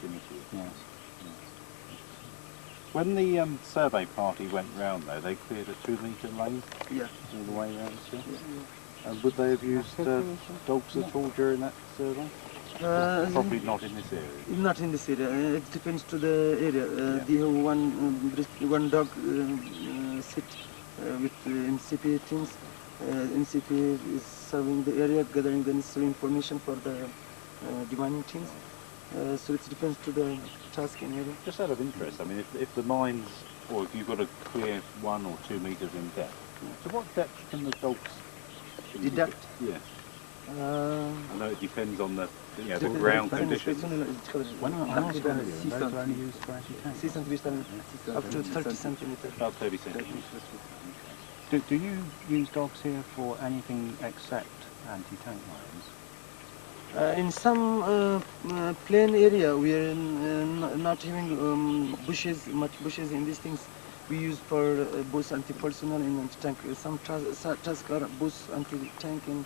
proximity. Yes. When the survey party went round though, they cleared a 2-metre lane all the way around still? Yeah. And would they have used dogs at all during that survey? Probably not in this area. Not in this area. It depends to the area. They have one dog sit with NCP teams. NCP is serving the area, gathering the necessary information for the demining teams. So it depends to the task in area. Just out of interest, I mean, if the mines, or if you've got to clear 1 or 2 metres in depth, to what depth can the dogs Deduct? Yeah. I know it depends on the ground conditions. When I asked earlier, those are only used for anti-tank. Up to 30 centimeters. About 30 centimetres. Do you use dogs here for anything except anti-tank mines? In some plain area, we are not having much bushes in these things. We use for bush anti-personnel in anti-tank. Some tasks are bush anti-tank and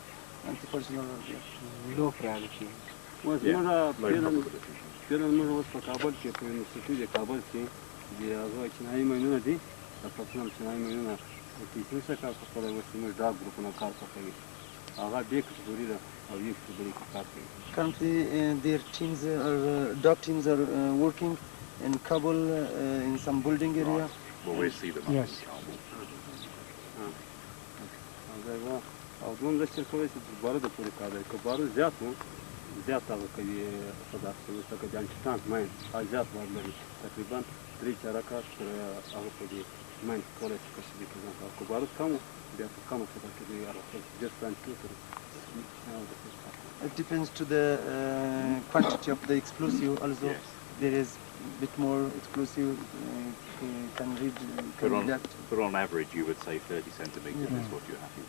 anti-personnel. Low priority. Was was for Kabul ke po institute de Kabul ke dia go chinai mainuna di professional chinai mainuna teaching se ka ko pore was mo dog group na kar ko kai aga dekh duri da aw yek duri ko kar kai. Currently, their teams dog teams are working in Kabul in some building area. Well, we see them. Yes. Avdun da çirkove se barı da puri kadar ko barı ziyat mu ziyat tabi ki sadar se ka jan tank main ziyat var mı takriban 3-4 rakat ağı pudi main kole se kaşıdı ki ko barı kamu ziyat kamu se ki arası just plan to. It depends to the quantity of the explosive. Also, there is a bit more explosive. But on average, you would say 30 centimetres is what you're happy with.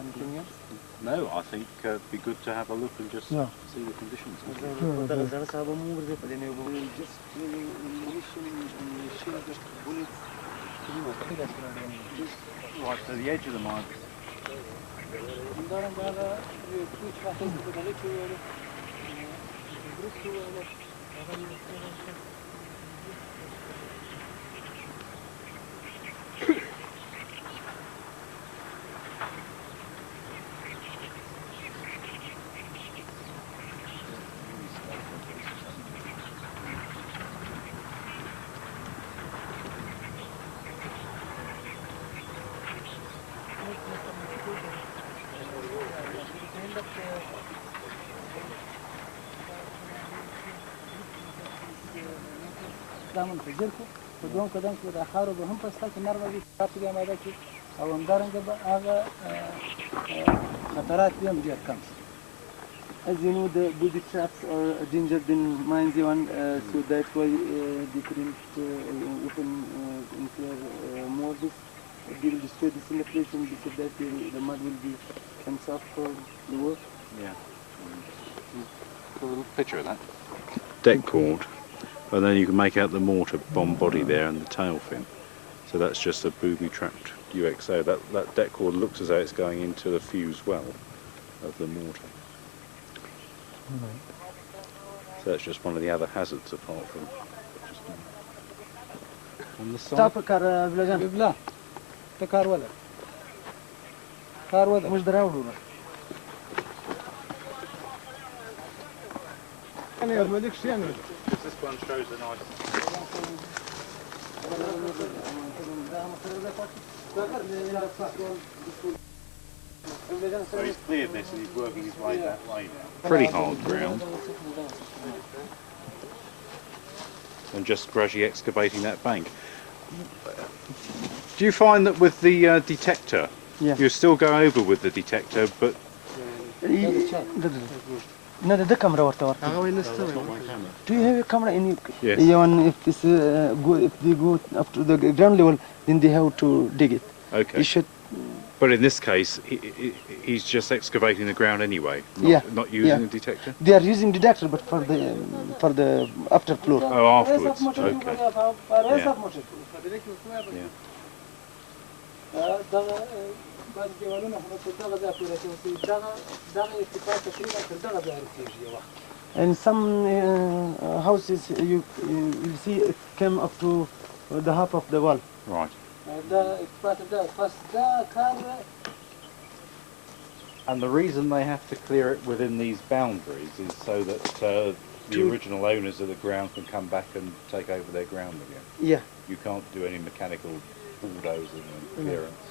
Anything else? No, I think it'd be good to have a look and just see the conditions. Just bullets. Right, so the edge of the mine. دامن په ځیر کو په دوم قدم کې د خاورو به هم په سطح کې نرمه وي پاتې بیا ماده کې او همدارنګه به هغه خطرات بیا هم ډېر کم شي. As you know, the booby traps are endangered in mines, so that's why they couldn't open more this. They will destroy this in the place, and so that the mud will be soft for the work. Yeah. Picture of that. Deck cord, and then you can make out the mortar bomb body there and the tail fin. So that's just a booby-trapped UXO. That deck cord looks as though it's going into the fuse well of the mortar. So that's just one of the other hazards apart from on the side. Stop car village bibla the car wala مش دراوله انا مالك شيء انا This one shows a nice. So he's cleared this and he's working his way that way now. Pretty hard ground. And just gradually excavating that bank. Do you find that with the detector, you still go over with the detector, but... No, the camera or do you have a camera in you? Yes. If this if they go up to the ground level, then they have to dig it. Okay. You should. But in this case, he's just excavating the ground anyway, not using a detector? They are using detector, but for the after floor. Oh, afterwards. Okay. Yeah. دغه بعض دیوالونه خو تر دغه ځای پورې رسېږي دغه ارتفاع تقریبا تر دغه ځای رسېږي یو وخت. And some houses you will see it came up to the half of the wall. Right. دا ارتفاع تر دغه پس دا کار And the reason they have to clear it within these boundaries is so that the original owners of the ground can come back and take over their ground again. Yeah. You can't do any mechanical bulldozing and clearance.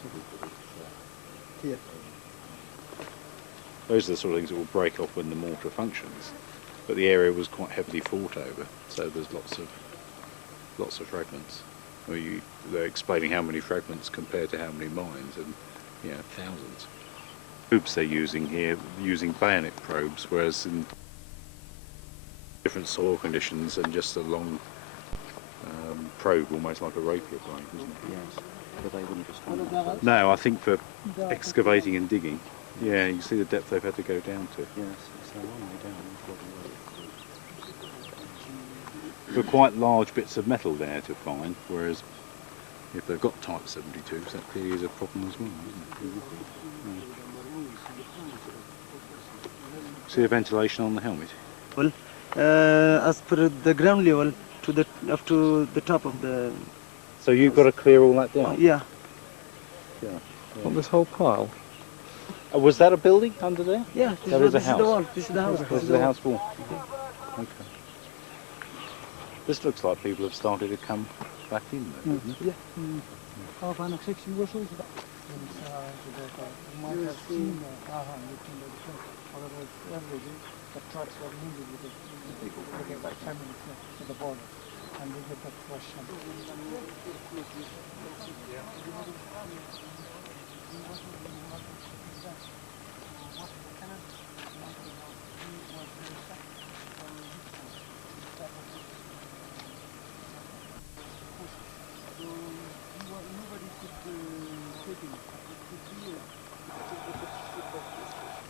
Here. Those are the sort of things that will break off when the mortar functions. But the area was quite heavily fought over, so there's lots of fragments. They're explaining how many fragments compared to how many mines, and thousands. Probes they're using here, using bayonet probes, whereas in different soil conditions and just a long probe, almost like a rapier blade, isn't it? Yes, but they wouldn't just. No, I think for excavating and digging, yeah, you see the depth they've had to go down to. Yes, it's a long way down. There are quite large bits of metal there to find, whereas if they've got Type 72s, that clearly is a problem as well, isn't it? See the ventilation on the helmet? Well, as per the ground level, up to the top of the. So you've got to clear all that down? Yeah. On this whole pile? Was that a building under there? Yeah. That is a This house. is the wall. This is the house. This is the house wall? Okay. This looks like people have started to come back in there, doesn't it? Yeah. of an section was also you might have seen otherwise everything the trucks were moving with people looking like 10 minutes to the border and we get that question.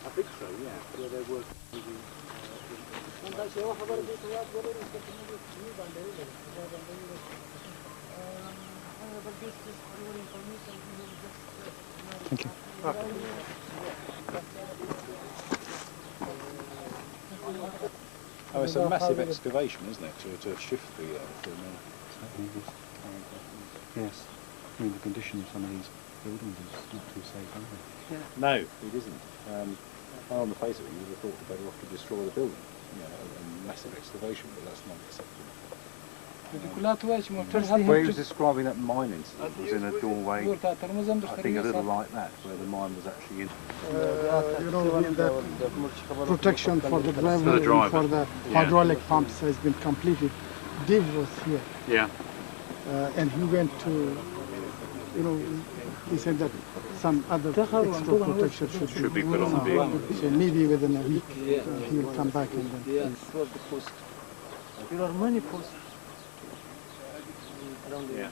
I think so, yeah. Yeah, they were. Thank you. Oh, it's a massive excavation, isn't it, to shift the Yes. I mean, the condition of some of these buildings is not too safe, are they? No, it isn't. On the face of it, you would have thought they're better off to destroy the building. A massive excavation, but that's not acceptable. Where he was describing that mine incident was in a doorway, I think a little like that, where the mine was actually in. The protection for the driver and for the hydraulic pumps has been completed. Dave was here. Yeah. And he went to, he said that some other extra protection should be put on the vehicle. So maybe within a week he will come back and then. There are many posts around the Yeah.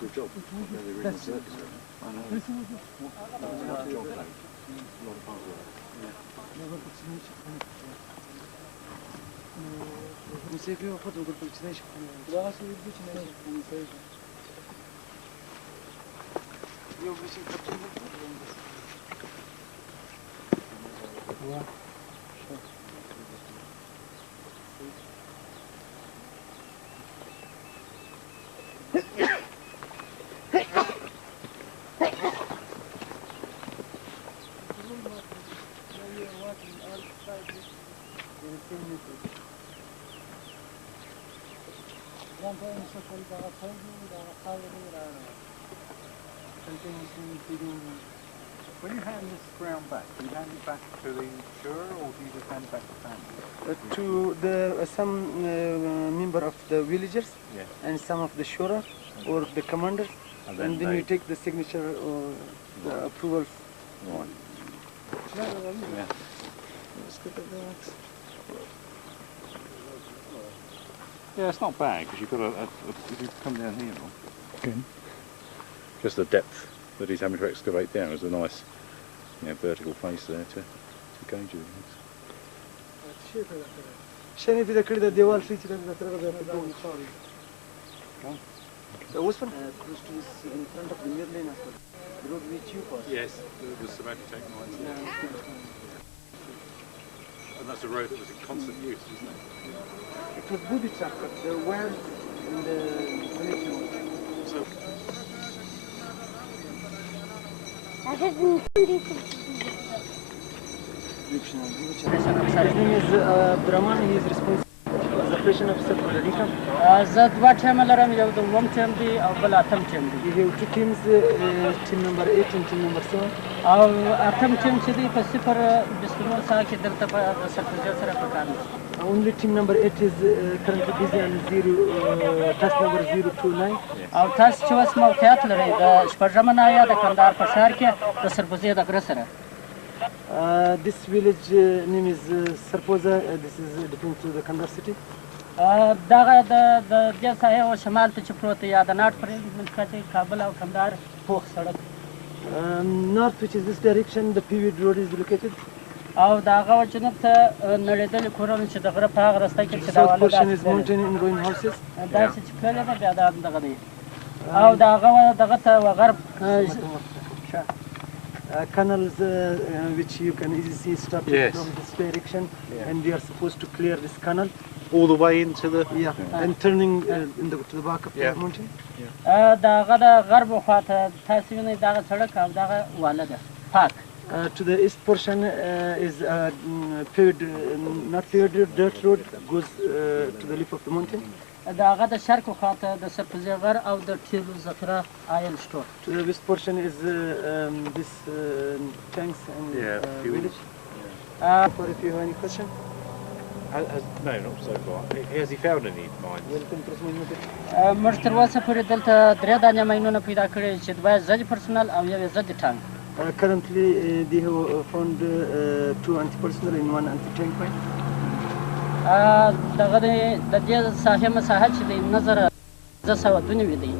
Good job. The original circus. I know. Job, though. A lot of hard work. When you hand this ground back, do you hand it back to the insurer or do you just hand it back to family? to the some member of the villagers and some of the shura or the commanders, and then you take the signature or the approvals. Right. Yeah. Let's look at that. Yeah, it's not bad because you've got if you come down here, just the depth that he's having to excavate down is a nice, vertical face there to gauge it. شنو في ذاك الديوال شيء كذا The was one close to this in front of the middle lane as well. The road which you crossed. Yes, there was some architect lines there. And that's a road that was in constant use, wasn't it? It was booby track, but there were in the village. So, His name is Brahman. He is responsible as a operation officer for the recon. زه دوه ټیمه لرم، یو د اووم ټیم دی او بل اتم ټیم دی. We have two teams, team number 8 and team number 7. او اتم ټیم چې دی په 0:29 ساعت کې دلته د سرپرزیو سره په کار دی. Only team number 8 is currently busy on task number 029. او تاسو چې اوس موقعیت لرئ د شپږمه ناحیه د کندهار په ښار کې د سرپرزیو د غره سره. This village name is Sarpoza. This is different to the Kandahar city. دغه د دې ساحې او شمال ته چې پروت دی یا د ناټ پر منطقه کې کابل او کندهار پوخ سړک. North, which is this direction, the PV road is located. او د هغه جنوب ته نړېدلي کورونه چې د غره په هغه رسته کې چې د South portion is mountain in ruin houses. داسې چې پلې ده بیا دغه دی او د هغه دغه ته غرب Canals which you can easily see starting Yes. from this direction, and we are supposed to clear this canal. all the way into the... And turning to the back of the mountain. د هغه د غرب خواته تاسو وینئ دغه سړک او دغه واله ده پاک. To the east portion is paved, not paved, dirt road goes to the lip of the mountain. د هغه د شرق خواته د سرپرزي غر او د تیلو ذخیره آیل سټور. To the west portion is this tanks and village. For if you have any question. No, not so far. Has he found any mines? موږ تر اوسه پورې دلته 3 دانې ماینونه پیدا کړي چې 2 ضد پرسنل او یو ضد ټانک. Currently they have found 2 anti-personnel and 1 anti-tank mine. دغه د دې ساحې مساحت چې د نظر 992 دی.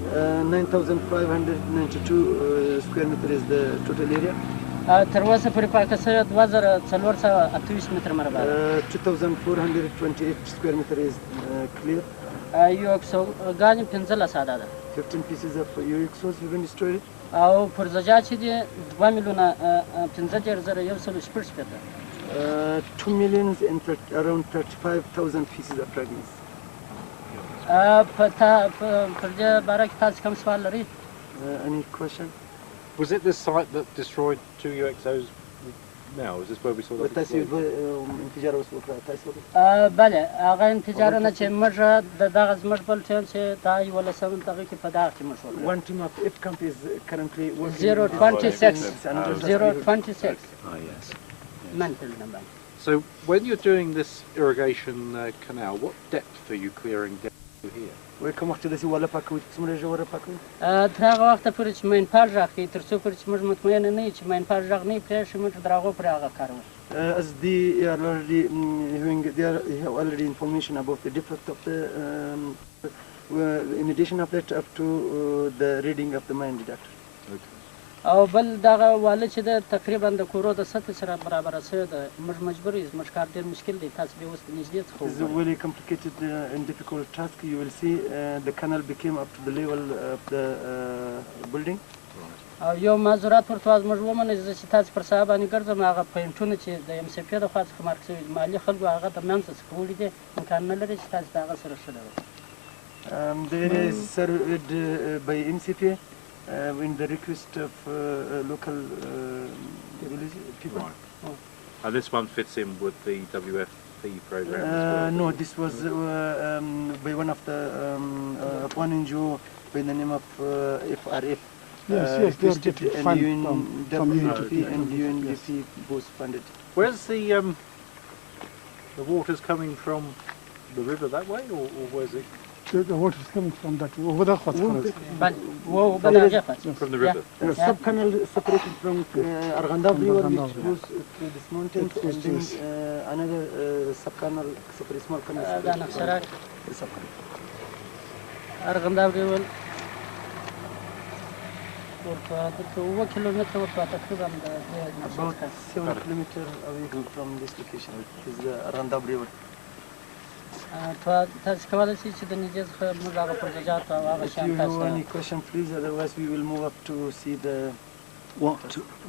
9,592 square meter is the total area. تر اوسه پورې پاکه شوې 2428 متر مربع. 2,428 square meter is clear. یو اکسوګانې 15 عدد ده. 15 pieces of UXOs have been destroyed. او پرزجا چې دی 2,15,118. 2 million and around 35,000 pieces of fragments. پر دې باره کې تاسو کوم سوال لرئ؟ Any question? Was it this site that destroyed 2 UXOs now? Is this where we saw that? بله هغه انفجارونه چې موږ دغه زموږ بل ټیم چې دا 11 دغه کې په دغه کې موږ وکړو. One team of 8 camp is currently working. 026. Oh, yes. Mental number. So when you're doing this irrigation canal, what depth are you clearing down to here? وکم وخت د سی ولا پاکوي څومره ژوره پاکوي؟ تر هغه وخته پورې چې مین پاړ راغی تر څو پورې چې موږ مطمئن نه یو چې مین پاړ راغ نه پرې شي موږ دراغو پر هغه کارو. As they are already have already information about the depth of the imitation of that up to the reading of the mine detector. او بل دغه واله چې د تقریبا د کورو د سطح سره برابر شوی ده موږ مجبور یو موږ کار ډیر مشکل دی تاسو به اوس نږدې څخه It's a really complicated and difficult task. You will see the canal became up to the level of the building. او یو معذورات ورته از موږ ومنه چې تاسو پر صاحب باندې ګرځم هغه پوینټونه چې د ام سی پی د خاص مارک شوی مالی خلکو هغه د منځ څخه وړي دي امکان نه لري چې تاسو هغه سره شلوي. The area is surveyed by MCP in the request of local village people. Right. And this one fits in with the WFP program as well? No, this was by one of the one NGO by the name of FRF. Yes, they are getting fund from WFP and UNDP both funded. Where's the water's coming from? The river that way, or where's it? The water is coming from that over the From the river? Sub-canal separated from Arghandab river which goes through this mountain and then another sub-canal, separate small canal. Arghandab river. ورته دلته 7 کیلومتره ورته تقریبا د About 7 kilometers away from this location is the Randab River. تاسو کولی شئ چې د نږدې څخه موږ هغه پروژات او هغه If شیان you have تاسو any question, please. Otherwise, we will move up to see the.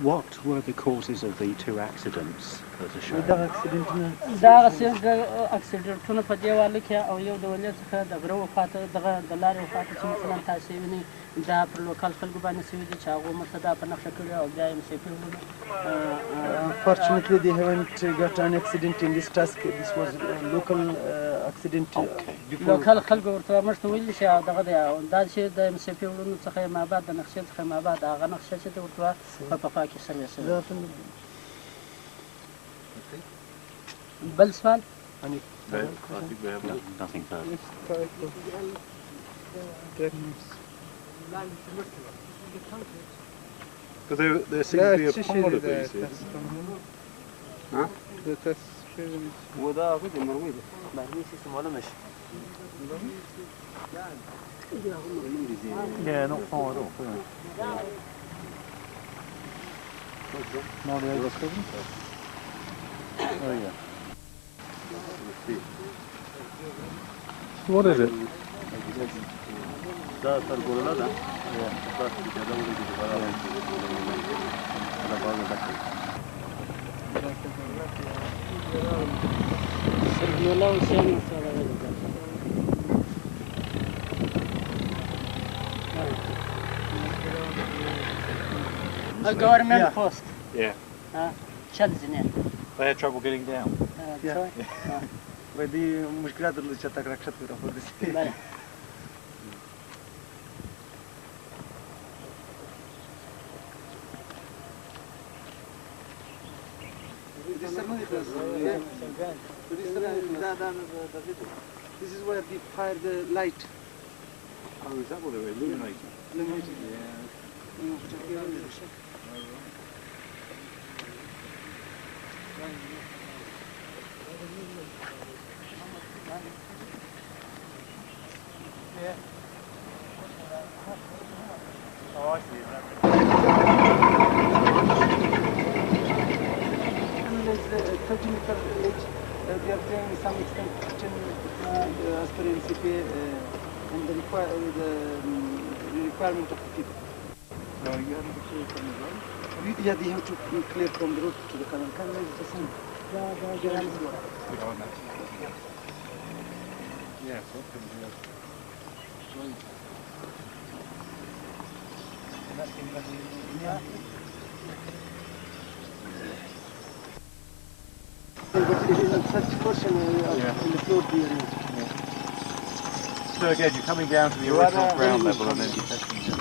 What were the causes of the two accidents that are shown? The accident. دا هغه څه د اکسیډنټونه په دې والو کې او یو د ولې څخه د غره وخواته دغه د لارې وخواته چې مثلا تاسو وینئ دا پر لوکال خلکو باندې شوي دي چې هغو مرته دا په نښه کړي او بیا یې مسافر وړي. Fortunately, they haven't got an accident in this task. This was a local accident. لوکال خلکو ورته موږ ته ویلي چې دغه دی دا چې د مسافر وړلو څخه یې مابعد د نقشې څخه یې مابعد هغه نقشه چې ده ورته په پخوا کې سروې شوې. بل سوال؟ No, I think we have nothing further. But there seems to be a pile of these here. Huh? The test film وده أخذ المروي ده. Yeah, not far at all. Oh yeah. What is it? ده ترجولة ده. بس كده ولا كده ولا أنا بعمل ده. سرګولا حسین سره a government post. Yeah. Chadzine. They had trouble getting down. Sorry. Войди мушкилатор лучше так ракшат выраховывать. Bye. This is where they fire the light. Oh, is that what they were illuminating? Oh, I see. And there's the 30 meter ledge. They are doing some extension as per NCP and the requirement of the people. So you haven't to clear from the road? Yeah, they have to clear from the road to the canal. Canal is the same. Yeah, so it can be a In such portion in the floor there. So again, you're coming down to the original ground level and then you're testing it.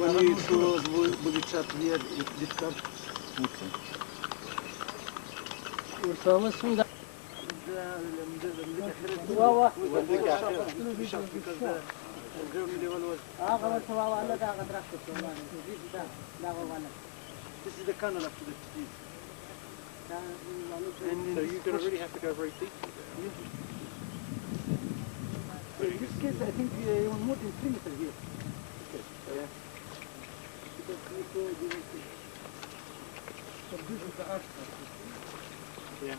When you throw those booby trap here, it's difficult. This is the canal up to the trees. So you're going to really have to go very deep. So in this case, I think we are more than 3 meters here. Yeah. Because we go directly. So this is the arch. Yeah.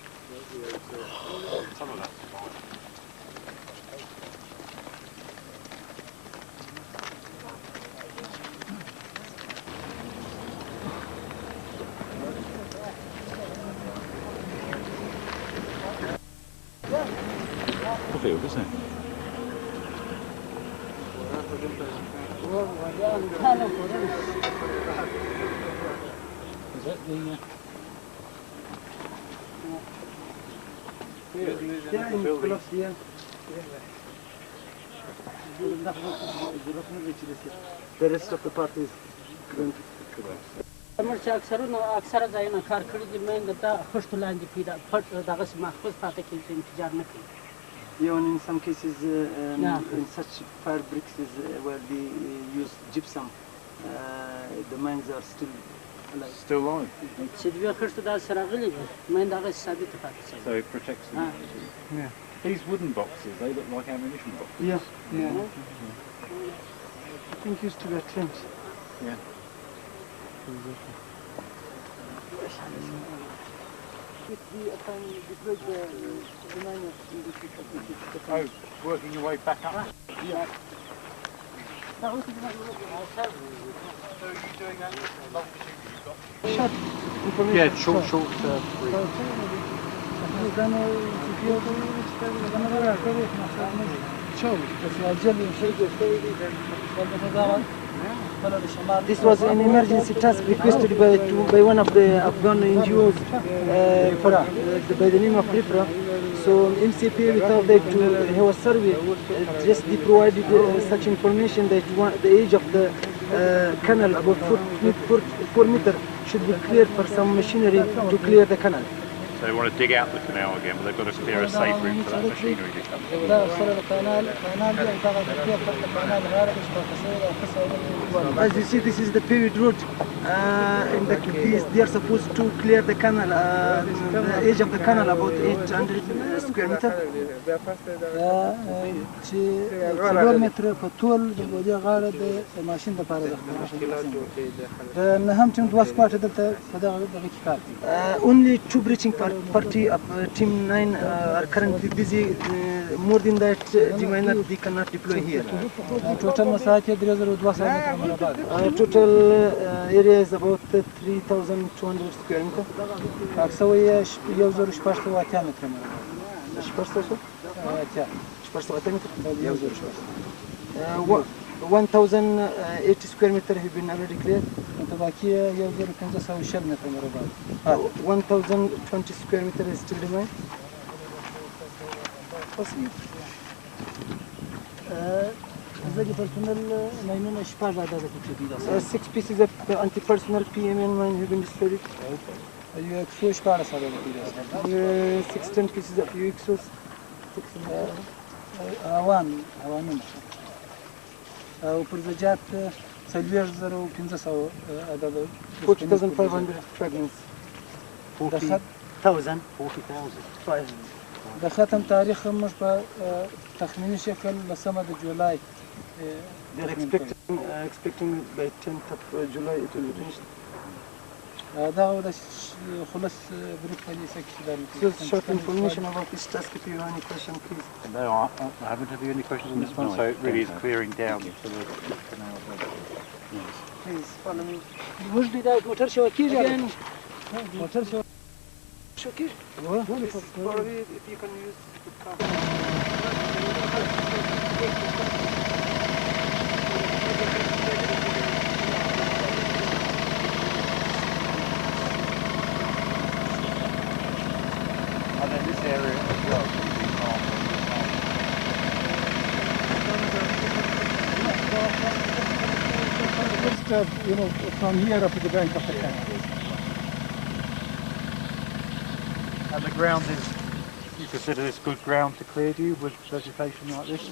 Some of that's fine. Field, isn't it? Is that the The rest of the part is going to موږ چې اکثره ځایونه کار کړي دي میندې دا خښتو لاندې پیدا پټ دغسې محفوظ پاتې کېږي چې انفجار نه کوي. even in some cases in such fire bricks is where they use gypsum, the mines are still alive. still alive? چې دوی خښتو داسې راغلي دي میندې هغسې ثابته پاتې شوي. So it protects them. Ah. Yeah. These wooden boxes, they look like ammunition boxes. Yeah, yeah. I think used to be a trench. Yeah. Oh, working your way back up? Yeah. So are you doing that long Short information. Yeah, short, brief. This was an emergency task requested by one of the Afghan NGOs by the name of RIFRA. So MCP without that to have a survey, just they provided such information that the age of the canal about 4 meters should be cleared for some machinery to clear the canal. So they want to dig out the canal again, but they've got to clear a safe route for that machinery to come. As you see, this is the paved road. They are supposed to clear the canal, the edge of the canal, about 800 square meters. کیلومتر په طول د بودی غاړه د ماشین د پاره د نه هم ټیم 2 سکواټ دلته په دغه کې کار کوي. Only two breaching party of Team 9 are currently busy. More than that, Deminer they cannot deploy here. ټوټل مساحت یې 3200 متر مربع ده. Total area is about 3,200 square meters. اکثر یې 1600 متر مربع. 1,080 square meters have been already cleared. متبقي 1560 متر مربع. 1,020 square meters is still remain. زه پرسونل ماینونه شپږ عدد پکې دي. 6 pieces of anti-personnel PMN mine have been destroyed. یو 114 عدد پکې دي. 16 pieces of UXOs. اوانونه او پرزجات 4500 عدد 40,500 fragments. 40,000. د ختم تاریخ موږ په تخمینی شکل لسمه د جولای They are expecting by 10th of July it will be finished. دا د خلاص بریف په دې کې دا Just short information about this task. If you have any question, please. No, I haven't. Have you any questions on this one? So it really is clearing down to the canal. Please follow me. موږ د موټر شو کېږي موټر شو Shokir? Probably if you can use the car. And then this area as well. Just, from here up to the bank of the canal. And the ground is, you consider this good ground to clear, do you, with vegetation like this?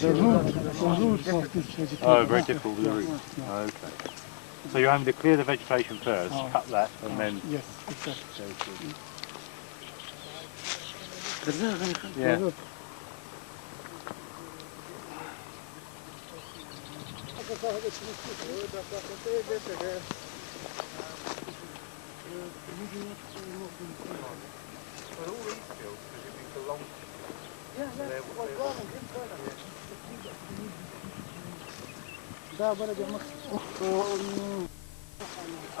The root of this vegetation. Oh, very difficult with the root. Okay. So you're having to clear the vegetation first, cut that, and then... Yes, exactly. Yeah.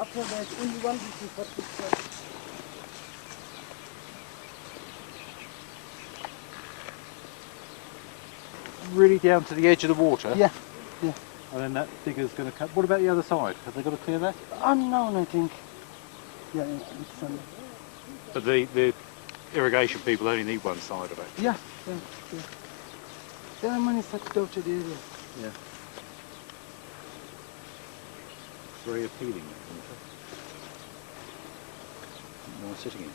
After that, only one piece for Really down to the edge of the water? Yeah, yeah. And then that digger's going to cut. What about the other side? Have they got to clear that? unknown, I think. Yeah, it's But the irrigation people only need one side of it. yeah. There are many such out to the area. It's very appealing. No one sitting in it.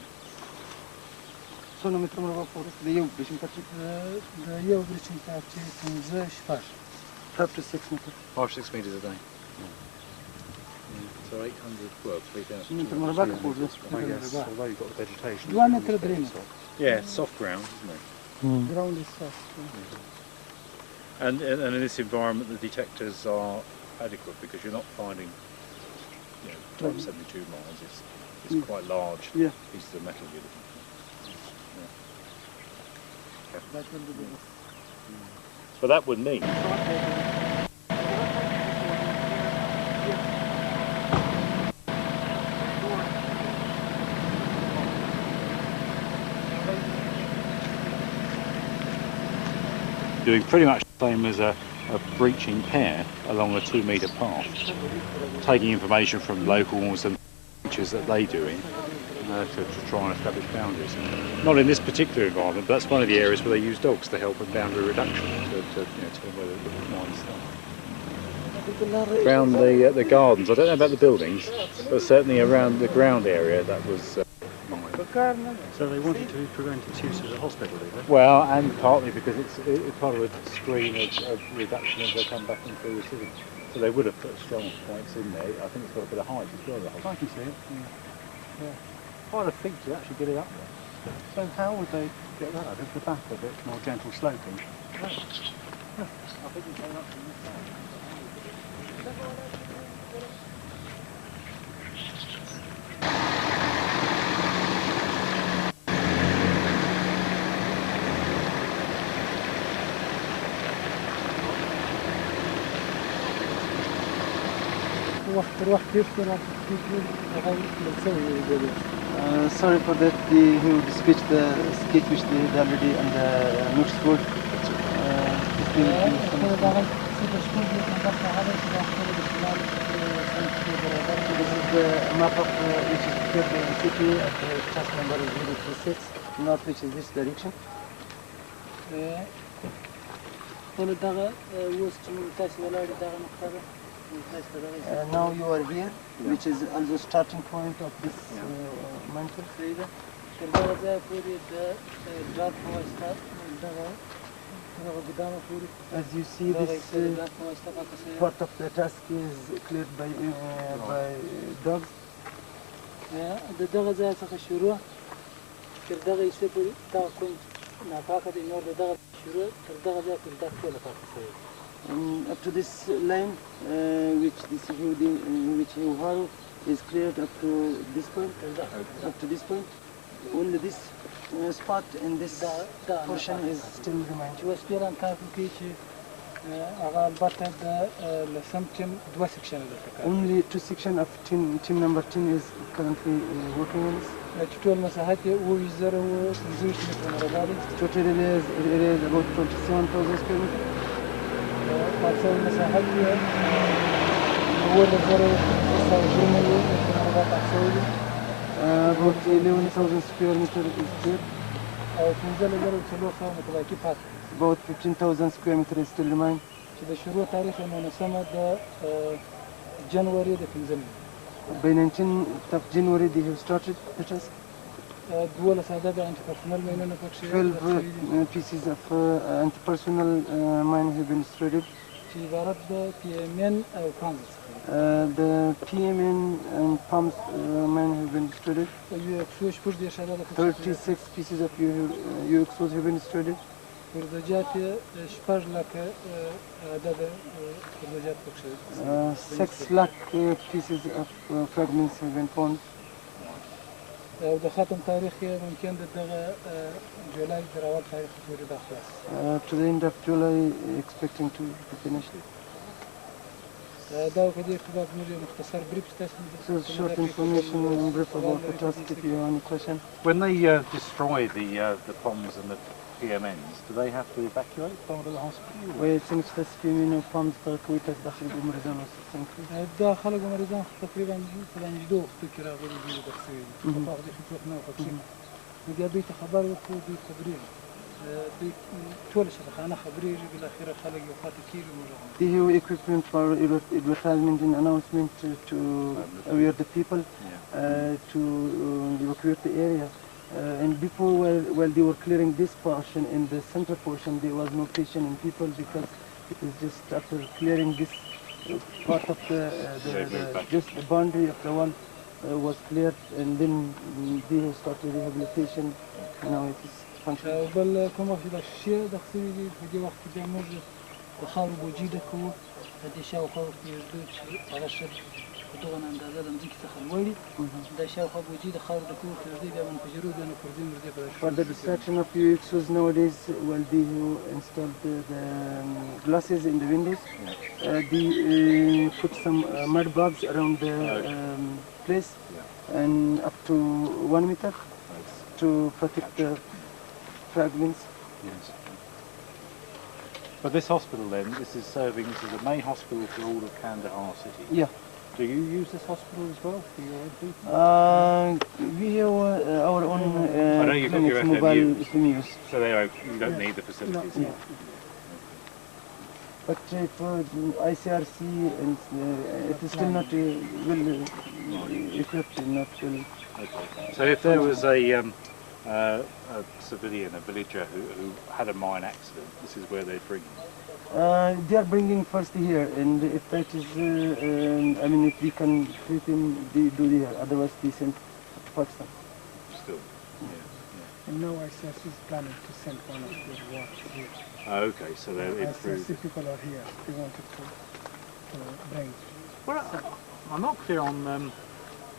څونه متر مربع فورس د یو بریچینګ پټي د یو بریچینګ پټي 15 شپږ 5 to 6 meters. 5-6 metres a day. So So 800, well, 3,000. متر مربع كبوز I guess, although you've got the vegetation. 2 متر 3 متر. Yeah, it's soft ground, isn't it? Ground is soft. And in this environment, the detectors are adequate because you're not finding, you know, times 72 miles. It's quite large Yeah. pieces of metal you're looking for. That will be the But that would mean doing pretty much the same as a breaching pair along a 2-metre path, taking information from locals and features that they do in to try and establish boundaries. Not in this particular environment, but that's one of the areas where they use dogs to help with boundary reduction, to tell where the mines start. Around the gardens, I don't know about the buildings, but certainly around the ground area that was mined. So they wanted to prevent its use as a hospital, did they? Well, and partly because it's part of a screen of reduction as they come back into the city. So they would have put strong points in there. I think it's got a bit of height as well. I can see it. Quite a feat to actually get it up there. So how would they get that out? If the back of it more gentle sloping? Sorry for that. He would sketch which they had already on the notes board. This is the map of which is prepared by the city at the task number 036, north, which is this direction. Now you are here, which is also starting point of this mountain. As you see, this part of the task is cleared by dogs. Up to this line, which you have is cleared up to this point. Up to this point, only this spot in this portion is still remains. Only 2 sections of team number 10 is currently working on this. Total area is about 27,000 square meters. About 11,000 square meters is there. About 15,000 square meters is still remain. By 19th of January they have started the task. 12 pieces of anti-personnel mine have been destroyed. The PMN and pumps mine have been destroyed. 36 pieces of UXOs have been destroyed. 6 lakh pieces of fragments have been found. To the end of July, expecting to be finished. So short information and brief about the task if you have any question. When they destroy the bombs and the PMNs, do they have to evacuate part of the hospital? ويتم تسفي منه فمز تقوية داخل المريضان They have equipment for advertisement and announcement to aware the people to evacuate the area. And before, while they were clearing this portion, in the center portion, there was no patient in people because it was just after clearing this part of just the boundary of the wall was cleared, and then they started rehabilitation. Now it is functioning. بل کوم وخت د شیشه د خسرې دي په دې وخت کې بیا موږ د خاورو بوجي ډکوو د دې شاوخوا ورته یږدو چې هغه ښه په دغه اندازه د ځمکې څخه لوړ وي د شاوخوا بوجي د خاورو ډکوو ورته یږدو بیا منفجرو بیا نو پردې مردې په For the destruction of UXOs nowadays, well, they installed the glasses in the windows. They put some mud bugs around the place and up to 1 meter to protect the fragments. Yes. But this hospital then, this is the main hospital for all of Kandahar city. Yeah. Do you use this hospital as well for your own people? We have our own I know you've got your clinics, mobile FMUs. FMUs. So you don't need the facilities. Yeah. But for ICRC, and it is still not well equipped, not well. Okay. So if there was a civilian, a villager who had a mine accident, this is where they'd bring him. They are bringing first here, and if that is, I mean, if we can treat him, they do here. Otherwise, they send to Pakistan. Still. And now ICS is planning to send one of their wards here. Okay, so they're improved. ICRC people are here. They wanted to bring. Well, I'm not clear on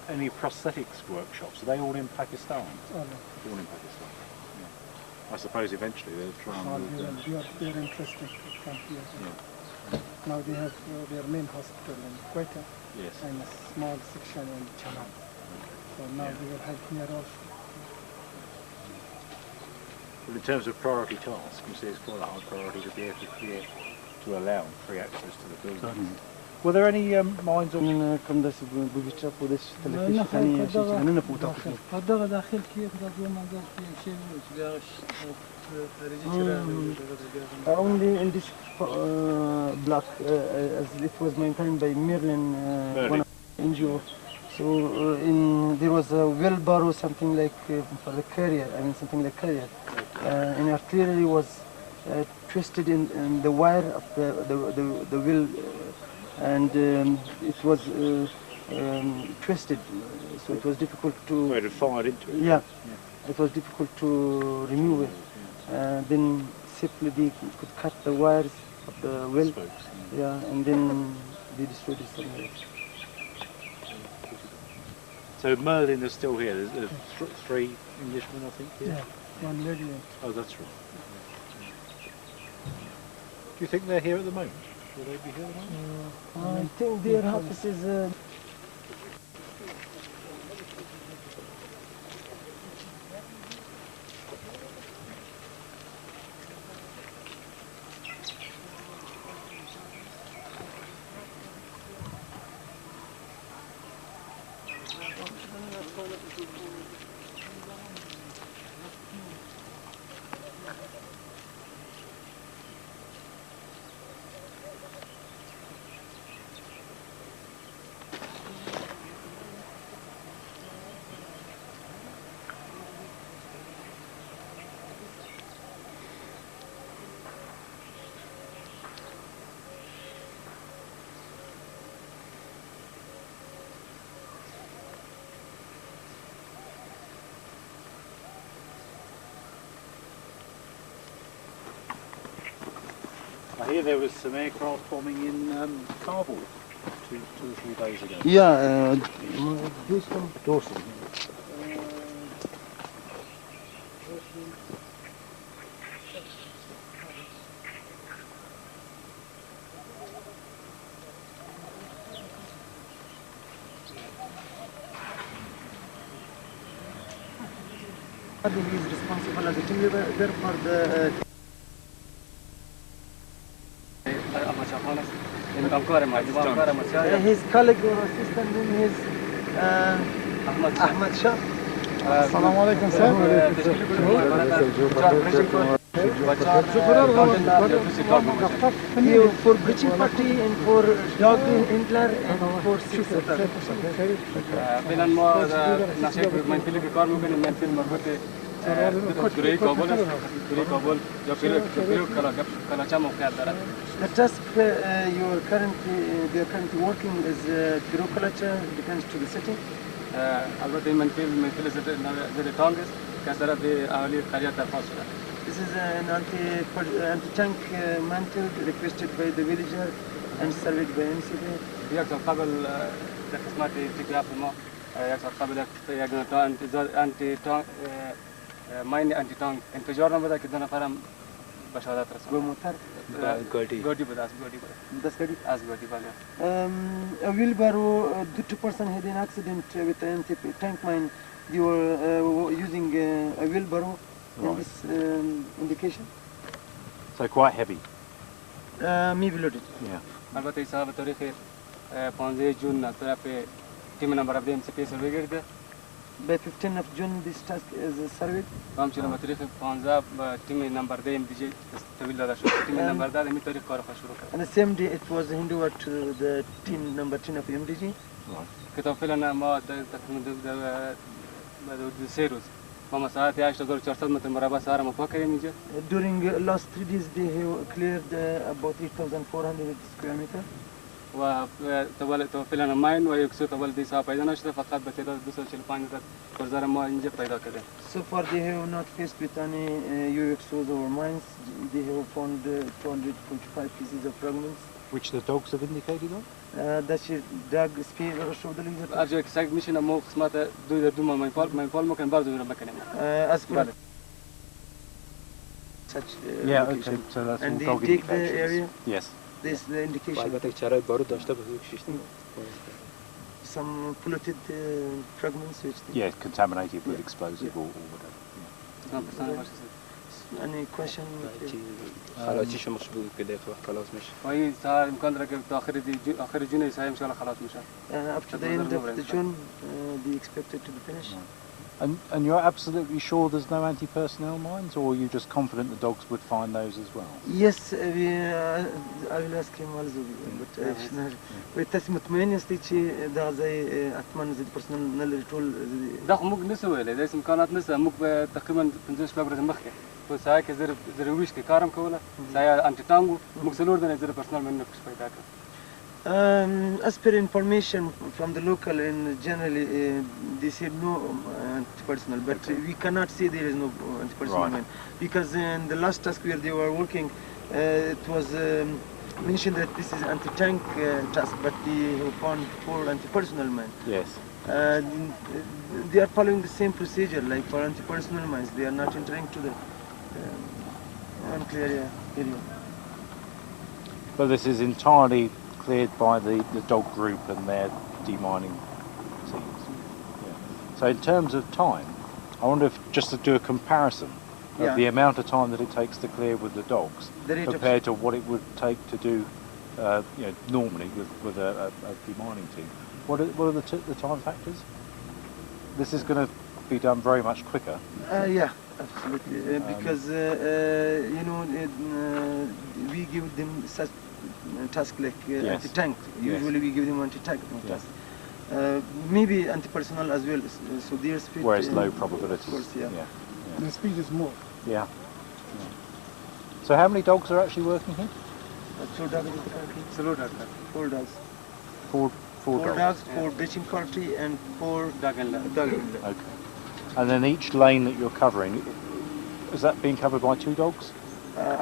any prosthetics workshops. Are they all in Pakistan? Oh, no. All in Pakistan. Yeah. I suppose eventually they'll try and move them. They're interested to come here. Now they have their main hospital in Quetta Yes. and a small section in Chaman. So now they will have here also. But in terms of priority tasks, you see it's quite a high priority to be able to clear, to allow free access to the building. Were there any mines on? Come this booby trap with this دغه داخل کې د دوه منځل کې شی چې بیا خارجي چې راغلی only in this block, as it was maintained by Merlin, one of the NGO. So there was a wheelbarrow, something like for the carrier. I mean, something like carrier. And artillery was twisted in the wire of the wheel, and it was twisted, so it was difficult to. Where it fired into it. Yeah, it was difficult to remove it. Then simply they could cut the wires of the wheel. Spokes, Yeah, and then they destroyed it somewhere. So Merlin is still here. There's 3 Englishmen, I think. Here. Yeah, one lady. Oh, that's right. Do you think they're here at the moment? Will they be here at the moment? I think their office is. I hear there was some aircraft bombing in Kabul 2 or 3 days ago. Yeah, Dawson. He is responsible as a team leader for the. His colleague or assistant name is Ahmad Shah. Assalamu alaikum, sir. For breaching party and for dog Hitler and for فعلا ما نصيب من فيلم كار ممكن من فيلم مربوط گروهی کابل است گروهی کابل یا پیرو کلاچا موقعیت دارد The task they are currently working is Giro Kalacha, depends to the city. البته این منفیل زیر تانگ است که از طرف اهالی قریه درخواست شده This is an anti-tank mantle requested by the villager and surveyed by NCP. یک سال قبل در قسمت تلگراف ما یک سال قبل یک انتی تانک ماین انتی تانک انفجار نبوده که دو نفرم به شهادت رسوند Gomotar. گاڑی بود از گاڑی بود That's good. از گاڑی بله A wheelbarrow, the two person had an accident with an anti-tank mine. They were using a wheelbarrow in Right. this indication. So quite heavy. Maybe loaded. Yeah. البته این صاحب تاریخ 15 جون از طرف تیم نمبر 7 MCP سروی کرده By 15th of June, this task is surveyed. و همچنین به تاریخ 15 تیم نمبر 2 MDG تحویل داده شد تیم نمبر 10 همین تاریخ کار خود شروع کرد On the same day, it was handed over to the team number 10 of MDG. که تا فعلا ما تقریبا 3 روز ما مساحت 8400 متر مربع سهر ما پاک کردیم اینجا During last 3 days, they have cleared about 8,400 square meter. و تا فعلا ماین و یک سو تا دی صاحب پیدا نشده فقط به تعداد 245 متر گذر ما اینجا پیدا کرده So far, they have not faced with any UXOs or mines. They have found 245 pieces of fragments. Which the dogs have indicated on? That's it. Dag spear showed the laser. هر جایی که سگ میشینه ما قسمت دو ما ماین ممکن بر دور بکنیم As per بله such Yeah, location. okay, so that's And all they dog take the indications. area. Yes. This is the indication. البته چرای بارود داشته باشه شیشتی Some polluted fragments which they Yeah, contaminated with explosive or whatever. Any question? خلاصی شما بود که دقیقه وقت خلاص میشه و این سهر امکان داره که تا آخر جون این سهر انشاءالله خلاص میشه Up to the end of the June, they expected to be finished. And you're absolutely sure there's no anti-personnel mines, or are you just confident the dogs would find those as well? Yes, I will ask him also. But وتاسي مطمئن يستيشي دا زي أتمنى زي personal ريتول دا خو موږ نسو ویلې د امکانات نسته موږ به تقریبا 15 شپږ ورځې مخکې په ساعه کې زر ویش کې کارم کوله ساعه انټي ټانګو موږ څلور دنه زر پرسنل من نفس پیدا کړ As per information from the local and generally they said no anti-personal, but we cannot say there is no anti-personal mine because in the last task where they were working, it was mentioned that this is anti-tank task, but they have found 4 anti-personal mine. Yes. They are following the same procedure like for anti-personal mines. They are not entering to the unclear area. But this is entirely cleared by the dog group and their demining teams. Yeah. So in terms of time, I wonder if just to do a comparison of the amount of time that it takes to clear with the dogs compared to what it would take to do normally with a demining team. What are the time factors? This is going to be done very much quicker. Yeah, absolutely. Because we give them such task like anti-tank. Usually we give them anti-tank task. Maybe anti-personnel as well. So their speed. Whereas low probability. Of course, yeah. The speed is more. Yeah. So how many dogs are actually working here? 4 dogs. سلو ډاکټر 4 dogs. Four 4 dogs, 4 breaching party, and 4 ډاګن dog. Okay. And then each lane that you're covering, is that being covered by 2 dogs?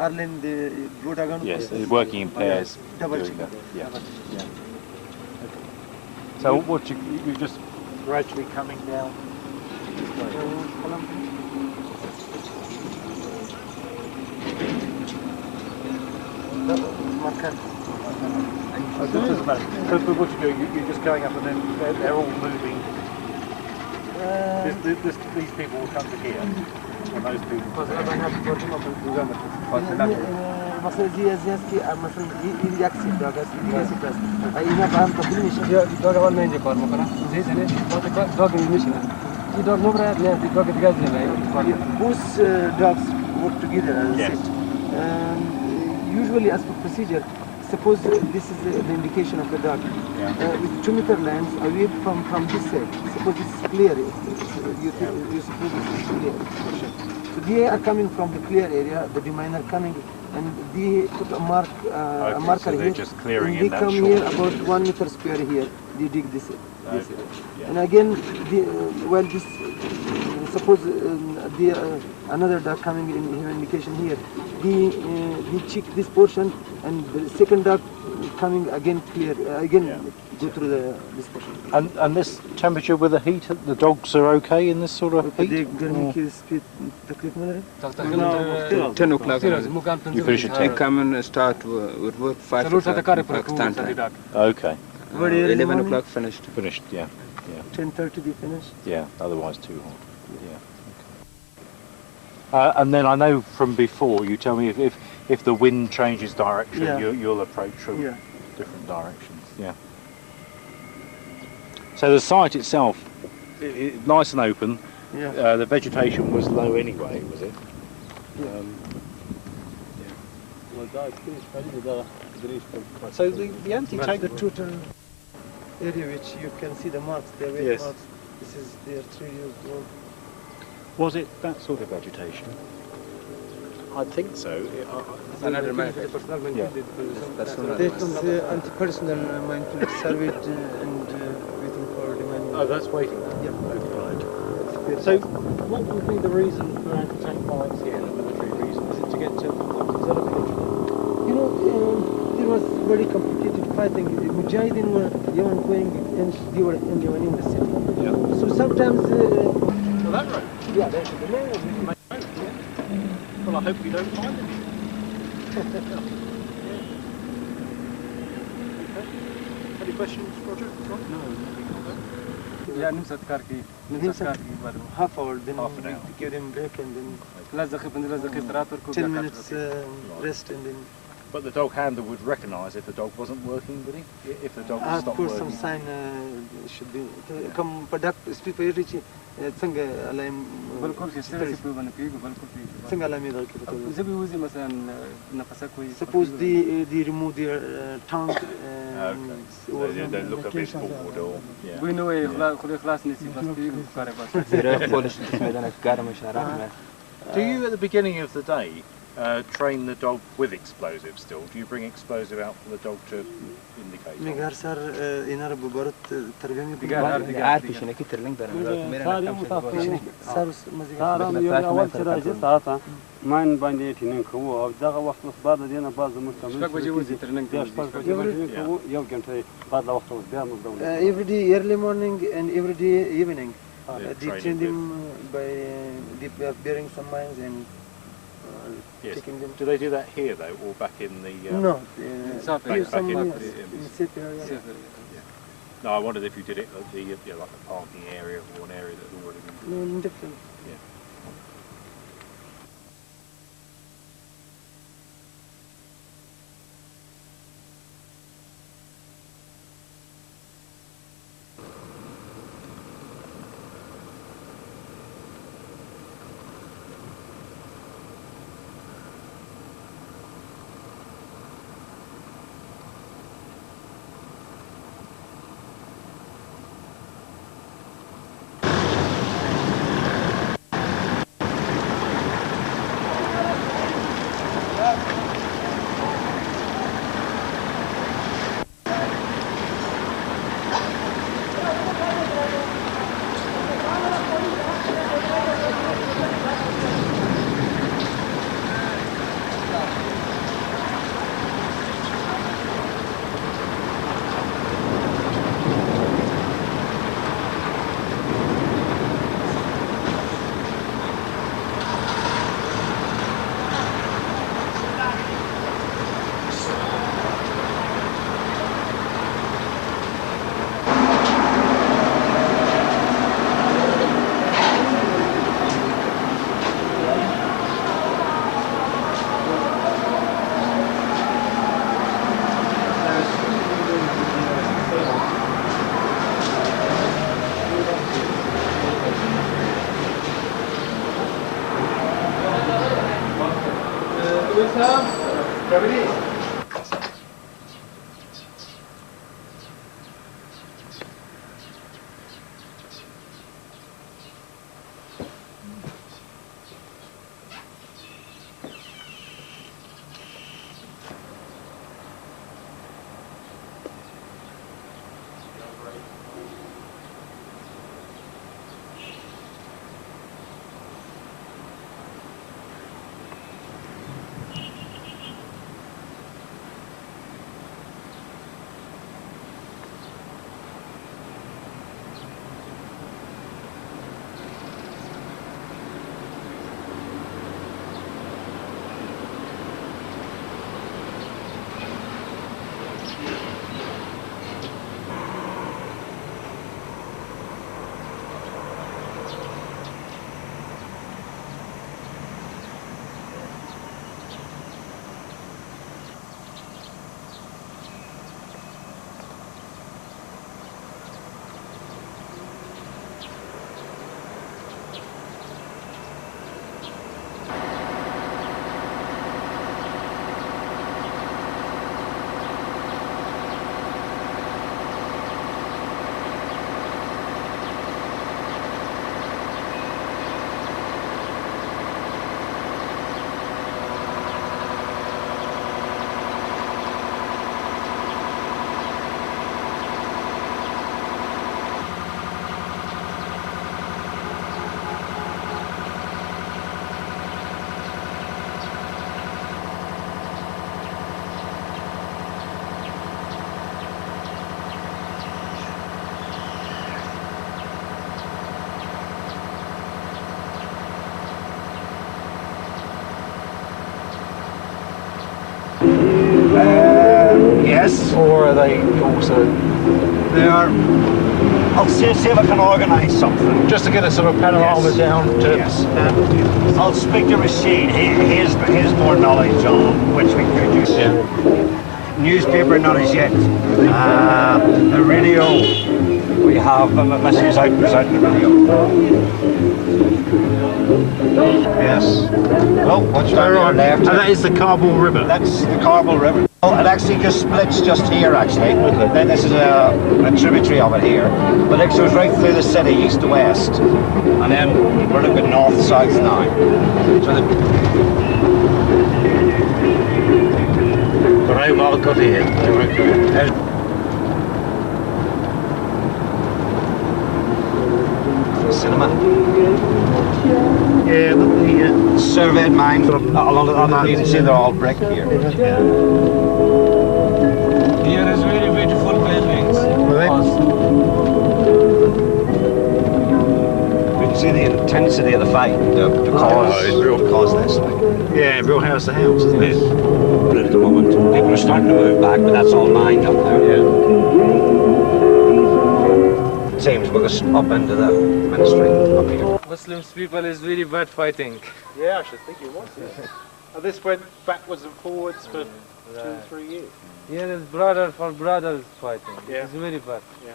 Arlen, the blue dog. Yes, they're working in pairs. Double doing check. that. Yeah. Okay. So what you're just Gradually coming down. So it doesn't matter. So what you do, you're just going up and then they're all moving. These people will come to here. And those people. مثلا زي مثلا يكسي داغاس يكسي بس اينا فهم تقولي مش داګ اول نه انجه کار مکنه زي سنه داګ نمیشه کی داګ نو برات نه داګ دیگه نه both dogs work together as a set. Usually as per procedure suppose this is the indication of the dog. With 2 meter lines away from this side. Suppose this is clear. You suppose this is clear. So they are coming from the clear area. The deminer coming, and they put a marker so they're here. just clearing and in they that come short here area. about 1 meter square here. They dig this area. Yeah. And again, while this, suppose another dog coming in here indication here, they check this portion, and the second dog coming again clear, go through this portion. And this temperature with the heat, the dogs are okay in this sort of heat? No, 10 o'clock. You finish at I 10? come and start with work 5 o'clock Pakistan time. Okay. Very early 11 morning, o'clock finished. Finished, yeah. 10:30 they finish. Yeah, otherwise too hot. Yeah. Okay. And then I know from before, you tell me if the wind changes direction, Yeah. you'll approach from Yeah. different directions. Yeah. So the site itself, nice and open. Yeah. The vegetation was low anyway, was it? So the anti-tank. The total area which you can see the marks, the weight Yes. marks. This is their 3 years old. Was it that sort of vegetation? I think so. Another man. Yeah. Personal. That is anti-personal minefield surveyed and waiting for demand. Oh, that's waiting. Yeah. Right. So, what would be the reason for anti-tank mines here, the military reason? Is it to get to observation? You know, there was very complicated fighting. The Mujahideen were going against they were in the city. Yeah. So sometimes, Well, that road. yeah, that's the main road. Well, I hope we don't find it. Any questions, Roger? یا نیم ساعت کار کوي نیم ساعت کار کوي بعد Half hour, then Half an we hour. give them break and then لس دقیقې 15 دقیقې استراحت ورکړو 10 minutes rest and then But the dog handler would recognise if the dog wasn't working, would he? If the dog of stopped course working. some sign should be come product speed per reach څنګه علم بالکل چې ستړي په باندې پیږي بالکل پیږي څنګه علامه درکړه زه به وځي مثلا نفسه کوي suppose they remove their tongue Okay. So they look a bit bored or... Yeah. وی نو خو خلاص نسی بس پیږي کار بس زیرا خودش میدانه گرم شراب نه. Do you, at the beginning of the day, train the dog with explosives still? Do you bring explosive out for the dog to indicate? میگه هر سر اینا رو به بارت تربیه میکنه دیگه عارف شنو کی ترلنگ داره سر مزیګر اول چې راځي ساعته ماین باندې ټینګ کوو او دغه وخت اوس بعد دینه بعد زموږ تمرین شپږ بجې وځي ترلنګ دی شپږ بجې باندې کوو یو غنټه بعد وخت اوس بیا موږ دوله every day early morning and every day evening they train them by bearing some mines and Yes. taking them Do they do that here though, or back in the? no South here Africa. some Back in- in city area. No, I wondered if you did it at the like the parking area or an area that had already been. No, different. this, or are they also They are. I'll see if I can organise something. just to get a sort of panorama Yes. down to? Yes. I'll speak to Rashid. He has more knowledge on which we could use. Yeah. Newspaper, not as yet. The radio, we have, but unless he's out the radio. Yes. Well, what's down there left? And that is the Kabul River. That's the Kabul River. Well, it actually just splits just here, actually. Okay. Then this is a tributary of it here. But it goes right through the city, east to west. And then we're looking north-south now. So cinema. Yeah, the Surveyed mine. Along the you can see they're all brick here. Here is very beautiful buildings. We can see the intensity of the fight, the cause this. Like. yeah, real house to house, isn't it? But at the moment, people are starting to move back, but that's all mined up there. Yeah. Seems we'll just up into the ministry up here. Muslims people is very bad fighting. Yeah, I should think it was. Yeah. And this went backwards and forwards for 2 or 3 years. Here is brother for brothers fighting. Yeah. It's very bad. Yeah.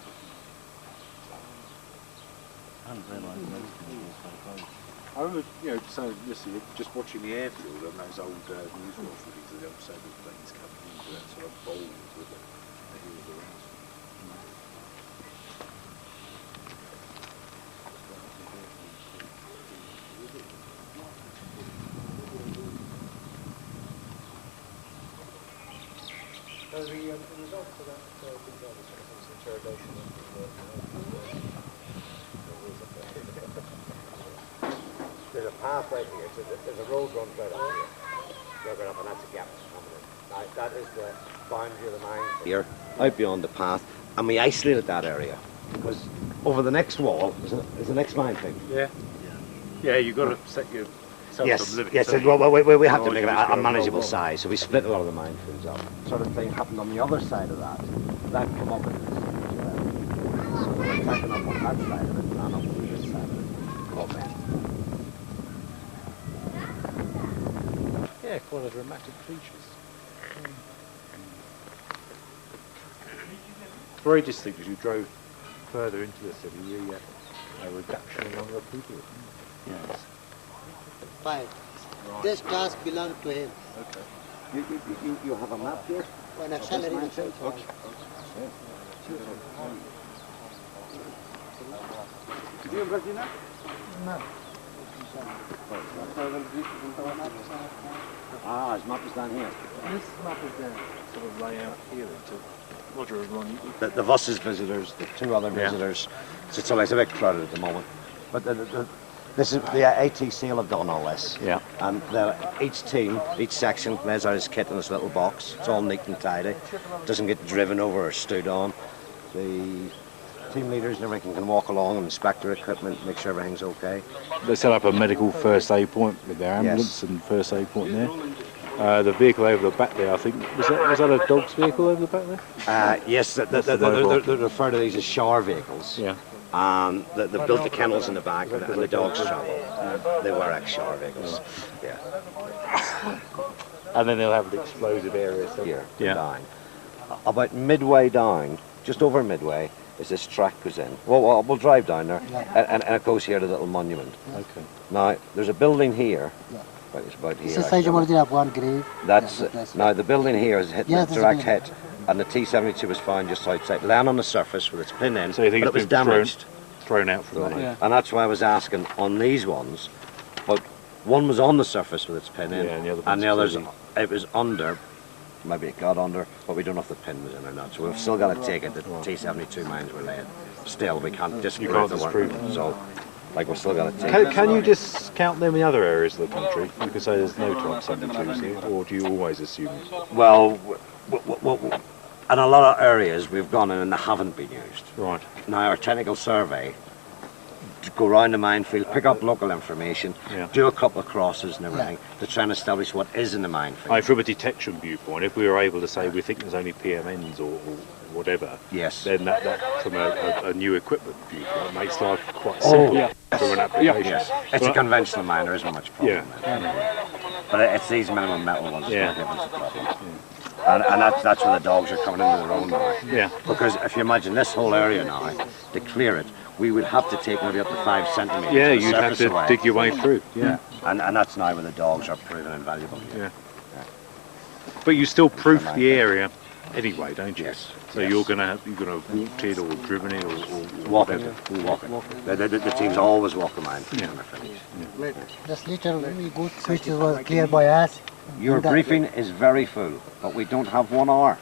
I remember, so listen, just watching the airfield and those old news footage of the old Soviet planes coming into that sort of bowl with the hills around. So the result of that interrogation There's a path right here. There's a road runs right up here. You're going up, and that's a gap coming in. Now, that is the boundary of the mine. Here, out beyond the path, and we isolated that area because over the next wall is the next mine thing. Yeah. Yeah, you've got to set yourself some limits. Yes. don't Well, you? we have to make it Otherwise a you manageable just go size, so we split a lot of the mine fields up. Sort of thing happened on the other side of that. That come up in this as well. So we're attacking up on that side of it, and up on this side of it. Come up in. Yeah, quite a dramatic features. Very distinct as you drove further into the city, a reduction in number of people. Yes. Fine. This task belongs to him. Okay. You have a map here? When a salary is Okay. Did you have that? No. Ah, his map is down here. This map is there, sort of layout here until Roger and Ron. The Voss's visitors, the two other visitors, so it's a bit crowded at the moment. But this is the ATC will have done all this. Yeah. And each team, each section lays out his kit in this little box. It's all neat and tidy. Doesn't get driven over or stood on. The team leaders and everything can walk along and inspect their equipment, make sure everything's okay. They set up a medical first aid point with their ambulance and first aid point there. The vehicle over the back there, I think, was that a dog's vehicle over the back there? Yes, they refer to these as shower vehicles. Yeah. They built the kennels in the back and the dogs travel. They were ex-shower vehicles. Yeah. And then they'll have the explosive areas Here, Yeah. down. About midway down, just over midway, is this track goes in. Well, we'll drive down there, and it goes here to the little monument. Okay. Now, there's a building here. Right, it's about here. one grave. That's now the building here is hit Yeah, the there's a direct building. hit, and the T-72 was found just outside, laying on the surface with its pin in, So you think but it it's was been damaged. thrown out from there? Yeah. And that's why I was asking on these ones, but one was on the surface with its pin in, Yeah, and the other and the one's others, clearly- it was under. Maybe it got under, but we don't know if the pin was in or not. So we've still got to take it that T-72 mines were laid. Still, we can't disprove can't the disprove work. So, like, we've still got to take it. Can you discount them in other areas of the country? You can say there's no Type 72s here, or do you always assume? Well, in a lot of areas we've gone in and they haven't been used. Right. Now our technical survey go around the minefield, pick up local information, Yeah. do a couple of crosses and everything to try and establish what is in the minefield. From a detection viewpoint, if we were able to say we think there's only PMNs or whatever, Yes. then that from a new equipment viewpoint makes life quite simple from an application. Yes. It's a conventional mine, there isn't much problem. But it's these minimum metal ones that give us a problem. And that's where the dogs are coming into their own now. Yeah. Because if you imagine this whole area now, to clear it, we would have to take maybe up to 5 centimetres. Yeah, of you'd have surface to away. dig your way through. Yeah. And that's now where the dogs are proven invaluable. Yeah. But you still proof the area anyway, don't you? Yes. So you're gonna walk it or driven it or Walk it. whatever. Walk it. The teams always walk the mine. Yeah. This little good switch was cleared by us. Your briefing is very full, but we don't have 1 hour.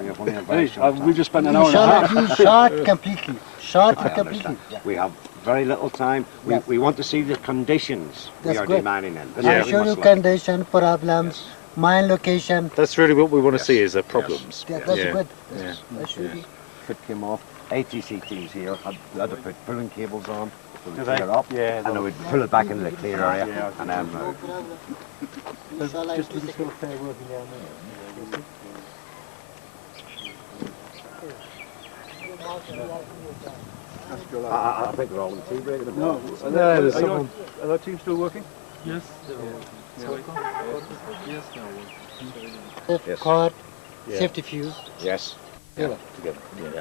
We have only a very short time. We just spent an hour and a half. You shot completely. Shot I completely. understand. We have very little time. We want to see the conditions we That's are good. demining in. This I'll is show what we you must condition, problems, mine location. That's really what we want to see is the problems. That's good. Yeah. That should be. Fit came off. ATC teams here had to put pulling cables on to Do they? clear up, Yeah, and they would pull it back into the clear area, and then Shall I do this? I think they're all in tea break. No. Are the teams still working? Fifth Yes. cord, Yeah. safety fuse, Yes. Together. Together. Yeah.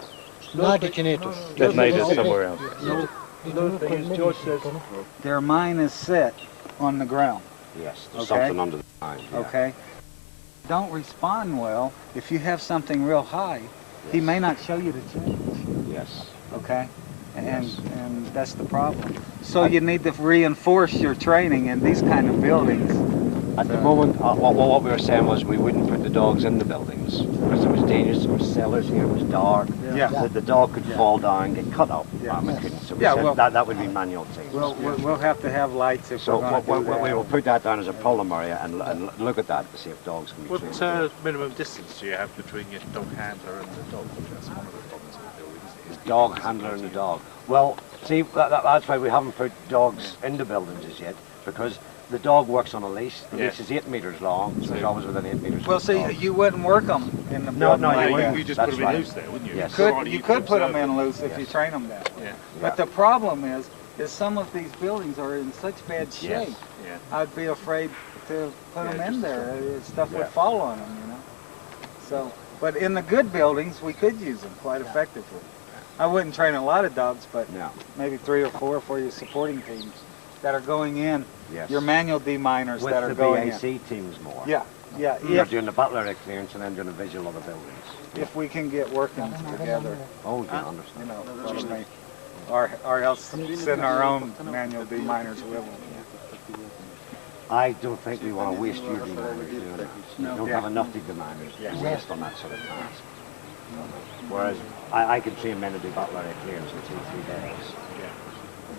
not detonators. Detonators somewhere else. Another thing is, George says, Their mine is set on the ground, Yes. There's Okay. something under the mine. Yeah. okay? Don't respond well if you have something real high. He may not show you the change, Yes. okay? And that's the problem. So you need to reinforce your training in these kind of buildings. At the moment, what we were saying was we wouldn't put the dogs in the buildings because it was dangerous. There were cellars here, it was dark. Yeah. The dog could fall down, get cut up. Yeah. We couldn't. So we Yeah, said well- that would be manual teams. We'll have to have lights if So we're going to do that. we will put that down as a problem area and look at that to see if dogs can be What trained. minimum distance do you have between your dog handler and the dog? That's one of the problems in the building, isn't it? The dog handler and the dog. Well, see, that's why we haven't put dogs in the buildings as yet, because the dog works on a leash. The leash is 8 metres long, so he's always within 8 metres. Well, of the see, dog. you wouldn't work them in the No, building no, like you that. wouldn't. You just That's put them in right. loose there, wouldn't you? Yes. You could put them in loose if you train them that way. Yeah. But the problem is some of these buildings are in such bad shape. Yes. Yeah. I'd be afraid to put them in just- there. Stuff Yeah. would fall on them, you know. So, but in the good buildings, we could use them quite effectively. I wouldn't train a lot of dogs, but No. maybe 3 or 4 for your supporting teams that are going in. Yes. Your manual deminers With that are the going BAC teams more. in. Yeah, yeah. You're If, doing the battle area clearance and then doing a visual of the buildings. if we can get working together, Oh, you can you understand. know, probably. Or else send our own manual deminers with them. I don't think we want to waste your deminers doing it. We don't have enough deminers to waste on that sort of task. Whereas I can train men to do battle area clearance in 2-3 days.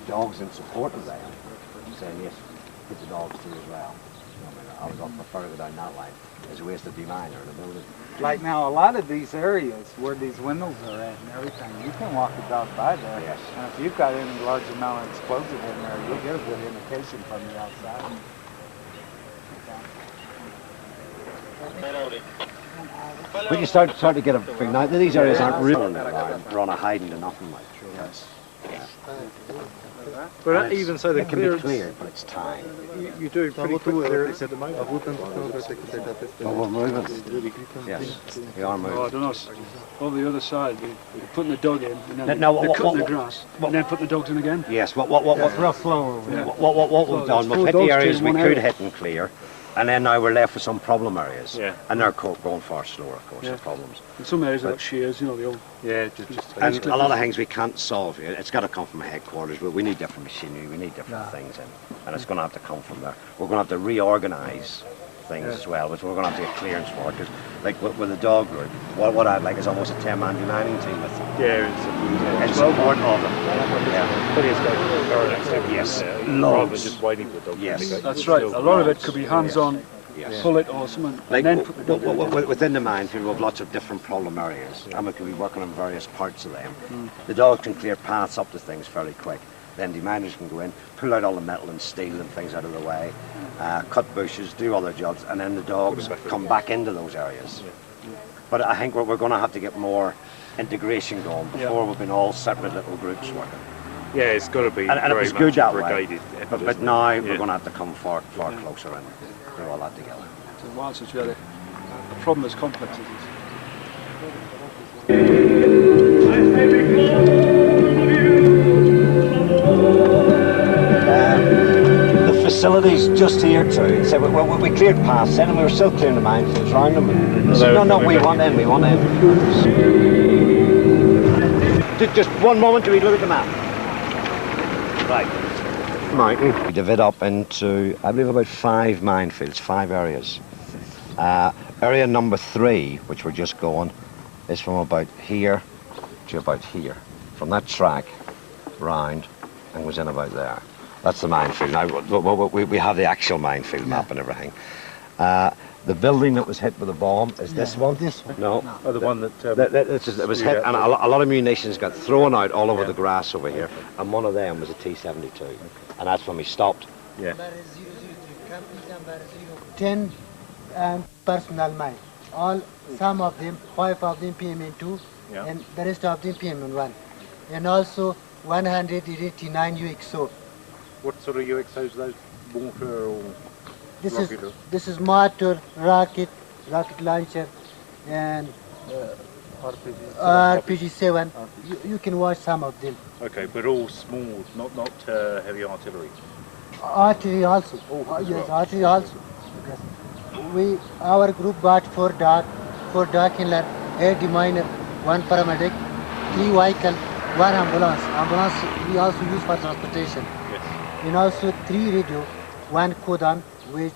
Dogs in support of them, saying yes, put the dogs through as well. I would prefer to go down that line. There's a waste of deminer in a building. Like now, a lot of these areas where these windows are at and everything, you can walk the dog by there. Yes. And if you've got any large amount of explosive in there, you'll get a good indication from the outside. But you start to get a big. Now these areas aren't really on the line. They're on a hiding to nothing like. Yes. But even so, the It can be clearance, cleared, but it's time. you're doing pretty good clearance at the moment. Well, we're moving. Yes, we are Oh, I moving. don't know. On the other side, we're putting the dog in, and then Now, they're what- cutting what- the grass, and then putting the dogs in again. Yes. What Real slow. we've done? We've hit the areas we could hit and clear, and then now we're left with some problem areas. Yeah. And they're going far slower, of course. Yeah. The problems. In some areas, they've got shears, you know, the old. Yeah, just And a lot of things we can't solve here. It's got to come from headquarters. We need different machinery. We need different things in, and it's going to have to come from there. We're going to have to reorganise things as well, which we're going to have to get clearance for. Because, like with the dog group, what I'd like is almost a 10-man demining team with them. yeah, In support of them. Yeah. plenty of scope for current activity. Yes, rather than loads. just waiting for the dog. Yes. to That's right. A lot of it could be hands-on, Yes. pull it or something, Like and then put the dog in. within the minefield, we have lots of different problem areas, and we can be working on various parts of them. The dog can clear paths up to things fairly quick, then deminers can go in, pull out all the metal and steel and things out of the way, cut bushes, do other jobs, and then the dogs come back into those areas. But I think we're going to have to get more integration going before we've been all separate little groups working. Yeah, it's got to be And it very was much good a that way. brigaded effort, But isn't it? now Yeah. we're going to have to come far closer and do all that together. It's a while since we had a problem as complex as this. The facilities just here too. So we cleared past then and we were still clearing the minefields around them. And said, no, we want in, we want in. Just one moment, do we look at the map? Right. Mountain. We divide up into, I believe, about 5 minefields, 5 areas. Area number 3, which we're just going, is from about here to about here. From that track round and goes in about there. That's the minefield. Now, we have the actual minefield map and everything. The building that was hit with a bomb is this one? This one. No. Oh, the one that... It was hit, and a lot of munitions got thrown out all over the grass over here, and one of them was a T-72, and that's when we stopped. Yeah. Number 003, company number 10 and personal mine. All, some of them, 5 of them PMN2, and the rest of them PMN1. And also 189 UXO. What sort of UXOs are those? Mortar or rocket? This is mortar, rocket launcher, and RPG-7. You can watch some of them. Okay, but all small, not heavy artillery. Artillery also. Yes, artillery also. Yes. Our group got 4 dog killer, 8 deminer, 1 paramedic, 3 vehicle, 1 ambulance. Ambulance we also use for transportation. Yes. And also 3 radio, 1 codon, which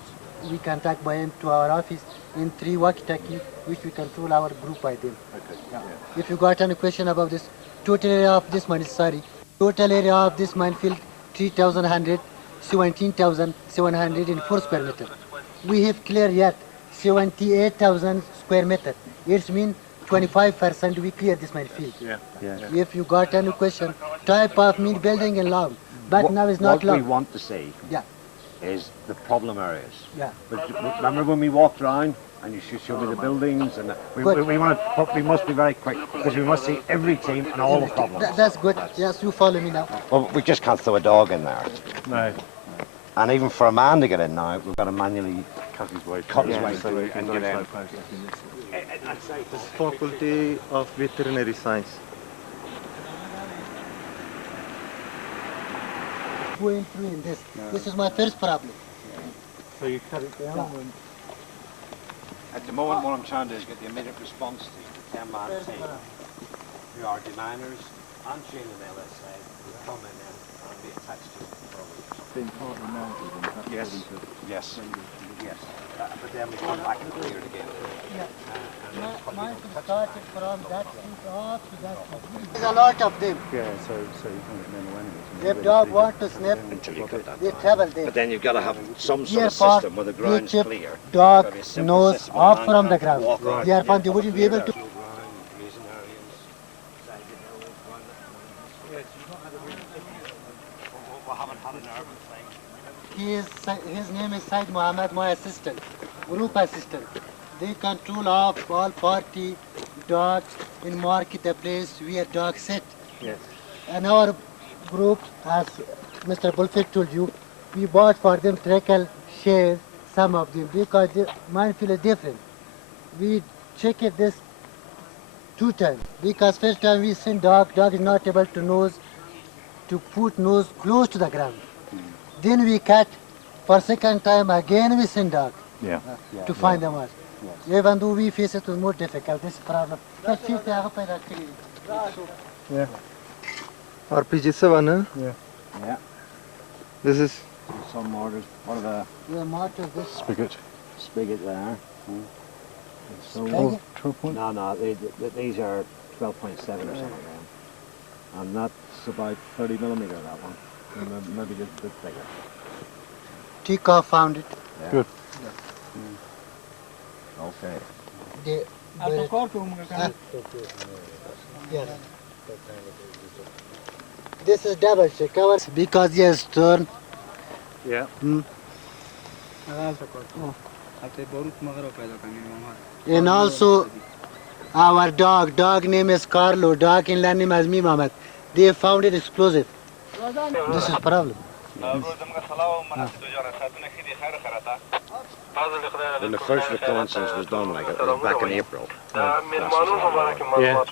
we contact by him to our office, and 3 walkie-talkie, which we control our group by them. Okay. Yeah. If you got any question about this, total area of this mine, total area of this minefield, 3,100, 17,704 square meter. We have cleared yet 78,000 square meter. It means 25% we clear this minefield. Yeah. If you got any question, type of mean building and long, but now it's not What long. we want to see is the problem areas. Yeah. But remember when we walked around and you showed me the buildings and we must be very quick because we must see every team and all the problems. That's good. Yes, you follow me now. Well, we just can't throw a dog in there. No. And even for a man to get in now, we've got to manually cut his way through and get in. Faculty of Veterinary Science. Going through in this. This is my first problem. So you cut it down? At the moment, what I'm trying to do is get the immediate response team, the 10-man team, who are deminers and trained in LSA, who come in and be attached to it for a week. Been partly mounted and cut Yes. yes. But then we come back and clear it again. Mine started from that street up to that street. There's a lot of them. Yeah, so you can't get them away. If dog want to snap, Until you cut that. they travel there. But then you've got to have some sort of Therefore, system where the they ground's chip clear. dog Gotta be a simple nose system. A off man from the can't ground. walk on. Therefore, they wouldn't be able to. His name is Said Muhammad, my assistant, group assistant. They control of all 40 dogs in market, the place where dogs sit. Yes. And our group, as Mr. Bulfit told you, we bought for them treacle shares, some of them, because the minefield is different. We check it this 2 times, because first time we send dog is not able to put nose close to the ground. Then we cut, for second time again we send dog to find them out. Even though we face it was more difficult, this problem. Yeah. RPG-7, huh? Yeah. This is Some mortars. What are Yeah, mortar, this. Spigot. the spigot there? Spigot? No, these are 12.7 or something. And that's about 30 millimeter, that one. And maybe just a bit bigger. Tika found it. Yeah. Good. Okay. They, yes. this is double check cover because yes, turn. Yeah. And also our dog name is Carlo, dog in land name as me Mohammed. They found it explosive. This is problem. When the first reconnaissance was done, like it was back in April. Yeah.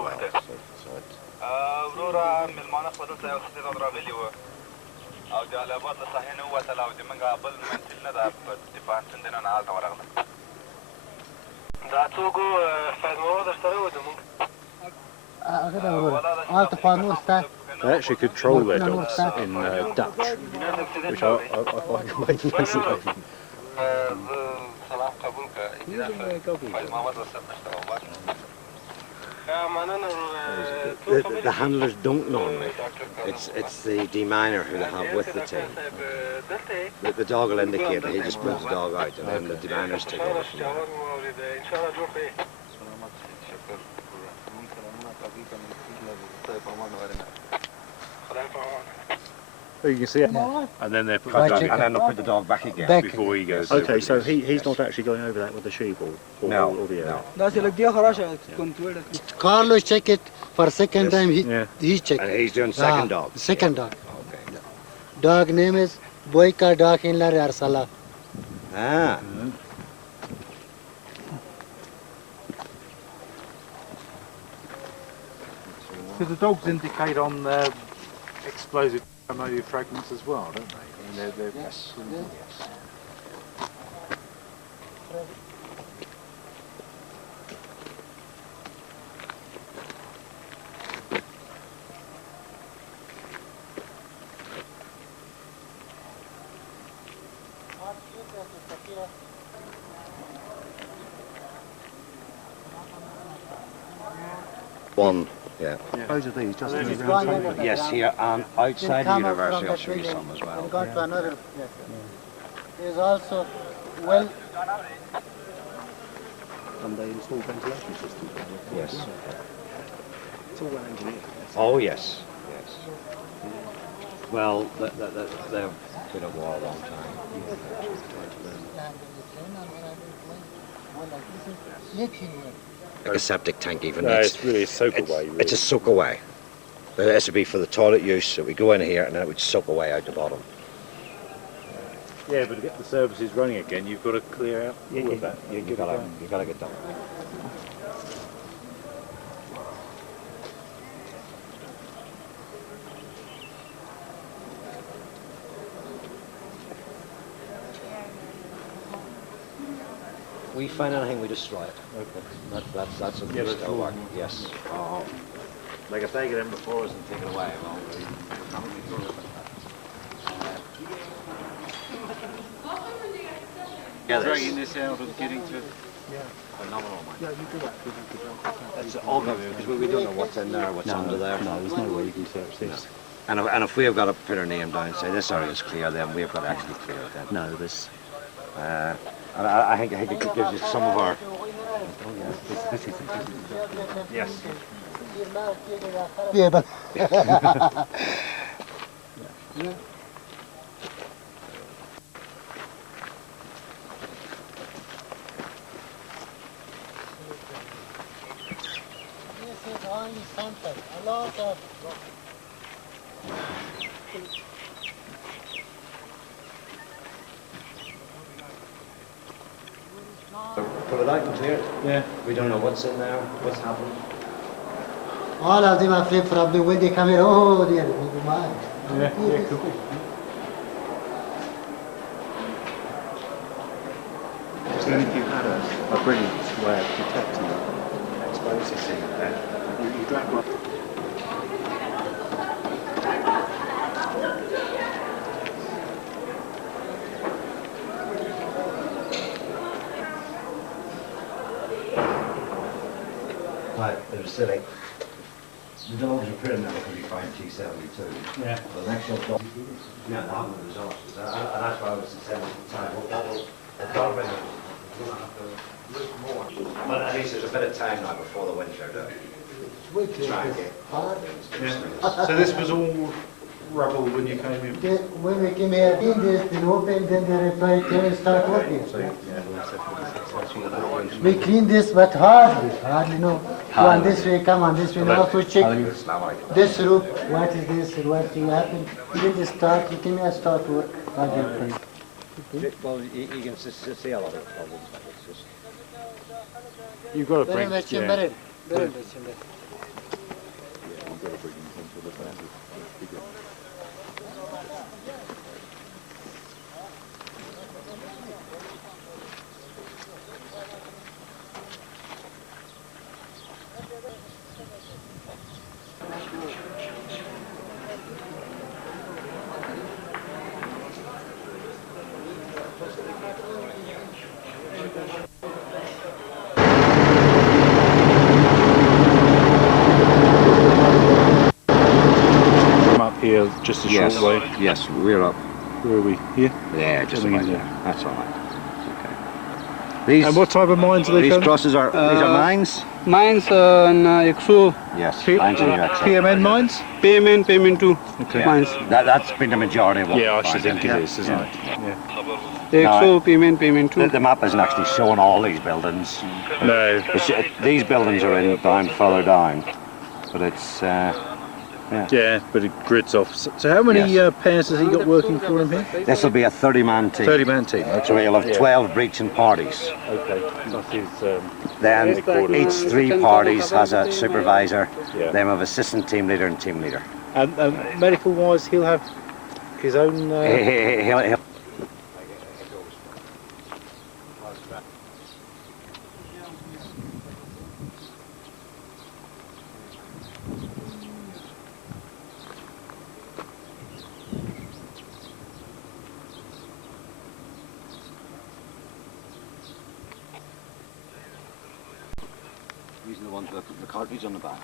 They actually control their dogs in Dutch, which I find quite fascinating. The handlers don't normally. It's the deminer who they have with the team. The dog will indicate that he just brings the dog out, and then the deminers take over from there. Oh, you can see it, and then they're And then they'll put the dog back again. before he goes. Okay, so he's not actually going over that with the sheep or the Carlo check it for second time. He checked. And he's doing second dog. Second dog. Okay. Dog name is Boyka dog in La Arsala. Ah. So the dogs indicate on the explosive ammonia fragments as well, don't they? I mean, yes. One, yeah. Those are these, just Yes, here and outside the university I'll show you some as well. And got to another. Yes. Is also well. And they install ventilation systems. Yes. It's all well engineered. Oh yes, yes. Well, they've been at war a long time. Like a septic tank even. No, it's really a soak away. It's a soak away. It has to be for the toilet use, so we go in here and then it would soak away out the bottom. Yeah, but to get the services running again, you've got to clear out all of that. You've got to get done. We find anything, we destroy it. Okay. That's a Yes, still work. Yes. Like if they get in before us and Take it away. Dragging this out and getting to... Phenomenal, man. Yeah, you do that. That's all because we don't know what's in there, what's under there. No, there's no way you can search this. No. And if we have got to put our name down and say this area is clear, then we've got to actually clear it then. No, this. And I think it gives you some of our... Yes. Yeah, but... This is only sample. A lot of... Put it out and clear it. Yeah. We don't know what's in there, what's happened. All of them are afraid probably when they come here, oh dear, never mind. Yeah, cool. So then if you had a brilliant way of detecting explosives in there, you drag one. Right, it was silly. The dogs are pretty now because you find T72. Yeah. The next dog, yeah, they haven't the resources. And that's why I was saying at the time, the dog is going to have to look more. But at least there's a bit of time now before the winter to try and get Yeah. So this was all rubble when you came in? When we came here, in this, then open, then they reply, can you start working? We clean this, but hardly, no. Go on this way, come on this way, and also check this roof, what is this, what will happen. Then they start, you came here, start work. Well, you can see a lot of problems. It's just... You've got to bring... Very much embedded. Very much embedded. Here, just a short way. Yes, we're up. Where are we? Here? Yeah, just Coming about in there. That's all right. Okay. And what type of mines are they? These crosses are these are mines. Mines Exo. Yes, mines in UXO. PMN mines? Payment 2 mines. That's been the majority of what Yeah, I we should find think in it here. is, isn't it? Yeah. Exo payment 2. The map isn't actually showing all these buildings. No. These buildings are in down further down, but it's Yeah, but it grids off. So how many pairs has he got working for him here? this will be a 30-man team. 30-man team. Okay. So he'll have 12 breaching parties. Okay. That's his, Then each 3 parties has a supervisor. Yeah. Then have assistant team leader and team leader. And medical-wise, he'll have his own... He'll These are the ones with the cartridge on the back.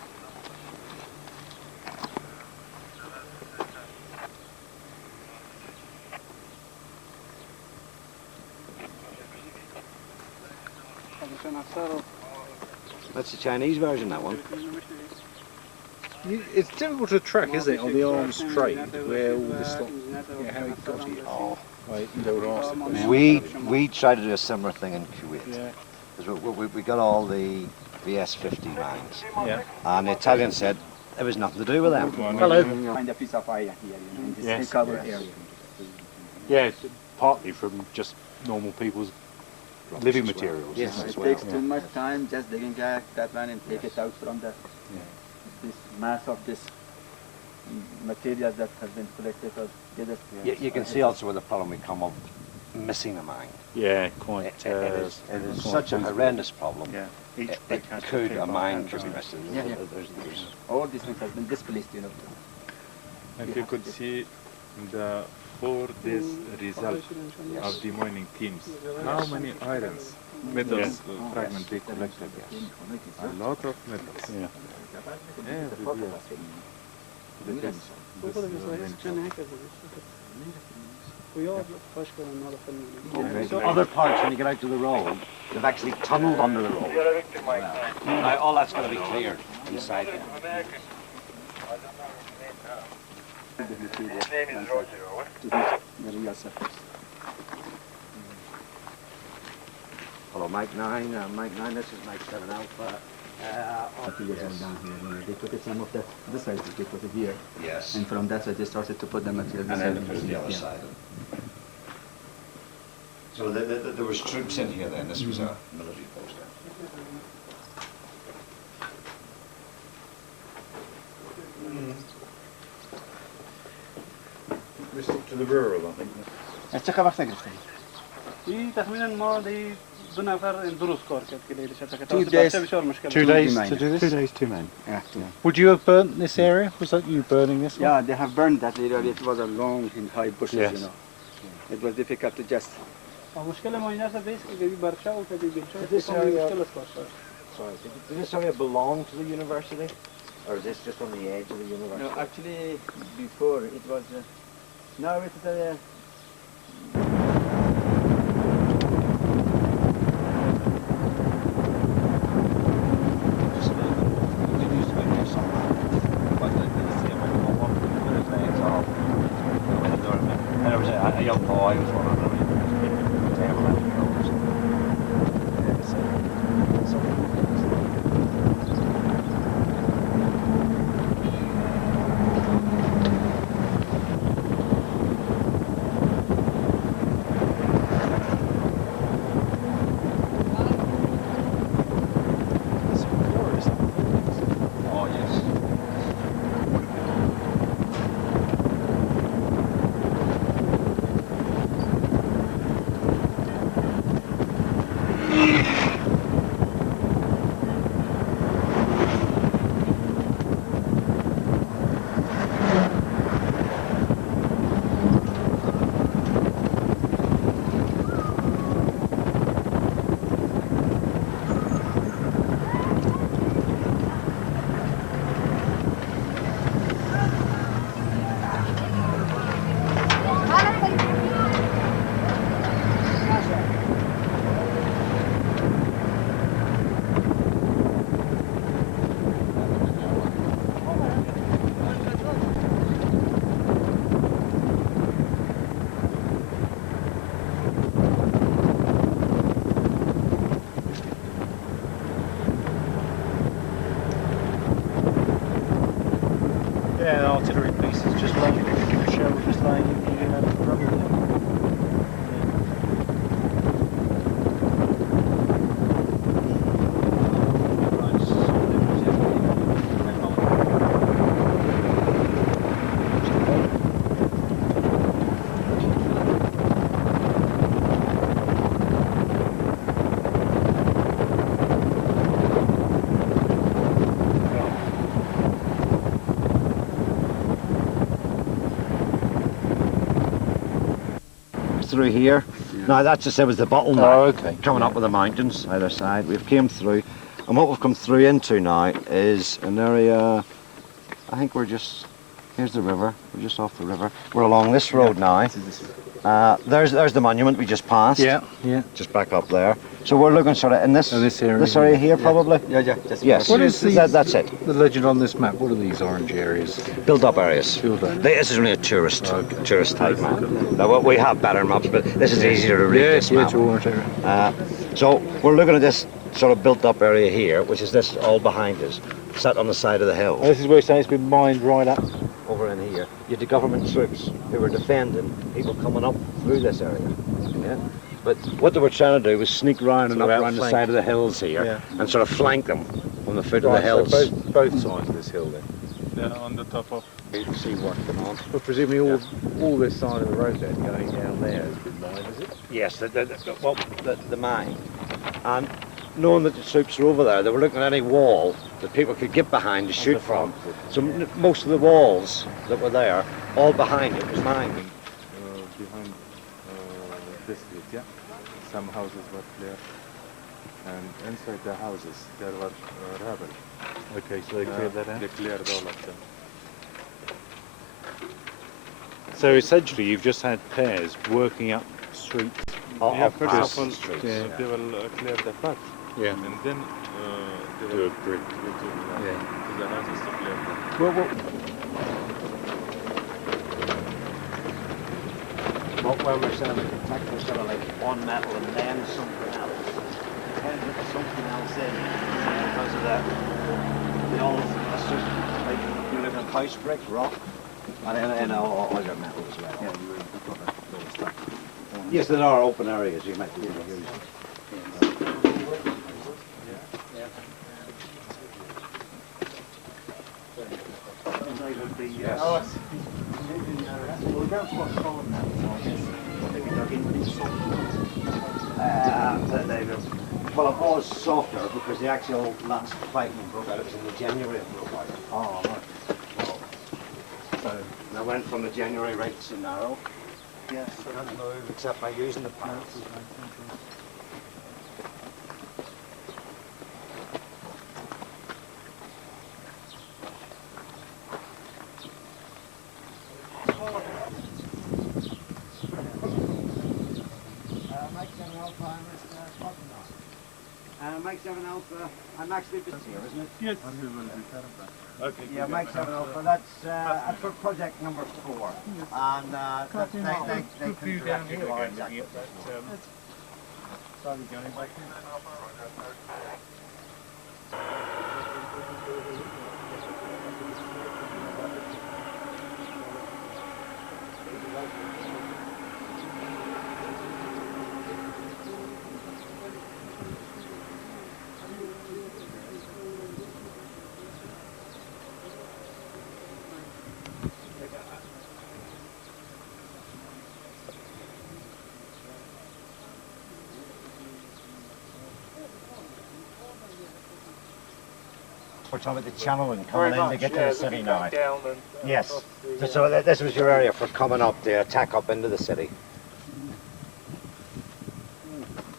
That's the Chinese version, that one. It's difficult to track, isn't it, on the arms trade, where all this lot, how it got here. Oh. Right, you don't ask the question. We tried to do a similar thing in Kuwait. Yeah. Because we got all the VS-50 mines. Yeah. And the Italians said there was nothing to do with them. Hello. Find a piece of iron here, in this Yes, covered yes. area. Yeah, it's partly from just normal people's living materials. Yes, isn't it as well? takes too much time just digging that one and take it out from this mass of this materials that has been collected or gathered. You can see also where the problem we come of missing a mine. Yeah, quite. It is quite such a feasible. horrendous problem. Yeah. A mine could be missing. Yeah, yeah. There's All these things have been displaced, you know. If you could see the 4 days result of the mining teams, how many irons, metals, fragments they collected? A lot of metals. Yeah. other parts, when you get out to the road, they've actually tunnelled under the road. Now, all that's going to be cleared inside there. His name is Roger. The real surface. Hello, Mike 9. Mike 9, this is Mike 7 Alpha. Down here, they took it some of this side, they put it here. Yes. And from that side, they started to put the material. And then put it the other side. So there was troops in here then. This was a military post. We stick to the rural, I think. Check out things. تخمينا ما دي دو نفر دروس كار كده كده 2 days. 2 days to do this? 2 days, 2 men. Yeah. Would you have burnt this area? Was that you burning this one? Yeah, they have burned that area. It was a long and high bushes, Yes. you know. It was difficult to just. مشكلة ما يناسب بس كده برشا وكده برشا. This area, sorry, did this area belong to the university? Or is this just on the edge of the university? No, actually, before it was. Now it's a. miles on it. Oh yes. Yeah, the artillery piece is just lying, the shell just lying in the rubble there. Through here. Now that just was the bottleneck. Oh, okay. Coming up with the mountains either side. We've came through, and what we've come through into now is an area. I think we're just. Here's the river. We're just off the river. We're along this road now. There's the monument we just passed. Yeah. Just back up there. So we're looking sort of in this area here, probably. Yeah. Yes. What is that's it. The legend on this map? What are these orange areas? Built-up areas. Build-up. This is only a tourist type map. Now, we have better maps, but this is easier to read. This map. It's orange area. So we're looking at this sort of built-up area here, which is this all behind us, sat on the side of the hill. This is where you're saying it's been mined right up. Over in here, you had the government troops who were defending people coming up through this area. Yeah. But what they were trying to do was sneak round and up around the side of the hills here and sort of flank them from the foot of the hills. So both sides of this hill then. Yeah, on the top of. You can see working on. But presumably all this side of the road then going down there has been mined, is it? Yes, the mine. And knowing that the troops were over there, they were looking at any wall that people could get behind to shoot from. So most of the walls that were there, all behind it was mined. Behind this street, yeah. Some houses were clear, and inside the houses there were rubble. Okay, so they cleared that out? They cleared all of them. So essentially you've just had pairs working up streets. Yeah, first of all, streets. they will clear the path. Yeah. And then they Do will a grid. go to the houses to clear them. Where we're sort of we're sort of like on metal and then something else. Then put something else in because of that. The old, it's just like you live in house brick, rock, and all other metal as well. Yeah, yes, there are open areas you might be able to use. Yes. Well, it was softer because the actual last fighting broke out. It was in the January it broke out. Oh, right. So I went from the January right to narrow. Yes. Can't move except by using the pants. Mike 7 Alpha. I'm actually just here, isn't it? Yes. Okay. Yeah, Mike 7 Alpha. That's for project number 4. And they can direct you to our executive. Sorry, Johnny, back here. We're talking about the channel and coming in to get to the city now. Yes. So this was your area for coming up the attack up into the city.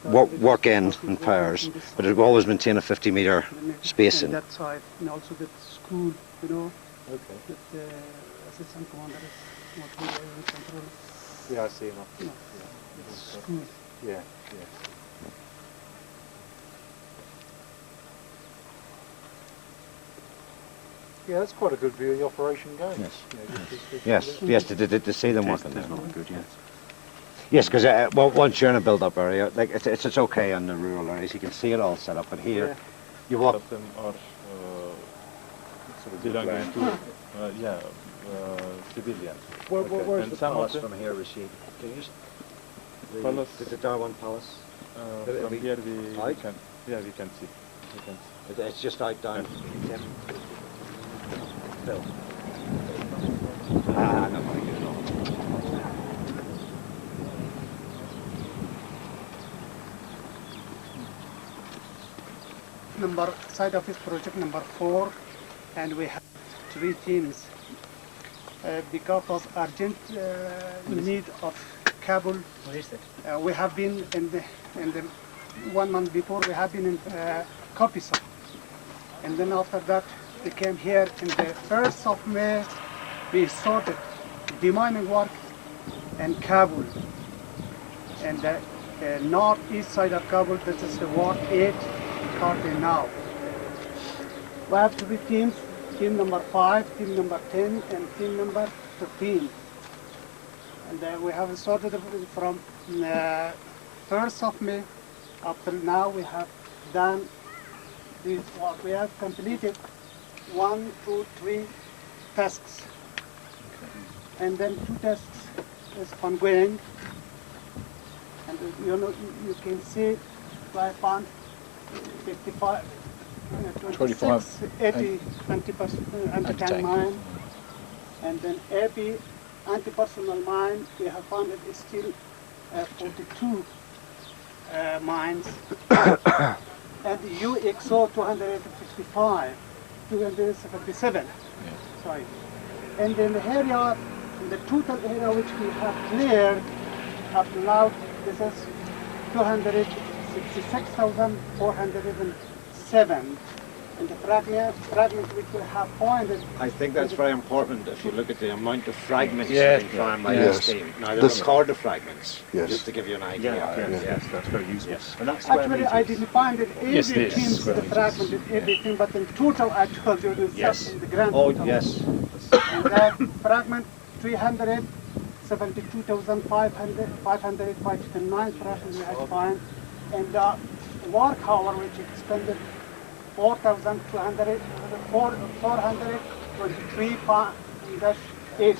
Work in pairs, but it will always maintain a 50-meter spacing. That side, and also the school, you know. Okay. That the assistant commander is not really in control. Yeah, I see now. No. It's school. Yeah. Yeah, that's quite a good view of the operation going. Yes, to see them working there. Good, yes. Yes, because once you're in a build-up area, like it's okay in the rural areas, you can see it all set up. But here, you walk. Some of them are belonging to civilians. Where's And the some of palace them- from here, Rashid? Can you just Palace? the Darwin Palace? From here we Out? can, we can see. It's just out down. Phil. Ah, no, very good. Side office project number 4, and we have 3 teams. Because of urgent need of Kabul, we have been in the 1 month before we have been in Kopiso, and then after that we came here in the 1st of May. We started demining work in Kabul, and the northeast side of Kabul. This is the Ward 8 currently now. We have 3 teams. Team number 5, team number 10, and team number 13. And we have started from 1st of May up till now. We have done this work. We have completed 1, 2, 3 tasks, and then 2 tasks is ongoing. And you can see I found 55. 26, 80 anti-tank mine, and then every anti-personnel mine we have found it is still 42 mines, and the UXO 277, sorry. And then the area, the total area which we have cleared up to now, this is 266,407. And the fragment which we have pointed. I think that's very important if you look at the amount of fragments Yeah. being found by Yes. this team. Now, they This- record the fragments, Yes. just to give you an idea. Yes, that's very useful. Yes. And that's Actually, I didn't find it every Yes, it is. team Square the meters. fragment, everything, but in total I told you the Yes. in the grand Oh, total. yes. And that fragment 372,559 fragments we had found, and the work hour which expended 423.8,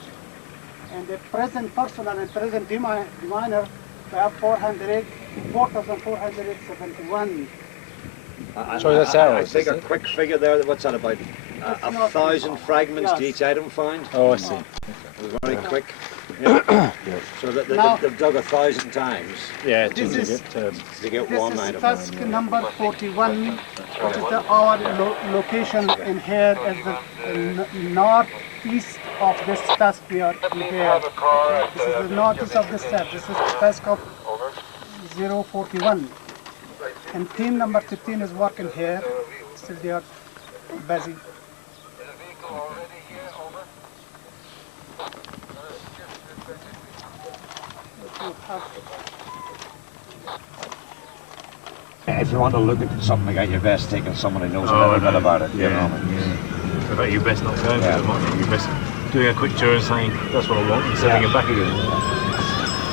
and the present personnel and present deminer we have 4,471. Sorry, that's ours. I think a quick figure there. What's that about? It's 1,000 fragments to yes. each item found. Oh, I see. Very quick. Yeah. So that Now- they've dug 1,000 times. Yeah, This is- to get This one is item. task number 41, which is our location in here is the northeast of this task we are in here. This is the northeast of this task. This is task of 041. And team number 15 is working here. Still they are busy. If you want to look at something like that, you're best taking someone who knows a little bit about it. You know? In fact, you best not going with them, aren't you? You best doing a quick tour and saying, that's what I want, and sending it back again.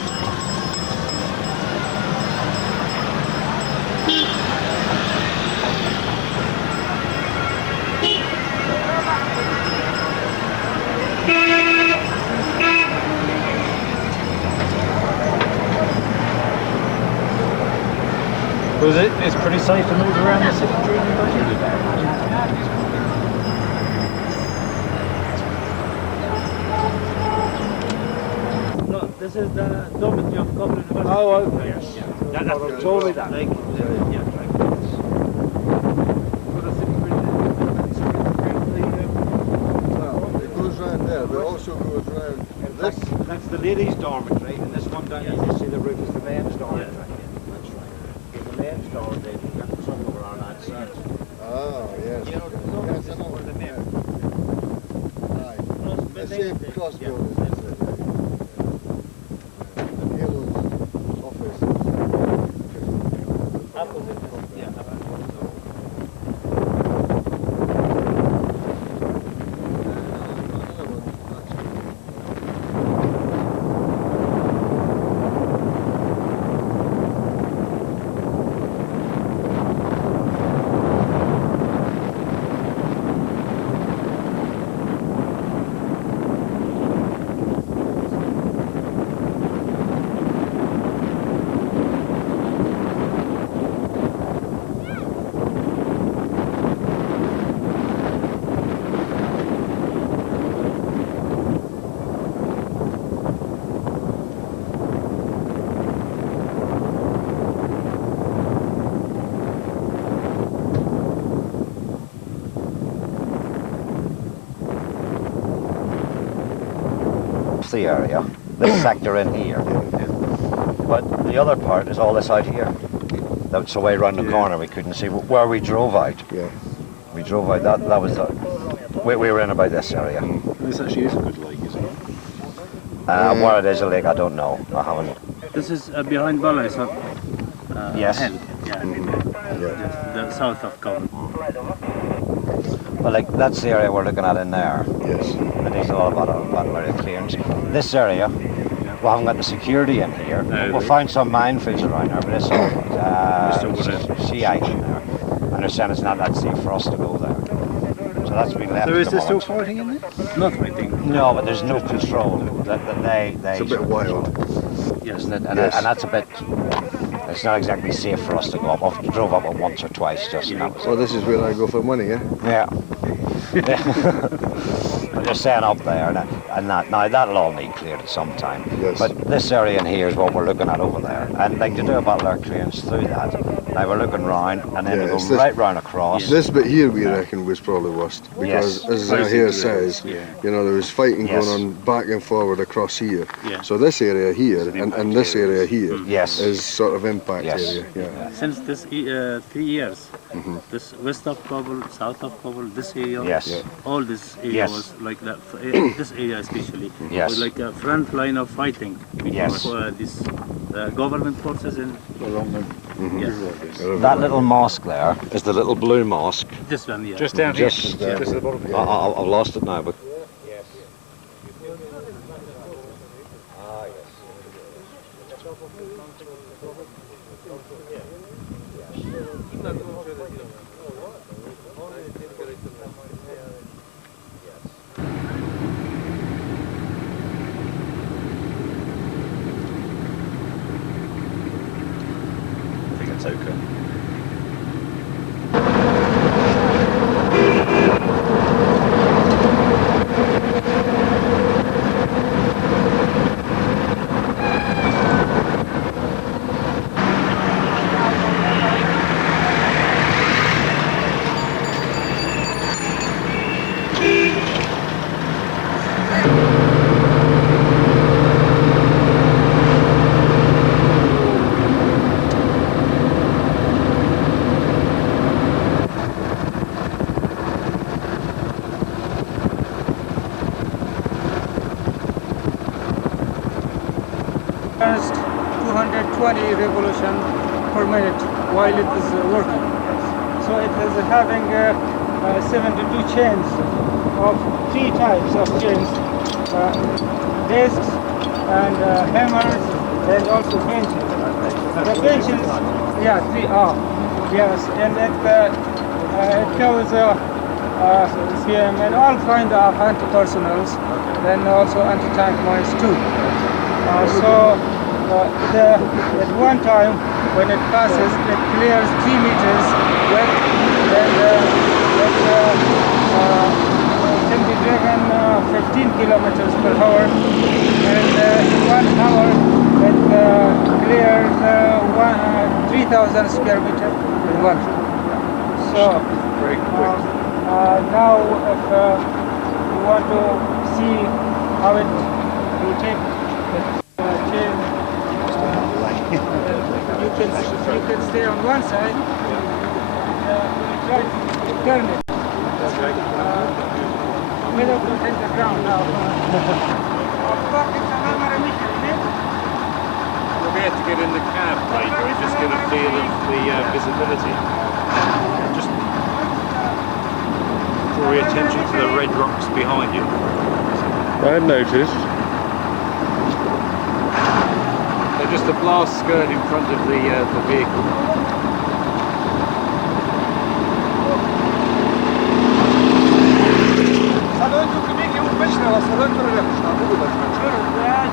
Was it? It's pretty safe to move around the city during the day. No, this is the dormitory of Kabul University. Oh, okay. Yes. That's told me that. Like, yeah, Well, it goes round there, but also goes round this. That's the ladies' dormitory, and this one down here, you see the roof is the men's dormitory. That's right. The men's dormitory, you've got some over on that side. Oh, yes. You know, Yes, I know. where the men. Aye. The same cross buildings. And Halo's office. The area, this sector in here, but the other part is all this out here. That's away round the corner. We couldn't see where we drove out. Yeah, we drove out. That was we were in about this area. This actually is a good lake, isn't it? Where it is a lake, I don't know. I haven't. This is behind Bala, so Yes. hill. Yeah, just the south of Kabul. Well, like that's the area we're looking at in there. yes. It is all about area clearance. This area, we haven't got the security in here. We'll find some minefields around there, but it's all sea ice in there. And they're saying it's not that safe for us to go there. So that's been left. So is at the there still moment. fighting in there? Not fighting. No, but there's no control. That they It's a bit wild. Yes. and Yes. that's a bit. It's not exactly safe for us to go up. I've drove up it once or twice just now. Well, this is where I go for money, yeah? Yeah. I'm just saying up there, and that now that'll all need cleared at some time. Yes. But this area in here is what we're looking at over there, and like to do a battle air clearance through that. Now we're looking round, and then Yeah, we go it's this- right round across. This bit here, we reckon, was probably worst because, Yes. as here says, Yeah. you know, there was fighting Yes. going on back and forward across here. Yeah. So this area here and this area here Yes. is sort of impact Yes. area. Yeah. Since this 3 years, this west of Kabul, south of Kabul, this area, Yes. Yeah. all this area Yes. was like that. This area especially Yes. was like a front line of fighting between Yes. this government forces and Along the yes, That little mosque there is the little blue mosque. this one, yeah. just down here. Just Just at the bottom. I've lost it now, but I think it's okay. First 220 revolution per minute. while it is working. So it is having 72 chains of 3 types of chains, discs and hammers and also benches. The benches, yeah, 3R, yes, and it goes CM and all kind of anti-personals and also anti-tank mines too. At one time when it passes, it clears 3 meters width and it can be driven 15 kilometers per hour, and in 1 hour it clears 3,000 square meters in 1. So very quick. now if you want to see how it will take the chain, you can stay on one side, try to turn it. Middle to hit the ground now. We'll be able to get in the cab later and just get a feel of the visibility. Just draw your attention to the red rocks behind you. I had noticed. They're just a blast skirt in front of the vehicle.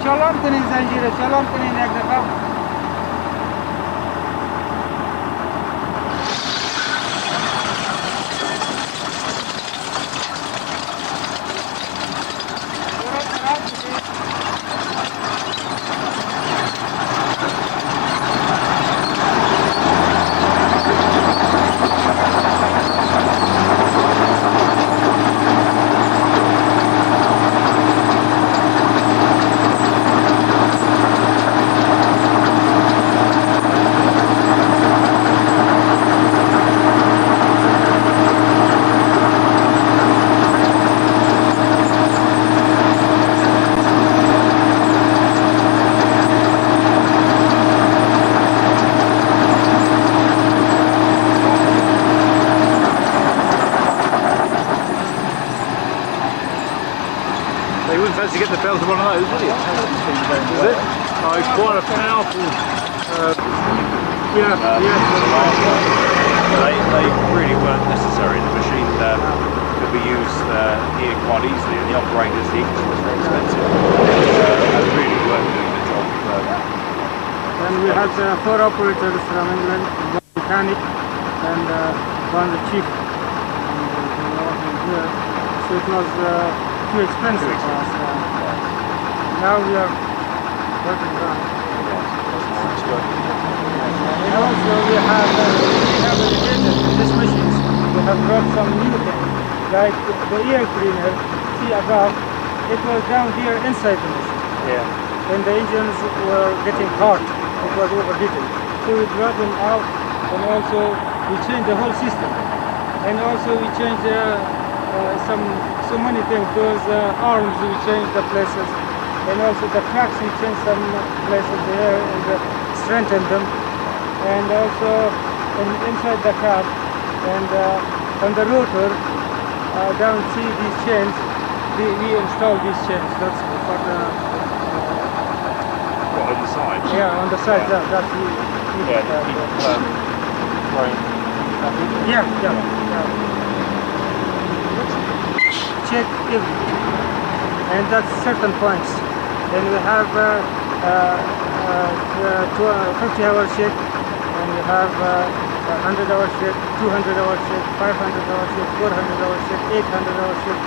چالانتنی زنجیره چالانتنی یک دفعه You wouldn't fancy getting the belt of one of those, would you? Is it? Oh, it's quite a powerful... yeah. They really weren't necessary. The machine could be used here quite easily, and the operators, the English was very expensive. They really weren't doing the job. And we had 4 operators from England, 1 mechanic and 1 the chief. So it was too expensive for us. Now we are working around. And also we have educated these machines. We have brought some new things, like the air cleaner. See above, it was down here inside the machine. Yeah. When the engines were getting hot, it was overheating. So we brought them out, and also we changed the whole system. And also we changed so many things. Those arms we changed the places, and also the tracks we changed some places there and strengthened them. And also inside the cab and on the rotor, down see these chains. We installed these chains. That's for the. What, on the side? Yeah, on the side. Yeah. That's check everything, and that's certain points. Then we have 50-hour check, and we have 100-hour check, 200-hour check, 500-hour check, 400-hour check, 800-hour check,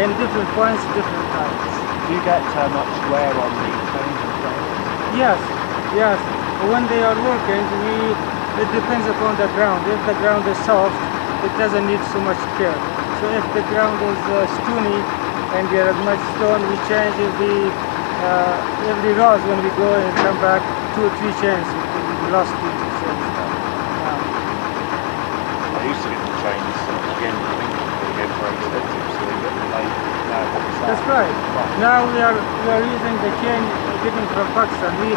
and different points, different times. Do you get much wear on the trains and trains? Yes. When they are working, it depends upon the ground. If the ground is soft, it doesn't need so much care. So if the ground is stony and there is much stone, we change every rod when we go and come back 2 or 3 chains. We lost 2 or 3 chains. I used to get the chains again, I think, very expensive, so they get delayed. That's side. Now we are using the chain getting from Pakistan. We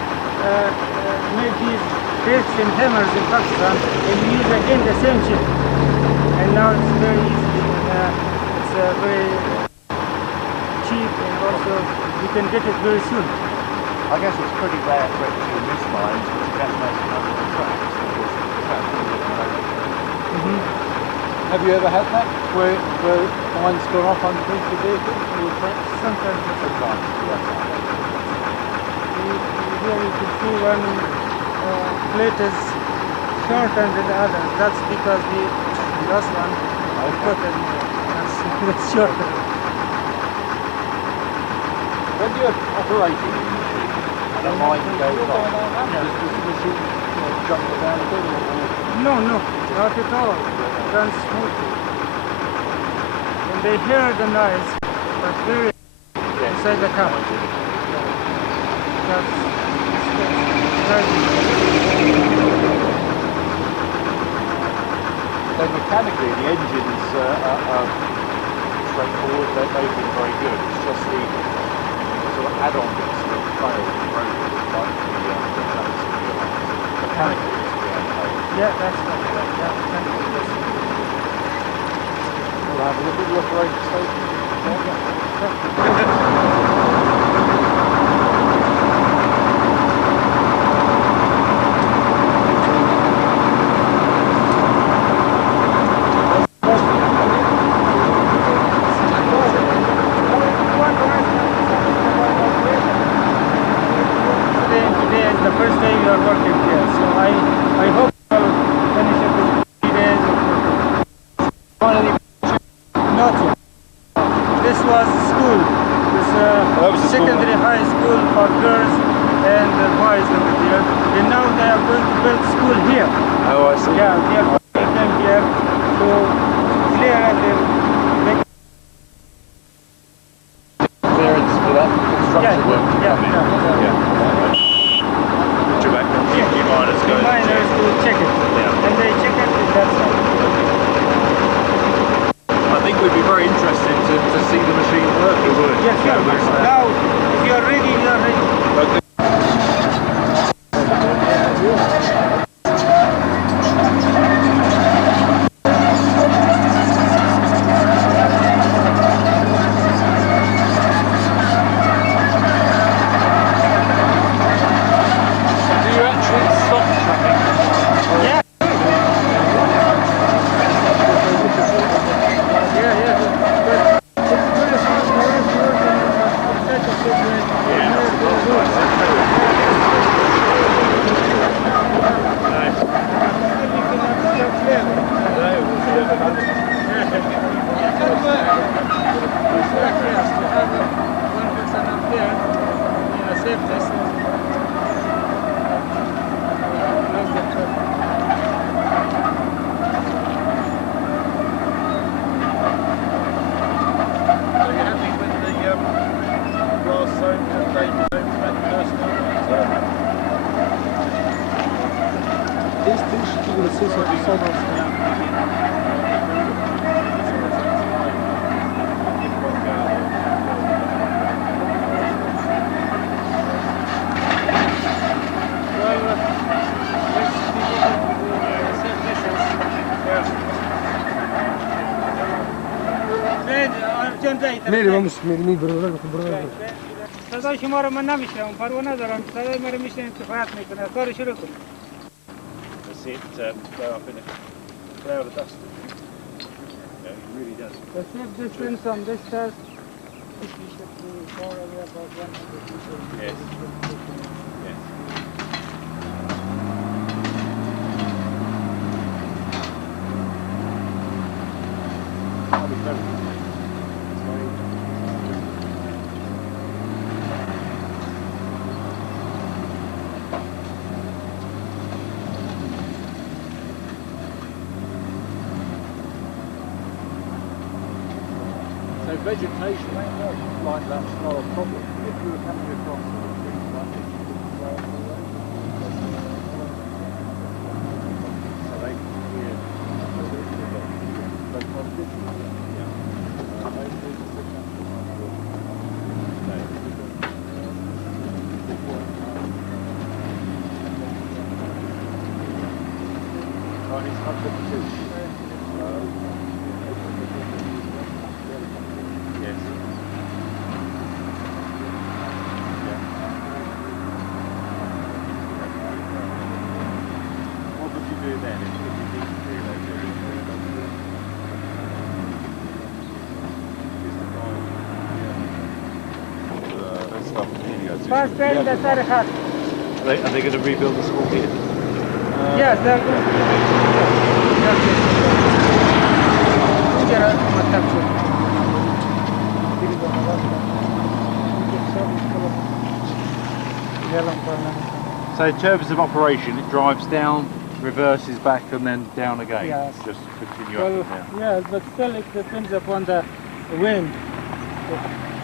made these bricks and hammers in Pakistan, and we use again the same chain. And now it's very easy. It's very cheap, and also you can get it very soon. I guess it's pretty rare for it to miss mines, but it detonates under the tracks. Have you ever had that, where mine's gone off underneath the vehicle? Sometimes. Yes. Here you can see one plate is shorter than the other. That's because the last one I put in that's shorter. When you're operating in the machine and a mine goes off, does the machine jump around a bit? No, not at all. It runs smoothly. And they hear the noise, but very inside the car. So mechanically, the engines are straightforward. They've been very good. It's just the sort of add-on bits that fail the program, like the tracks and the mechanically. Yeah, that's right. Yeah, we'll have a look at the operating station. Today is the first day we are working here, so I hope we'll finish it in 3 days or 4 days. Not yet. This was school. This secondary high school for girls and boys over here. And now they are going to build school here. Oh, I see. Yeah, they are putting them here to clear the clearance for that construction work to come in. The miners will check it. And they check it and that's all. I think we'd be very interested to see the machine work. We would. Yes, sure. Now, if you're ready, you're ready. Okay. صدای شما رو من نمیشنم پروا ندارم صدای ما رو میشنم که فرق میکنه کار شروع کن See it blow up in a cloud of dust. Yeah, it really does. The safe distance on this test is we should be far away about 100 meters. Yes. Yes. I'll be clever. Vegetation like that's not a problem. If you were coming across the trees like this, you could throw them away. So they can hear but not different. Yeah. Yes. What would you do then if you didn't do those? First time the Sarahat. Are they going to rebuild the school here? Yes, they're going to So in terms of operation, it drives down, reverses back and then down again? Yes. Just continue Well, up and down? yes, but still it depends upon the wind.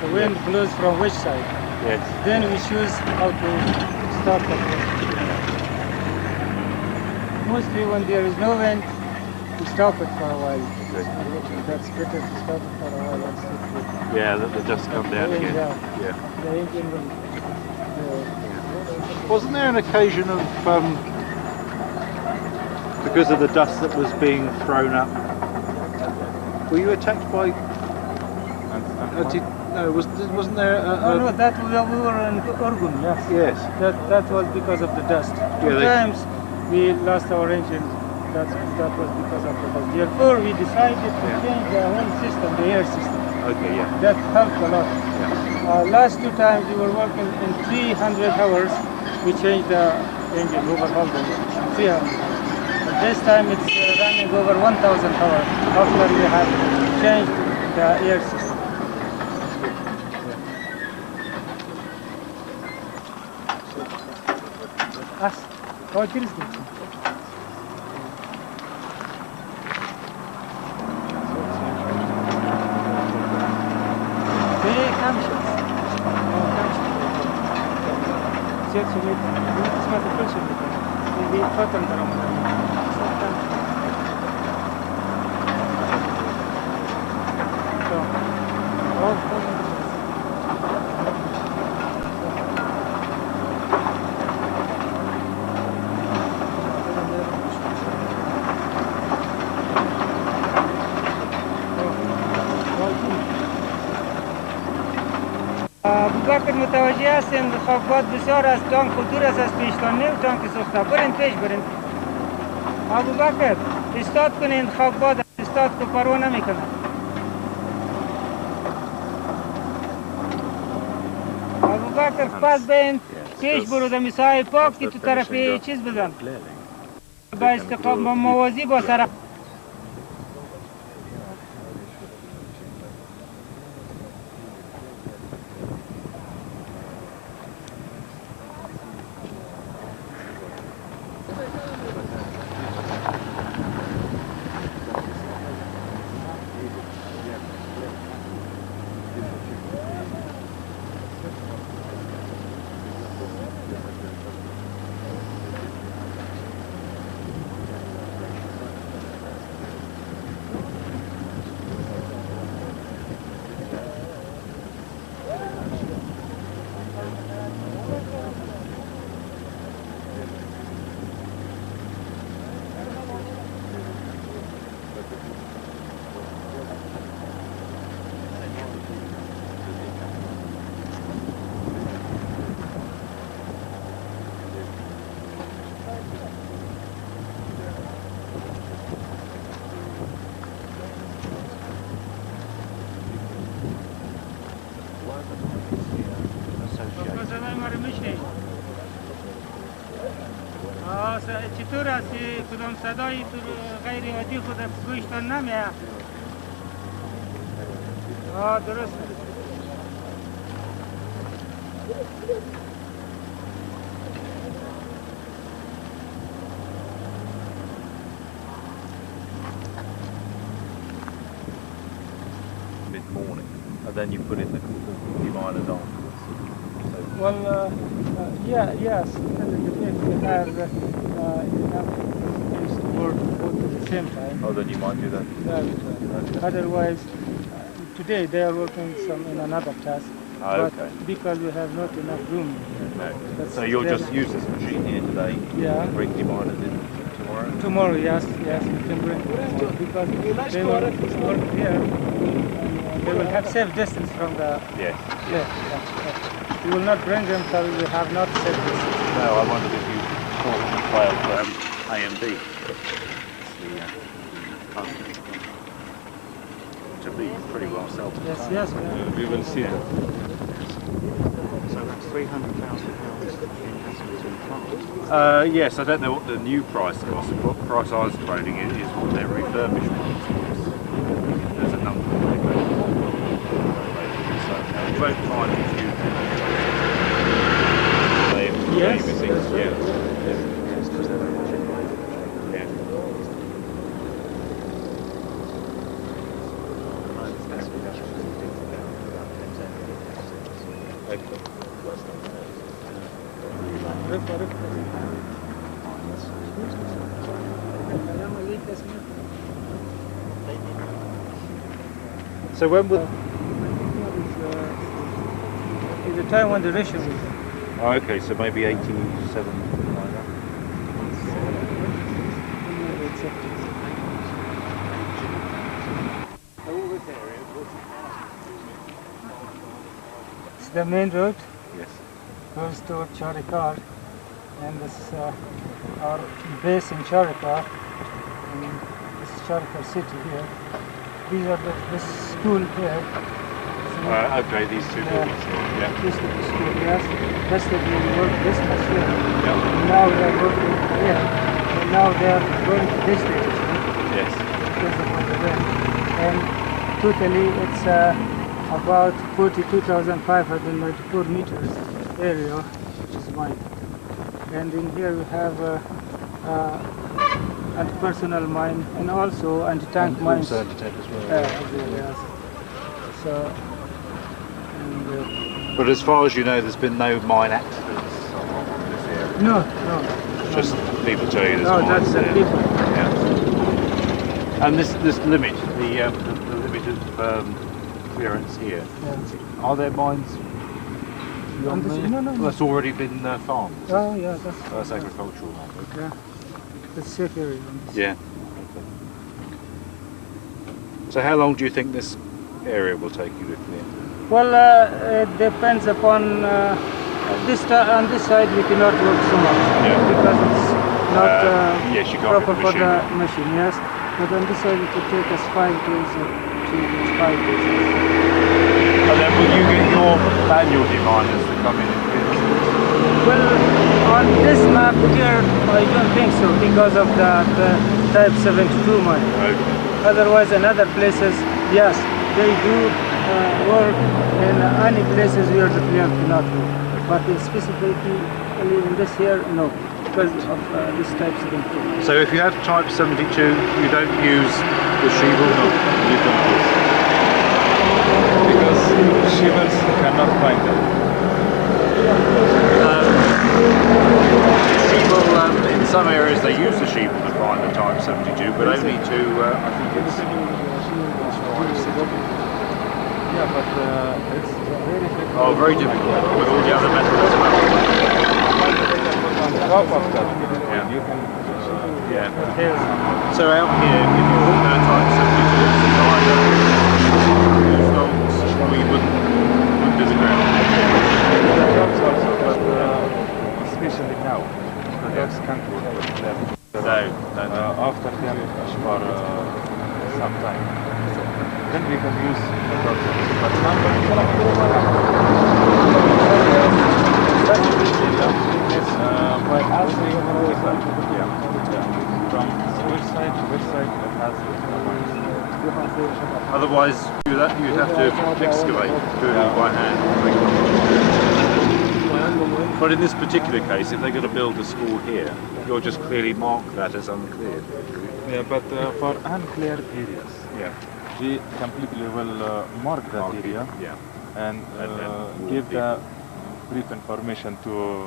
The wind blows from which side? Yes. Then we choose how to start the wind. Mostly when there is no wind, we stop it for a while. That's better to stop it for a while and see. Yeah, the dust come down again. Yeah. The engine will. Wasn't there an occasion of, because of the dust that was being thrown up, were you attacked by, wasn't there Oh no, that we were in Oregon, yes. Yes. That was because of the dust. Yeah, Sometimes we lost our engine, that was because of the dust. Therefore we decided to change the whole system, the air system. Okay, yeah. That helped a lot. Last 2 times we were working in 300 hours. We changed the engine, overhauled the engine, 300. But this time it's running over 1,000 hours after we have changed the air system. As, oh, it is good. بکر متوجه هستیم خاکباد بسیار از تانک و دور است از پیشتان نیو تانک سوخته برین پیش برین ابوبکر استاد کنین خاکباد استاد که پروا نمیکنه ابوبکر پس بین پیش برو دمی سای پاک که تو طرفی چیز بزن با استقام موازی با سرک چطور است کدام صدایی غیر عادی خود گوشتان نمیه درست mid-morning, and then you put in the miners afterwards. Well, yes, if we have enough space to work both at the same time. Oh, then you might do that. Okay. Otherwise, today they are working in another task. But because we have not enough room. No. So you'll just use this machine here today, bring your miners in tomorrow? Tomorrow, yes, yes, we can bring them tomorrow because they will work here. And they will have safe distance from the. Yes. Yeah. You will not bring them till you have not safe distance. No, I wondered if you thought on the file for A and B. To be pretty well self-contained. Yes, We will see that. So that's £300,000 yes, I don't know what the new price cost. The price I was quoting is what their refurbished ones cost. There's a number of them. So we won't find these new Yes. So when would the time when the ration was. oh, okay, so maybe 87. It's the main road. Yes. Goes to Charikar, and this is our base in Charikar. And this is Charikar city here. These are this school here. Okay, these two buildings here. Yeah. This is the school, yes. Yesterday we worked this much here. And now they are working here. And now they are going to this direction. Yes. Because of the rain. And totally it's about 42,594 meters area, which is mine. And in here we have anti-personnel mine and also anti-tank mines. Also anti-tank as well. Yes. So, but as far as you know, there's been no mine accidents on this area? No. Just people tell you there's No, mines that's the there. people. Yeah. And this limit, the limit of clearance here, are there mines beyond there? No. That's already been farmed? Oh, yeah, that's agricultural land. Okay. It's safe area. Yeah. So how long do you think this area will take you to clear? Well, it depends upon on this side we cannot work so much because it's not yes, you can't proper get the for the machine. machine. Yes, but on this side it will take us 5 days or 5 days. And then will you get your manual deminders to come in and clear this? Well, on this map here, I don't think so because of the type 72 mine. Okay. Otherwise, in other places, yes, they do work in any places where the player cannot work. But specifically in this here, no, because of this type 72. So if you have type 72, you don't use the sheeple? No, you don't use it. Because shivers cannot find them. Sheeple, in some areas they use the sheeple to find the type 72, but only to, I think it's Yeah, but it's very difficult. oh, very difficult with all the other methods. On top of that, yeah. you can. Yeah. So out here, if you walk down type 72, it's either use dogs or you wouldn't do the ground. Dogs also, but especially now, the dogs can't work with them. After them for some time. Then we can use the dogs. But now, by asking from which side to which side it has Otherwise, you'd have to excavate, do it all by hand. But in this particular case, if they're going to build a school here, you'll just clearly mark that as uncleared. Yeah, but for uncleared areas, we completely will mark that area and give the brief information to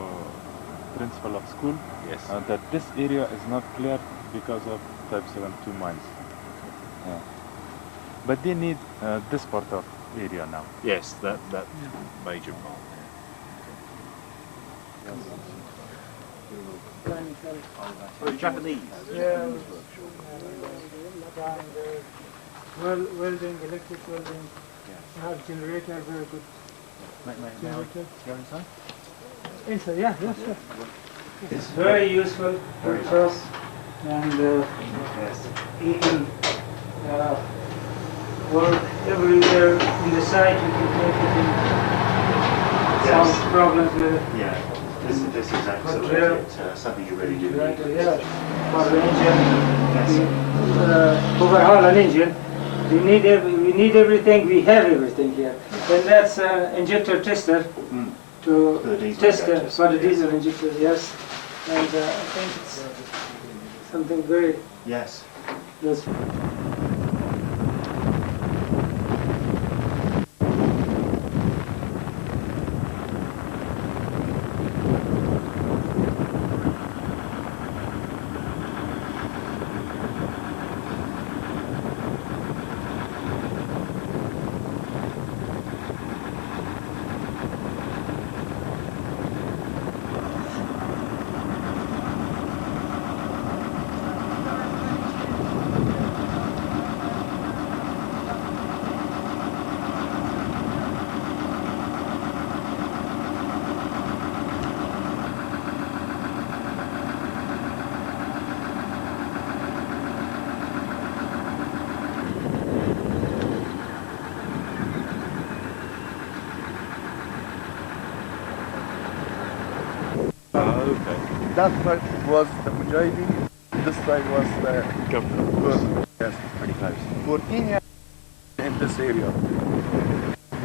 principal of school that this area is not cleared because of type 72 mines. Yeah. But they need this part of area now. Yes, that major part. Yes. Japanese? Yeah. Welding, electric welding. You have generator, very good. Generator. Inside, yeah, yes, sir. It's very useful for us, and even work everywhere in the site, we can take it in. Some problems with it. Yeah, this is absolutely something you really do need. Yeah, for the engine, overhaul an engine, we need everything, we have everything here. And that's injector tester to test for the diesel injector, yes. And I think it's something very useful. That side was the Mujahideen, this side was the government. Yes, pretty close. 14 years in this area.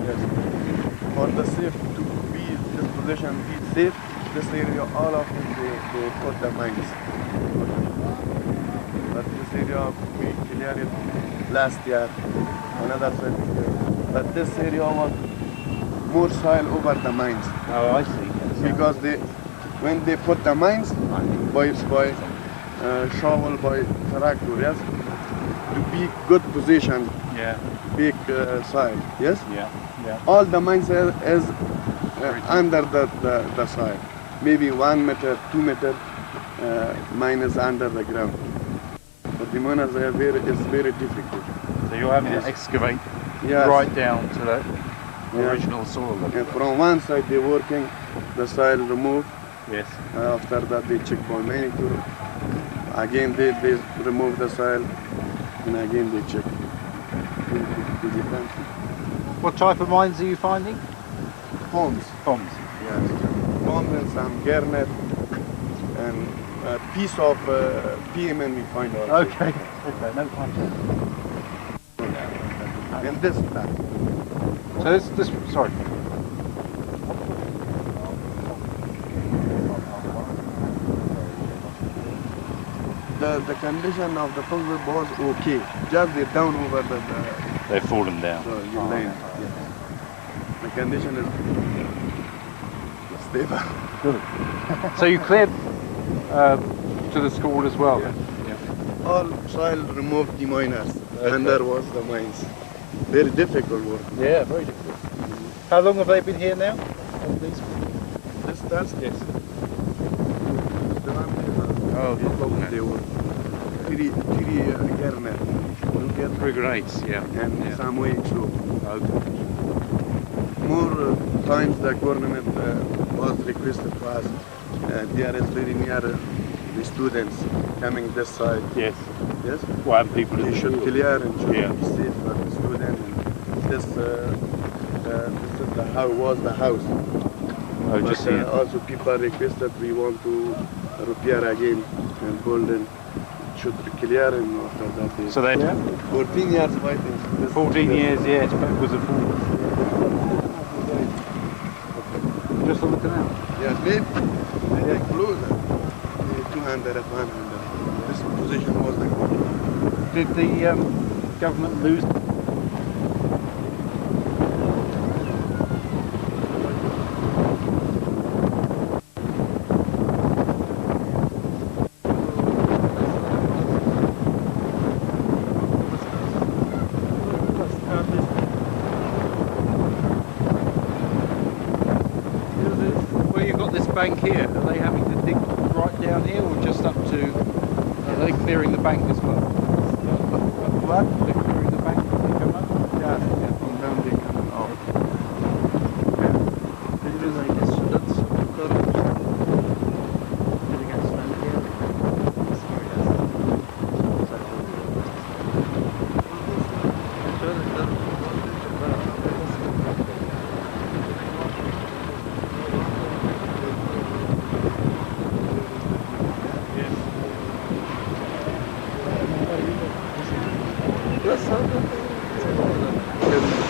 Yes. For the safe to be this position, be safe, this area, all of them, they put the mines. But this area, we cleared it last year, another 20 years. But this area was more soil over the mines. Oh, I see. Because when they put the mines, by shovel, by tractor, yes, to be good position, big soil, yes? Yeah. All the mines is under the soil. Maybe 1 meter, 2 meter mine is under the ground. But the miners are it's very difficult. So you're having to excavate right down to the original soil level. From one side they're working, the soil removed. Yes. After that they check for manicure. Again they remove the soil, and again they check. What type of mines are you finding? Homes. Homes. Yes. Homes and some garnet and a piece of PMN we find out. Okay. Okay, no problem. And this back. So this sorry. The condition of the fungal was okay. Just they down over the they've fallen down. So land. Yes. The condition is stable. Good. So you cleared to the school as well? Yeah. All soil removed the miners, and there was the mines. Very difficult work. Yeah, very difficult. How long have they been here now? This does? Yes. Oh, they were three garnet. Three grades, yeah. And some way too. Okay. More times the government was requested to us. There is very near the students coming this side. Yes. Yes. Well, and people they should clear and should be safe for the student. And this is the house. Oh, just but, also people requested we want to repair again and build and should be clear and after that. So they 14 years fighting. 14 years, yeah, it's backwards and forwards. Just on the canal? Yeah, maybe closer. 200 at 100. This position was the good. Did the government lose? Well, you've got this bank here. Are they having to dig right down here or just up to, are they clearing the bank as well? What? They're clearing the bank when they come up? Yeah, from down they come out.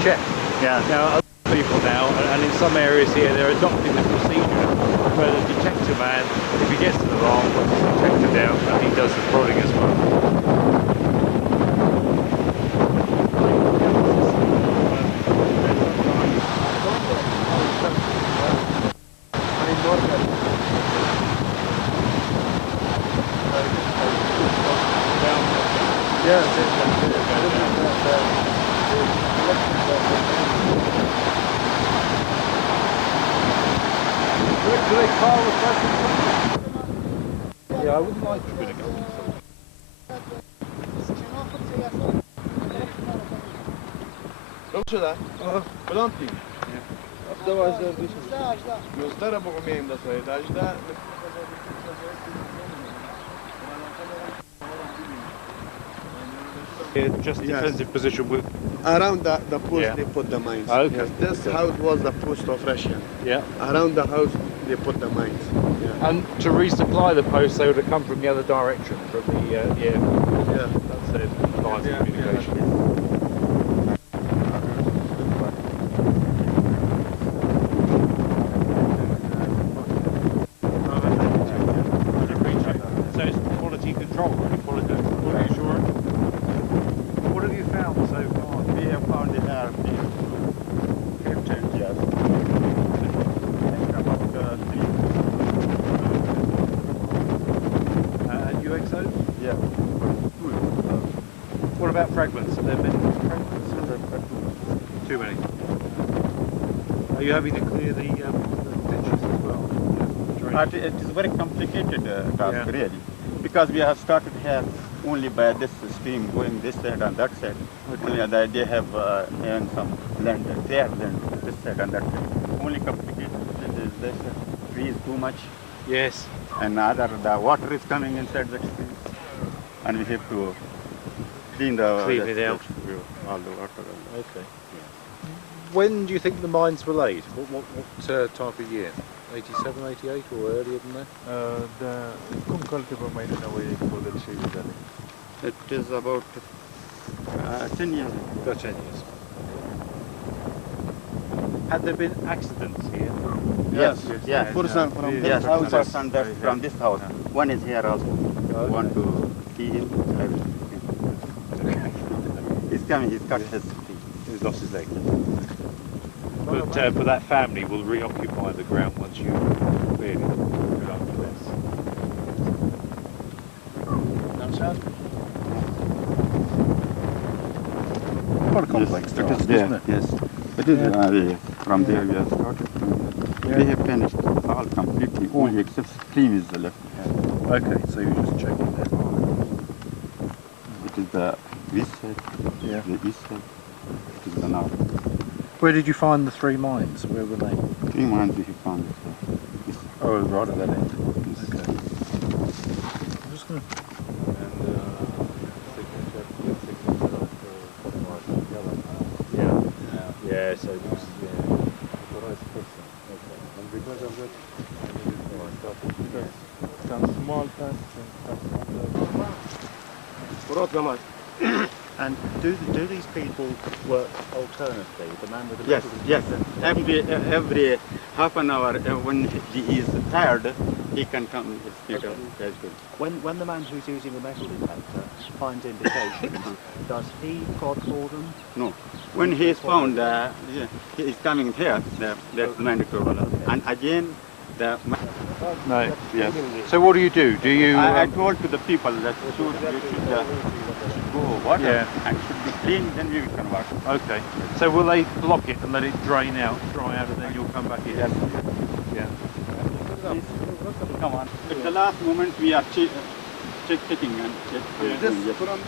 Check. Yeah. Now, other people now, and in some areas here, they're adopting the procedure where the detector man, if he gets to the alarm, puts the detector down, and he does the prodding as well. Do they file the person? Yeah, I wouldn't like to be a government. Dobrze, da? Porządki. Oddałaś za już teraz mogłem do swojej dać, da? Just defensive position with... Around the post they put the mines. Okay. Yes, this house was the post of Russia. Yeah. Around the house they put the mines. Yeah. And to resupply the post, they would have come from the other direction, from the yeah. That's it. Lines of communication. So it's quality control, really, quality assurance. What have you found so far? We have found the air yes. And UXO? Yeah. What about fragments? Have there been fragments? Too many. Are you having to clear the ditches as well? It is very complicated task really, because we have started here only by this stream going this side and that side. Only they have and some land, their land, this side and that side. Only complicated is this tree is too much. Yes. And the water is coming inside the stream, and we have to clean it out. All the water. Okay. When do you think the mines were laid? What type of year? 87, 88 or earlier than that? It is about 10 years. About 10 years. Had there been accidents here? Yes. Person from this house, person from this house. One is here also. Want to see him? He's coming. He's cut his teeth. He's lost his leg. But that family will reoccupy the ground once you really go up to this. Quite a complex task, isn't it? Yes. It is from there we have started. They have finished all completely, only except stream is left. Okay, so you're just checking that. It is the east side, the east side, it is the north. Where did you find the 3 mines? Where were they? 3 mines we have found. Oh, right at that end. Okay. I'm just going to... Yeah, so this is and because of that, some small And do these people work alternately? The man with the yes. Every half an hour when he is tired, he can come. That's good. When the man who's using the metal detector finds indications, does he prod for them? No. When he is found, he is coming here. That's mandatory. And again, no. Yes. So what do you do? Do you? I told to the people that you should go water and should be clean. Then we can work. Okay. So will they block it and let it dry out, and then you'll come back in? Yes. Yeah. Come on. At the last moment we are checking and From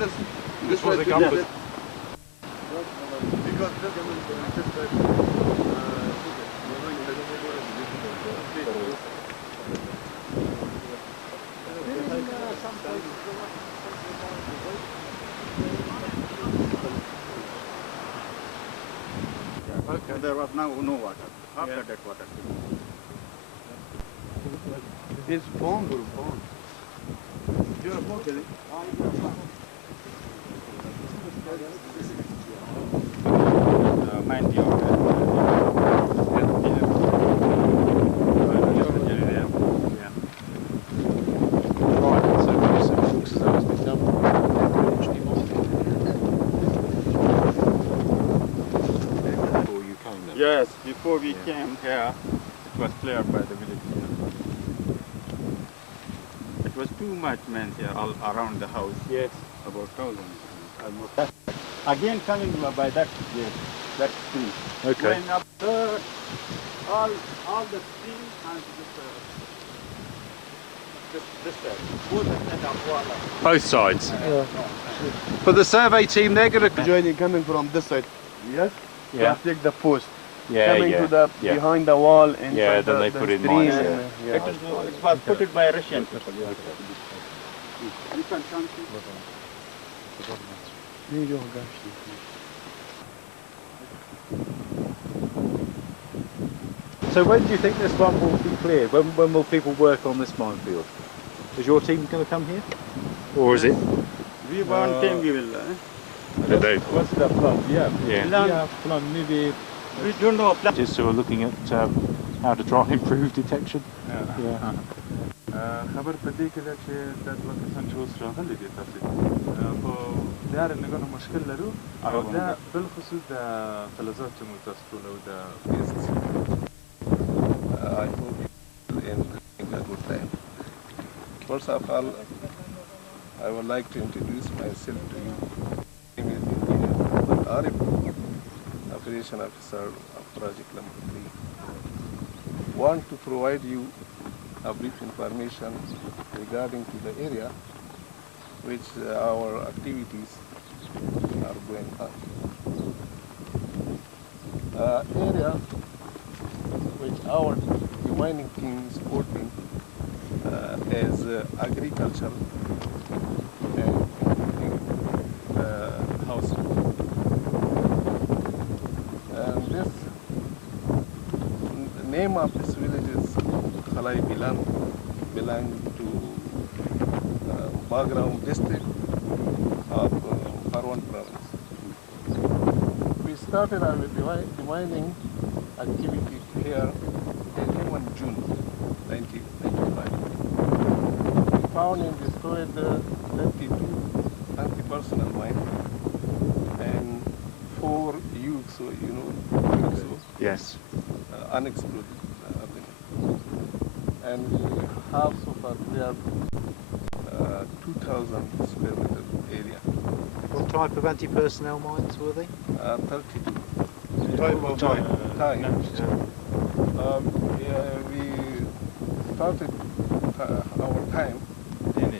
this was way a to compass. this. Because this Okay. There was now no water. After that water. It's pond or pond. You're a pond, Billy. Mind you. Yes, before we came here, it was cleared by the village here. It was too much men here all around the house. Yes, about 1,000. Almost. Again coming by that gate, that stream. Okay. Going up there, all the stream and this side. Both sides of water. Both sides. Yeah. For the survey team, they're going to Joining coming from this side. Yes? Yeah. To take the post. Yeah, coming yeah, to the yeah. behind the wall inside Yeah, then the, they the put in stream. mines, and, yeah. It was put it by Russian people. You can come So when do you think this one will be cleared? When will people work on this minefield? Is your team going to come here? Or is it? We want team we will. What's the plan? Yeah. Yeah. Plan maybe. We don't know. Just so we're looking at how to try and improve detection. Yeah. خبر پدې کې ده چې د دوه کسان چې اوس راغلي دي تاسو په دا رنګونو مشکل لرو او دا بالخصوص د فلزات چې موږ تاسو ټول د I hope you will end a good time. First of all, I would like to introduce myself to you. My name is Engineer Muhammad Arif, Operation Officer of Project Number 3. Want to provide you a brief information regarding to the area which our activities are going on. Area which our mining team is supporting is agriculture and housing. And this the name of this village is Khalai belong to Bagram district of Parwan province. We started our mining activity here on June 1995. We found and destroyed 32 anti-personnel mines and 4 UXO, Yes. Unexploded. And we have so far cleared 2,000 square meter area. What type of anti-personnel mines were they? 32. Type of time? We started our time.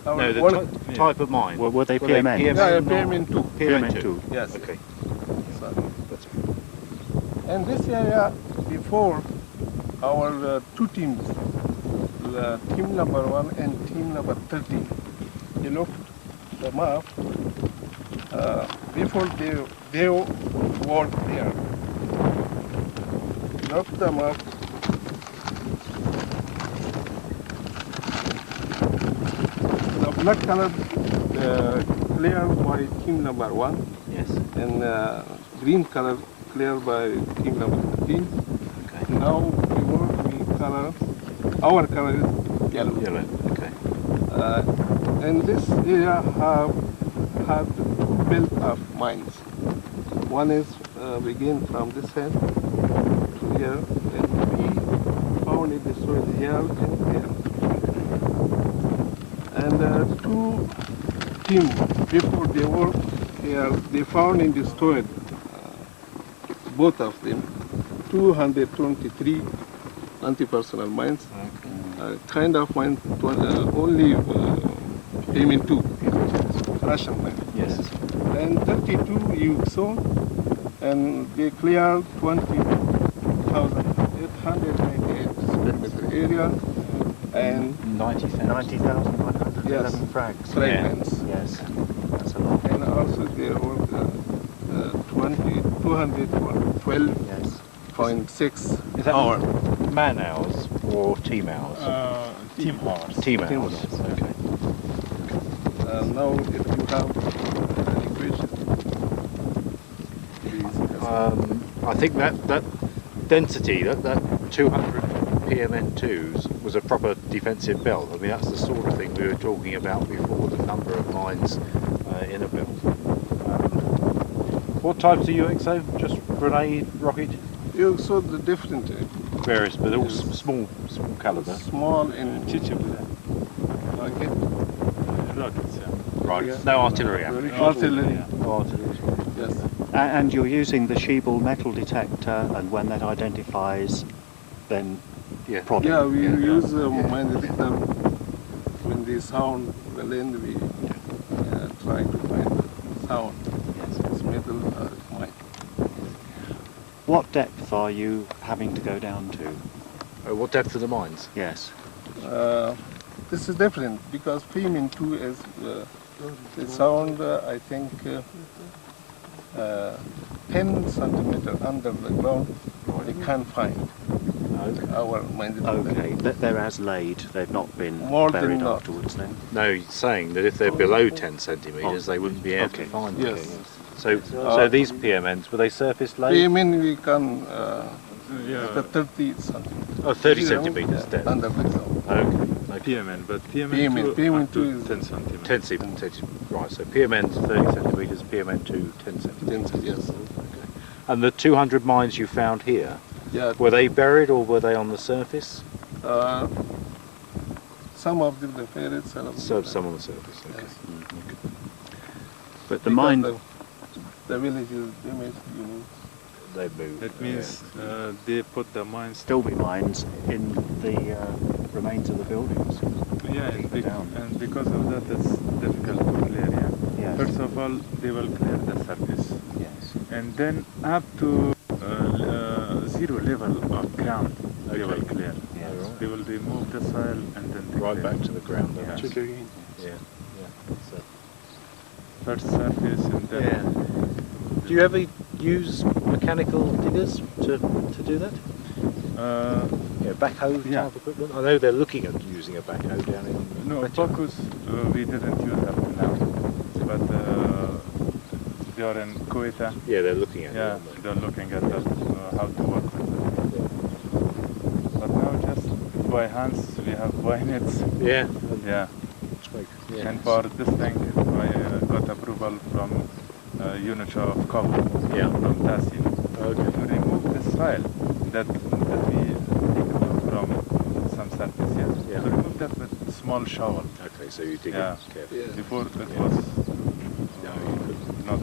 No, the type of mine. Were they PMN? Yeah, PMN 2. PMN 2. Yes. Okay. Sorry. And this area before our two teams, team number 1 and team number 13, you looked the map. Before they worked here. Look the map. The black color cleared by team number 1. Yes. And green color cleared by team number 13. Okay. Now our color is yellow. Yellow. Okay. And this area have built of mines. One is begin from this end to here, and we found it destroyed here and here. And two teams before they worked here, they found and destroyed both of them 223 anti-personnel mines kind of mine, only payment 2, Russian mine. Yes. And 32 you saw, and they cleared 20,898 square meter area, and 90,111 yes, frags. fragments. Yes, that's a lot. And also they were 212.6 Is that hour. man hours or team hours? Team hours. Team hours. Okay. Now, if you have an equation, I think that density, that 200 PMN2s was a proper defensive belt. I mean, that's the sort of thing we were talking about before, the number of mines in a belt. What types of UXO? Just grenade, rocket? you saw the different Various, but all small caliber. small and rocket. Rockets, yeah. Right, Yeah. no artillery ammunition. Artillery. No artillery. Yes. And you're using the Schiebel metal detector, and when that identifies, then product. Yeah, we use mine detector when they sound the land. We try to find the sound. Yes. It's metal mine. What depth are you having to go down to? What depth are the mines? Yes. This is different because payment 2 is the sound. I think 10 centimeter under the ground. They can't find our mine detector. Okay, they're as laid. They've not been More than buried not. afterwards then. No, you're saying that if they're below 10 centimetres, they wouldn't be able to find them. Yes. So these PMNs, were they surface laid? Payment we can the 30 centimeters. Oh, 30 centimetres depth. Under the ground. Okay. PMN, but PMN 2 is 10 centimeters. 10 centimetres. Right, so PMN's 30 centimetres, PMN2 10 centimetres. Yes. Okay. And the 200 mines you found here, Yeah. were they buried or were they on the surface? Some of them the ferrets, some on the surface. Okay. Yes. Okay. But the mine. The village is damaged, you know. They moved. That means they put the mines. Still be mines in the remains of the buildings. Yeah, and because of that, it's difficult to clear. Yeah. Yes. First of all, they will clear the surface. Yes. And then up to 0 level of ground, they will clear. Yes. They will remove the soil and then they Right clear. back to the ground. Yeah. Yes. Yeah. So. First surface and then. Yeah. Do you ever use mechanical diggers to do that? Backhoe type equipment? I know they're looking at using a backhoe down in... No, focus, we didn't use up to now. But they are in Kuwait. Yeah, they're looking at Yeah, it. they're looking at that, how to work with it. But now just by hands, we have bayonets. Yeah. Yeah. Yeah. And for this thing, I got approval from unit of Kabul, from Tassin, to remove the soil that we dig from some surface. Yeah. To remove that with small shovel. Okay, so you dig Yeah. it carefully. Before it was not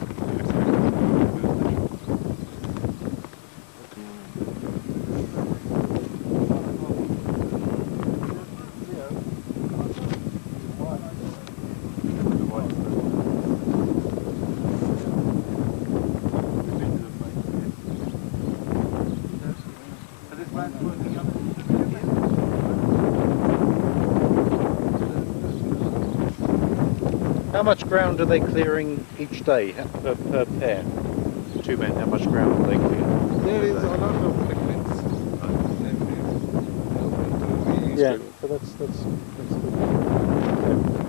How much ground are they clearing each day per pair? 2 men, how much ground do they clear? There is a lot of fragments. Yeah, but that's good.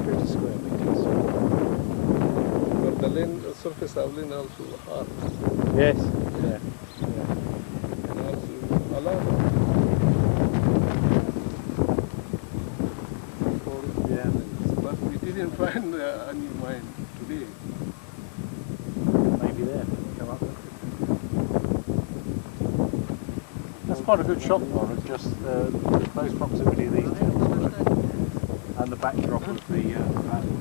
50 square metres. But the land, the surface of land also hard. Yes. And also a lot of but we didn't find any mine today. Maybe there. Come up. That's quite a good shot, Lauren, just the close proximity of these towns and the backdrop of the valley.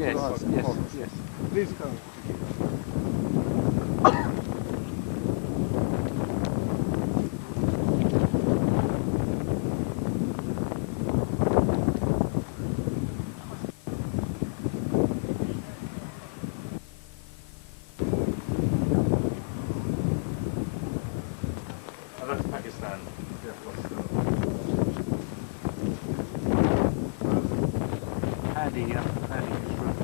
Yes. Please come. That's Pakistan. Paddy, Paddy is right.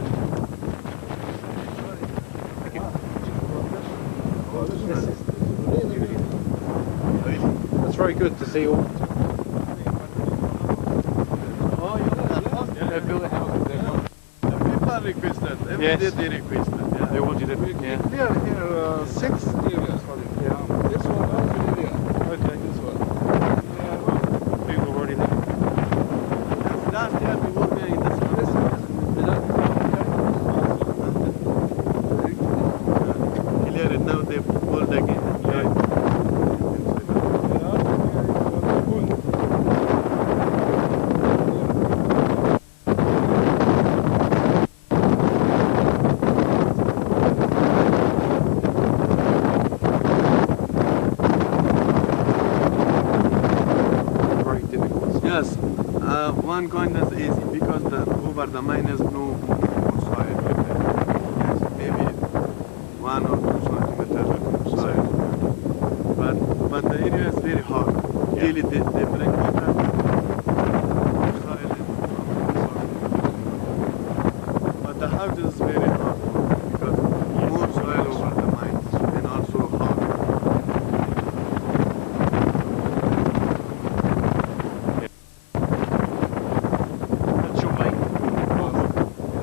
That's very good to see all. They built a house. People requested. Every Yes. day they requested. Yeah. They wanted it. Yeah. Clear here 6 areas for it. Yeah. This one, actually, yeah. Okay, this one. Yeah, well, People already there. last year we were there in this one. This one. Clear it now, they pulled again. Very difficult. Yes, one kind is easy because over the mine is no soil. Yes, maybe 1 or 2 centimeters soil. But the area is very hard. Daily they break water. Soil but the house is very hard because more soil over the mines and also hard. That's your main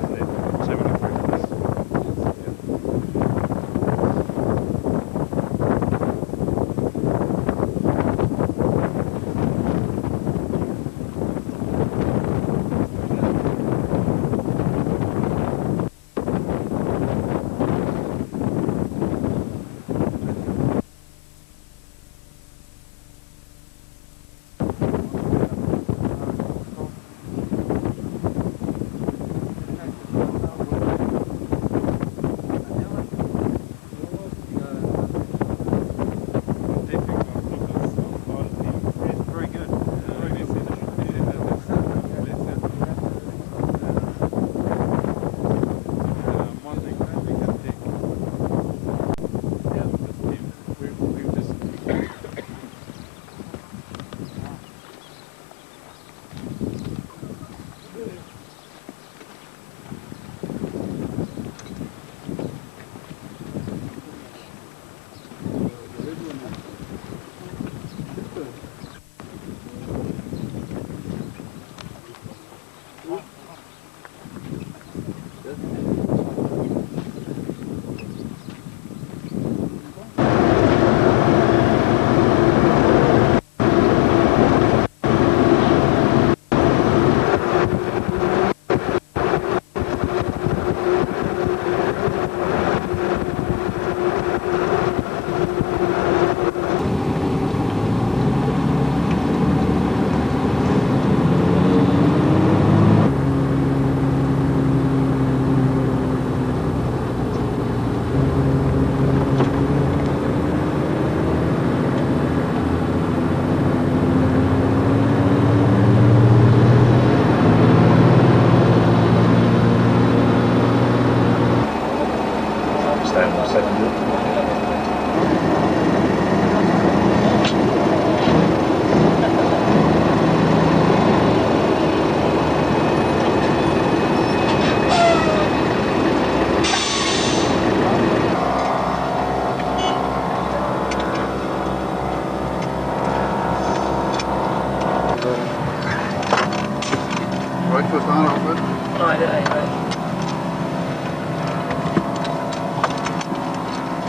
isn't it? 73 plus.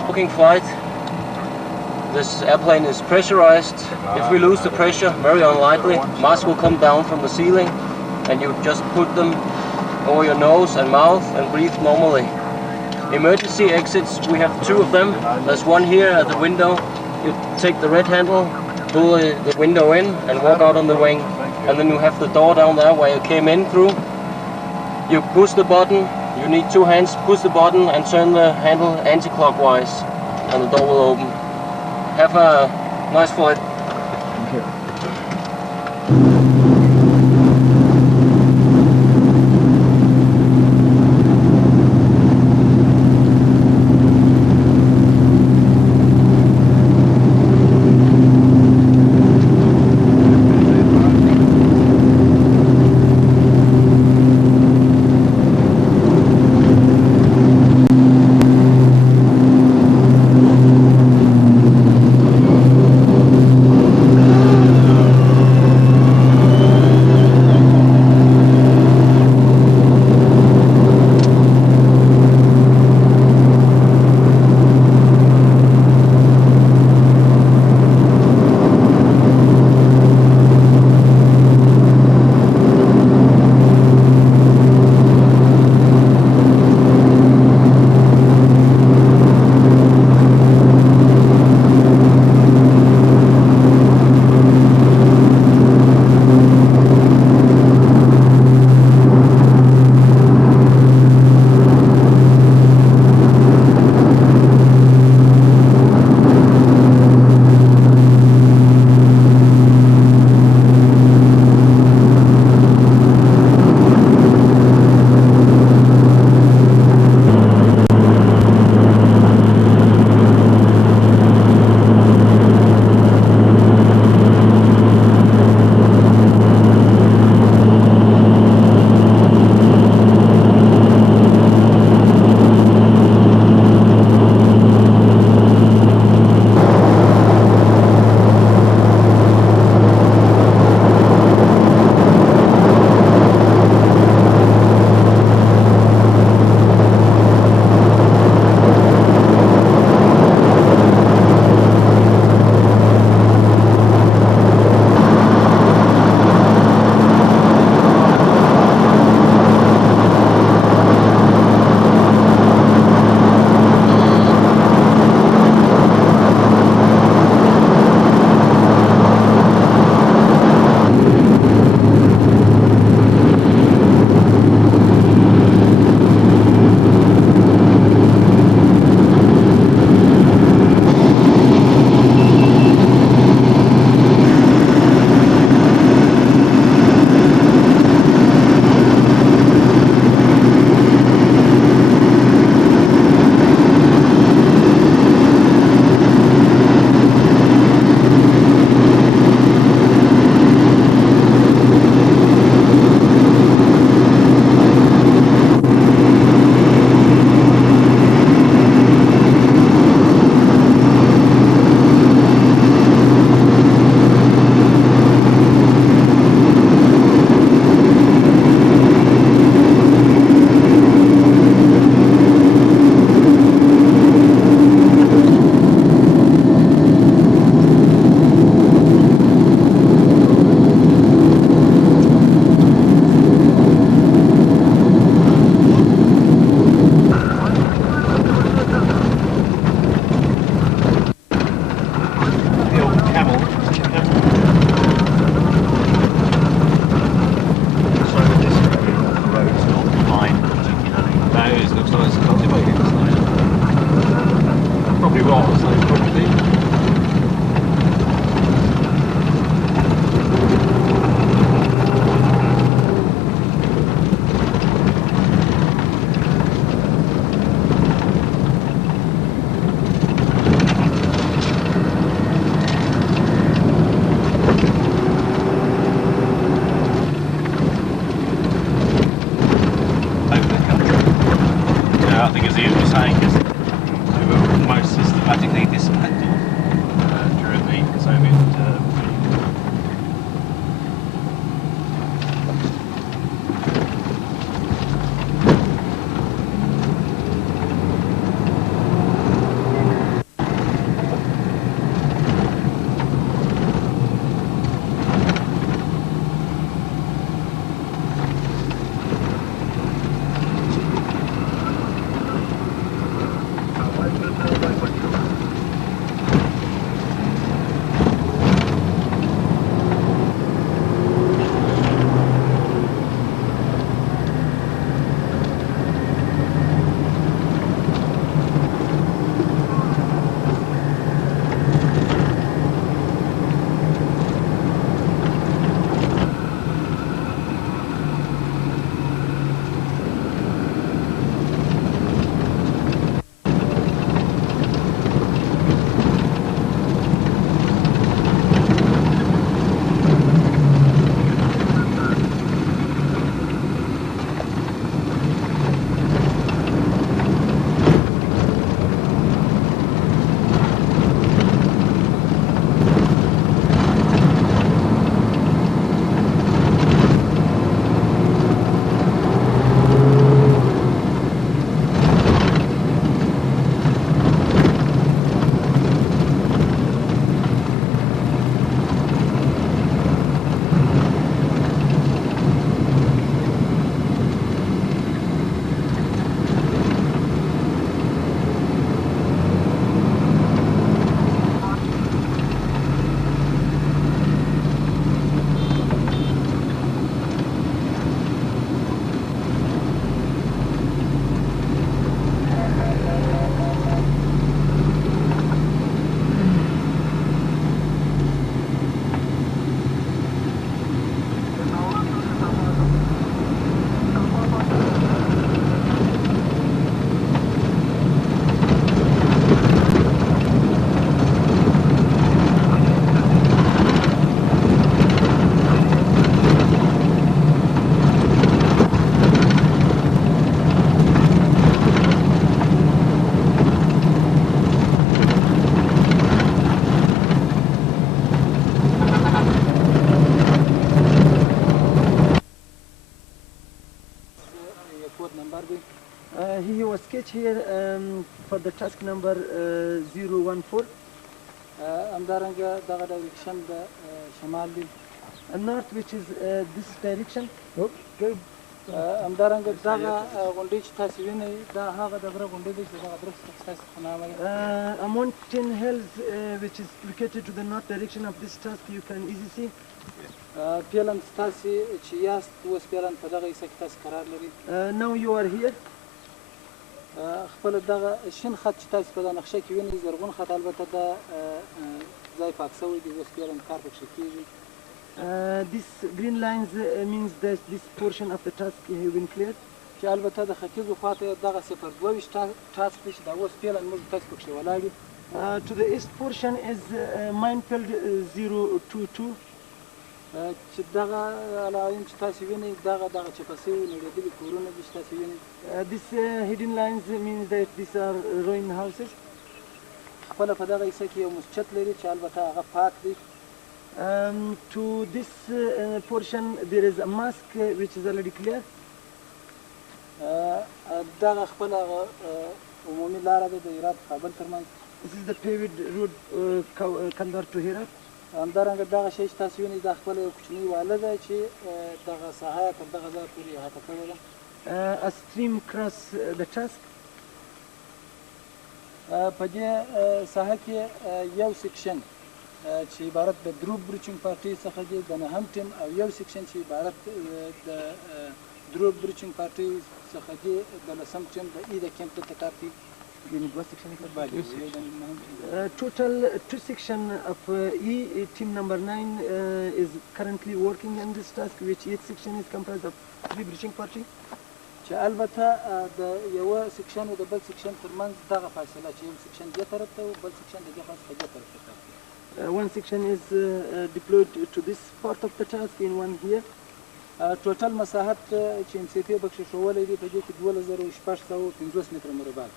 Booking flight. This airplane is pressurized. If we lose the pressure, very unlikely, masks will come down from the ceiling and you just put them over your nose and mouth and breathe normally. Emergency exits, we have 2 of them. There's one here at the window. You take the red handle, pull the window in and walk out on the wing. And then you have the door down there where you came in through. You push the button, You need 2 hands, push the button and turn the handle anti-clockwise and the door will open. Have a nice flight. Thank you. He was sketched here for the task number 014. همدارنګه دغه ډایرکشن د شمال دی North, which is this direction. همدارنګه دغه غونډۍ چې تاسو وینئ دا هغه د غره غونډۍ دی چې دغه غره څخه تاسو څخه نامه ده A mountain hills which is located to the north direction of this task, you can easily see. پیلن تاسو چې یاست اوس پیلن په دغه حصه کې تاسو قرار لري Now you are here. خپل دغه شین خط چې تاسو په نقشه کې وینئ زرغون خط البته دا ځای پاک شوی دی اوس پیلن کار پکې کیږي This green lines means that this portion of the task have been cleared. چې البته د ختیځو خواته دغه 022 ټاسک دی چې دا اوس پیلن موږ تاسو پکې ولاړ یو To the east portion is minefield 022. چې دغه علاوه چې تاسو وینئ دغه چې په سیو نړېدلي کورونه دي چې تاسو وینئ These hidden lines means that these are ruined houses. خپل په دغه حصه کې یو مسجد لري چې البته هغه پاک دی To this portion there is a mosque which is already clear. دغه خپل عمومي لاره ده د هرات کابل ترمنځ This is the paved road Kandahar to Herat. همدارنګه دغه شی چې تاسو وینئ دا خپله یو کوچنۍ واله ده چې دغه ساحه تر دغه ځایه پورې احاطه کړې ده A stream cross the task. په دې ساحه کې یو سیکشن چې عبارت د دروب بریچینګ پارټي څخه دی د نهم ټیم او یو سیکشن چې عبارت د دروب بریچینګ پارټي څخه دی د لسم ټیم د ای د کیمپ د کارتي Total two section of E, team number 9 is currently working on this task, which each section is comprised of 3 breaching party. چې البته د یو سیکشن او د بل سیکشن ترمنځ دغه فاصله چې یو سیکشن دې طرف ته او بل سیکشن د دې طرف ته One section is deployed to this part of the task and one here. ټوټل مساحت چې ام سی پی بکشي شوولې دی په دې کې 2650 متر مربع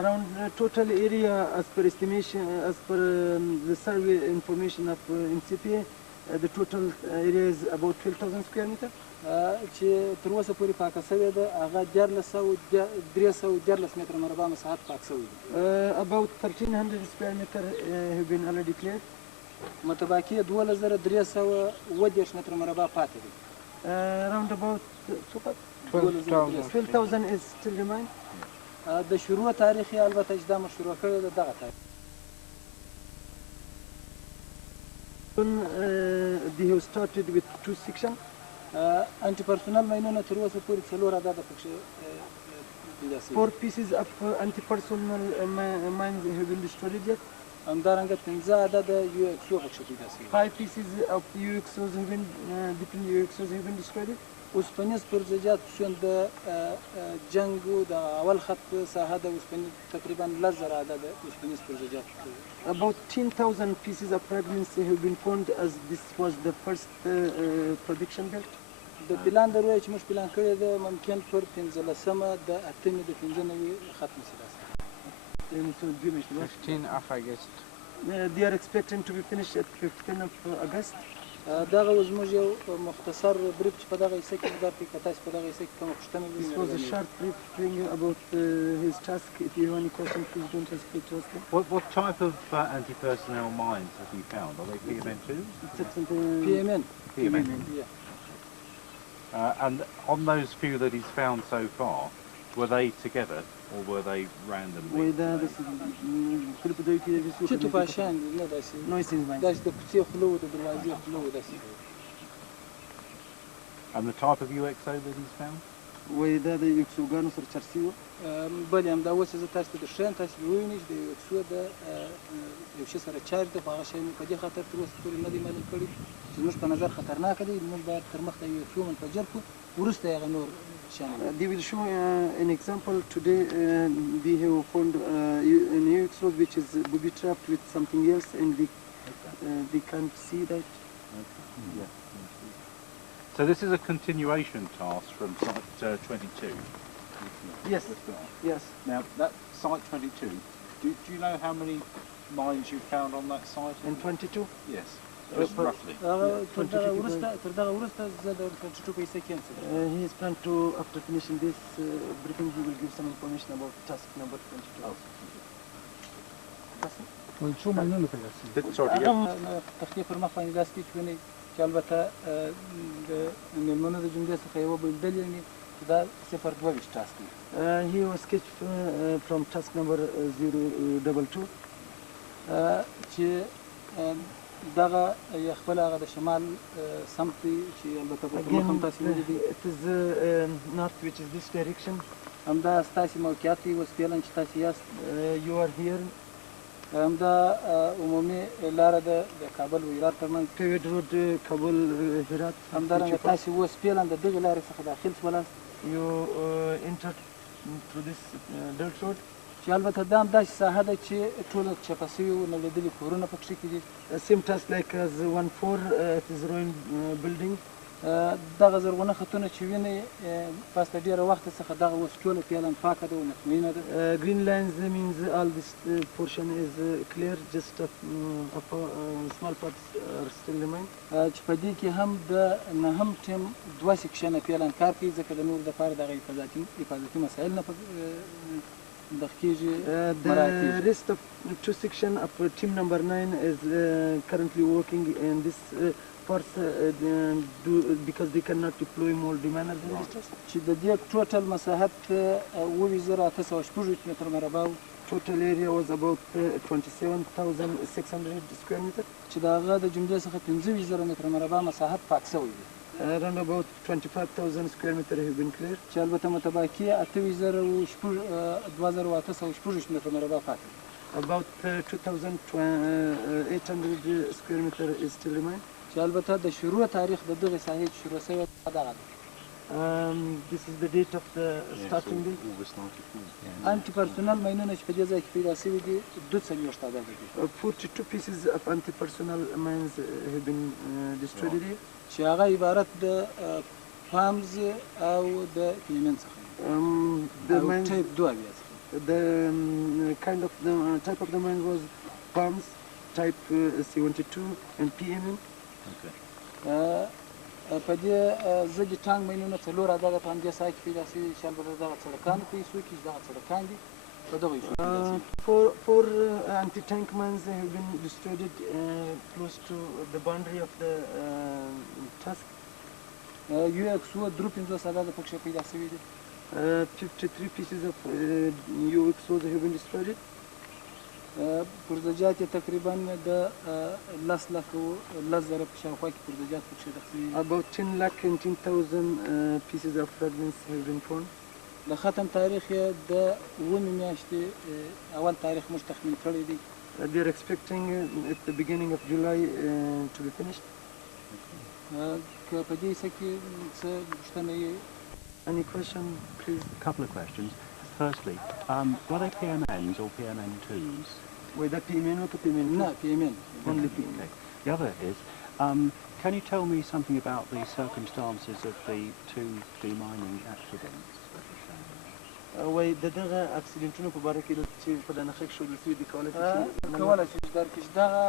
Around total area as per estimation, as per the survey information of MCPA, the total area is about 12,000 square meter. چې تر اوسه پورې پاکه شوې ده هغه 1314 متر مربع مساحت پاک شوی دی About 1,300 square meter have been already cleared. متباقي 2310 متر مربع پاتې دي Around about 12,000 is still remain. د شروع تاریخ یې البته چې دا مشروع کړی ده دغه تاریخ They have started with 2 sections. انټي پرسونل ماینونه تر اوسه پورې 4 عدده پکې پیدا شوي 4 pieces of anti-personnel mines have been destroyed yet. همدارنګه 15 عدده یو ایکسو پکې پیدا شوي 5 pieces of UXOs have been different UXOs have been destroyed. اوسپنیز پرزجات شون د جنگ د اول خط ساحه د اوسپنیز تقریبا 10,000 عدده اوسپنیز پرزجات About 10,000 pieces of fragments have been found as this was the first production belt. د پلان دروي چې موږ پلان کړی دی ممکن پر 15مه د اتمې د 15 ختم شي 15 of August. They are expecting to be finished at 15 of August. دغه زموږ یو مختصر بریف چې په دغه حصه کې درته کتاس په دغه حصه کې کوم پوښتنه This was a short briefing about his task. If you have any questions, please don't hesitate to ask them. What type of anti-personnel mines have you found? Are they PMN2? PMN. Yeah. And on those few that he's found so far, were they together or were they randomly? چې تو پاشان نه داسې داسې د کوڅې خلو د دروازې خلو داسې And the type of UXO that he's found? وای دا د یوکسوګانو سره چرسي و بل هم دا اوس زه تاسو ته د شین تاسو وینئ چې د یوکسو د یو شي سره چارج د هغه شی په دې خاطر تر اوسه پورې نه دی معلوم کړی چې زموږ په نظر خطرناک دی موږ باید تر مخته یوکسو منفجر کړو وروسته هغه نور They will show an example today. They have found an UXO which is booby trapped with something else, and they can't see that. Yeah. So this is a continuation task from site 22. Yes. Yes. Now that site 22. Do you know how many mines you found on that site? In 22? Yes. Just roughly. He is planned to, after finishing this briefing, he will give some information about task number 22. څو ماینونه پیدا شوي؟ هغه تختې پر مخ باندې دا سکیچ وینئ چې البته د میلمنو د جملې څخه یوه بلدل یعنې چې دا 022 ټاسک دی. He was sketched from task number 022. چې دغه خپل هغه د شمال سمت دی چې البته په مخ هم تاسې ولیدئ. It is north, which is this direction. همدا ستاسې موقعیت دی اوس فعلا چې تاسې یاست. You are here. همدا عمومي لاره ده د کابل و هرات ترمنځ. Pivot road, Kabul, Herat. همدارنګه تاسې اوس فعلا د دغې لارې څخه داخل شولاست. You entered through this dirt road. چې البته دا هم داسې ساحه ده چې ټوله چپه سوي و نړېدلي کورونه پکښې کې دي. Same task like as 1-4, it is ruined building. دغه زرغونه خطونه چې وینئ پس د ډېره وخته څخه دغه اوس ټوله فعلا پاکه ده او مطمئنه ده. Green lines means all this portion is clear, just small parts are still remain. چې په دې کې هم د نهم ټیم 2 سیکشنه فعلا کار کوي ځکه د نور دپاره دغه حفاظتي مسایل نه دغه کېږي مراعات کېږي. The rest of 2 section of team number 9 is currently working in this parts because they cannot deploy more deminers in this task. چې د دې ټوټل مساحت 28,816 متر مربع. Total area was about 27,600 square meter. چې د هغه د جملې څخه 15,000 متر مربع مساحت پاک شوی دی. Around about 25,000 square meter have been cleared. چې البته متباقي 8,816 متر مربع پاتې. About 2,800 square meter is still remain. چې البته د شروع تاریخ د دغې ساحې چې شروع شوی دغه ده. This is the date of the starting date. انټي پرسونل ماینونه چې په دې ځای کې پیدا شوي دي 42 عدد دي. 42 pieces of anti-personnel mines have been destroyed here. چې هغه عبارت د پامز او د پیمن څخه The mines, type 2 بیا څخه. The kind of the type of the mine was palms, type 72 and PMN. په دې زدي ټانک ماینونه 4 عدد په همدې ساحه کې پیدا شوي چې البته دغه سړکانو په ایسو کې دغه سړکان دي په دغه ایسو Four anti-tank mines have been destroyed close to the boundary of the task. یو اکسو درو 50 عدد پکښې پیدا شوي دي. 53 pieces of UXOs have been destroyed. پرزجات یې تقریبا د 10 لکه 10,000 په شاوخوا کې پرزجات پکښې ډک شوي. About 10,10,000 pieces of fragments have been found. د ختم تاریخ یې د 9 میاشتې اول تاریخ موږ تخمین کړی دی. They are expecting at the beginning of July to be finished. که په دې څه کې څه پوښتنه یې. Any question, please? A couple of questions. Firstly, were they PMNs or PMN2s? Were they PMN or PMN? No, PMN. Only PMN. Okay. The other is, can you tell me something about the circumstances of the 2 demining accidents? وای دغه اکسیډنټونو په باره کې چې په دغه نښه کې ښودل شوي دي کولی شي چې درکړي چې دغه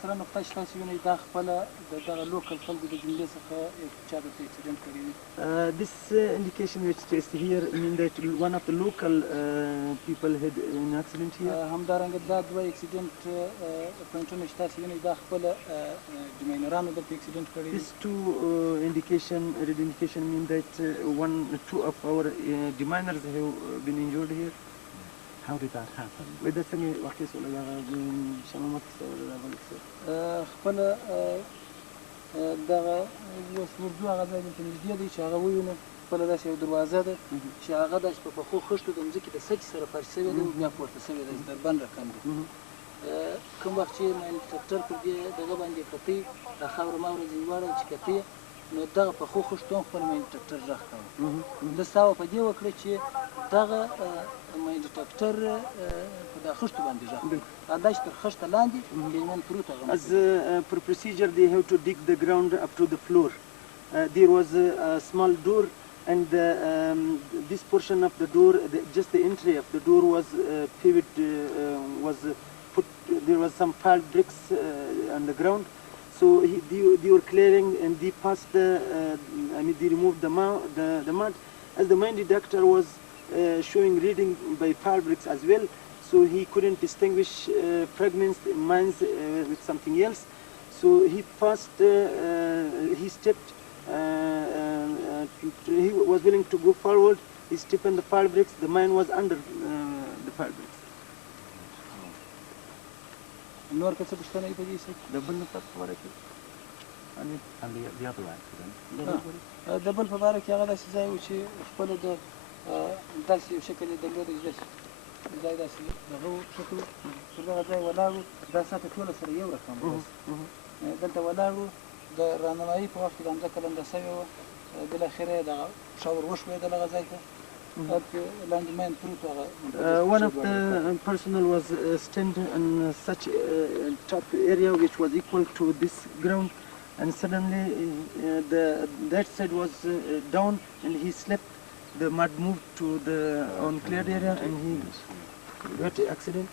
سره نقطه چې تاسو وینئ دا خپله د دغه لوکل خلکو د جملې څخه چا دلته اکسیډنټ کړی وي. This indication which is here mean that one of the local people had an accident here. همدارنګه دا 2 اکسیډنټ پوینټونه چې تاسو وینئ دا خپله ډیماینرانو دلته اکسیډنټ کړی دي. These 2 red indication mean that 2 of our deminers have been injured here. How did that happen? ودا څنګه واقع شول هغه شمامت خپله دغه اوس اردو هغه ځای دلته نږدې دی چې هغه ووینو خپله داسې یو دروازه ده چې هغه داسې په پخو خښتو د مځکې د سچ سره فرش شوې ده بیا پورته شوې ده دربند رقم دی. کوم وخت چې ماینټرکټر پر دې دغه باندې کتئ دا خاوره ماوره ځینې واړه چې کتئ نو دغه پخو خښتو هم خپل ماینټرکټر غږ کوه. ده ساوه په دې وکړه چې دغه ماینټرکټر په دا خښتو باندې غږ دا چې تر خښته لاندې پیمن پروت هغه. As per procedure they have to dig the ground up to the floor. There was a small door and this portion of the door, just the entry of the door was pivot, was put, there was some piled bricks on the ground. So they were clearing and they passed they removed the mud. As the mine detector was showing reading by fire bricks as well, so he couldn't distinguish fragments, mines with something else. So he passed, he stepped, he was willing to go forward, he stepped on the fire bricks, the mine was under the fire bricks. نور که څه پوښتنه یې په دې شي د بل په باره کې And the other accident? د بل په باره کې هغه داسې ځای و چې خپله د داسې یو شکل یې درلود چې داسې ځای داسې دغه و شکل و پر دغه ځای ولاړ و دا سطحه ټوله سره یو رقم و دلته ولاړ و د رانمایي په وخت کې د مځکه لنده شوې وه بالاخره یې دغه شاور وشوېدل هغه ځای ته one of the personnel was standing in such a top area which was equal to this ground, and suddenly that side was down and he slept. The mud moved to the uncleared area and he got an accident.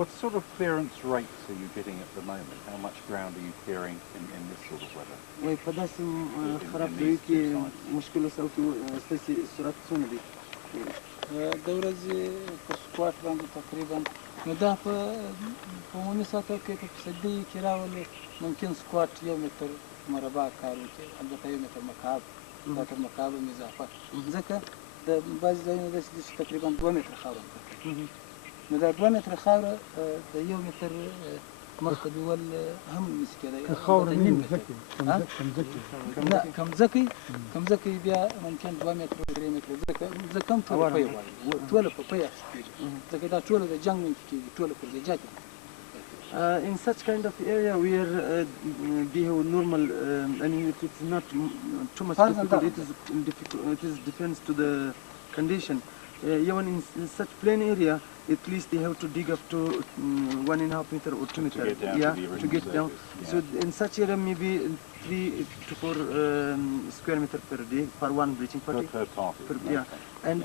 What sort of clearance rates are you getting at the moment? How much ground are you clearing in this sort of weather? وای په داسې خراب ځایو کې مشکل وسو کې ستاسې سرعت څومره دی د ورځې په سکواټ باندې تقریبا نو دا په عمومي سطحه کې په فیصدي کې راولي ممکن سکواټ 1 متر مربع کار وکړي البته 1 متر مکعب متر مکعب اضافه ځکه د بعضې ځایونه داسې دي چې تقریبا 2 متره خاوره کوي نو دا 2 متره خاوره د 1 متر مخ دیول هم نشي کېدای خاوره نه کمزکې بیا ممکن 2 متره 3 متره ځکه هم ټوله په پی اخیستل ځکه دا ټوله د جنګ منځ کې ټوله پر ځای جاکي in such kind of area where behave normal I mean it is not too much difficult, it is depends to the condition. Even in such plain area, at least they have to dig up to 1.5 meter or 2 meter. To get down. So in such area, maybe 3 to 4 square meter per day for one breaching party. Per party. And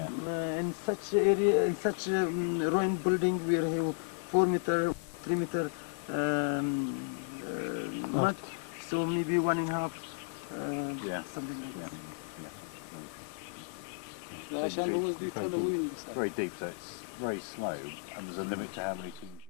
in such area, in such ruined building, we have 4 meter, 3 meter mud. So maybe 1.5, something like that. Very deep, so it's very slow, and there's a limit to how many teams.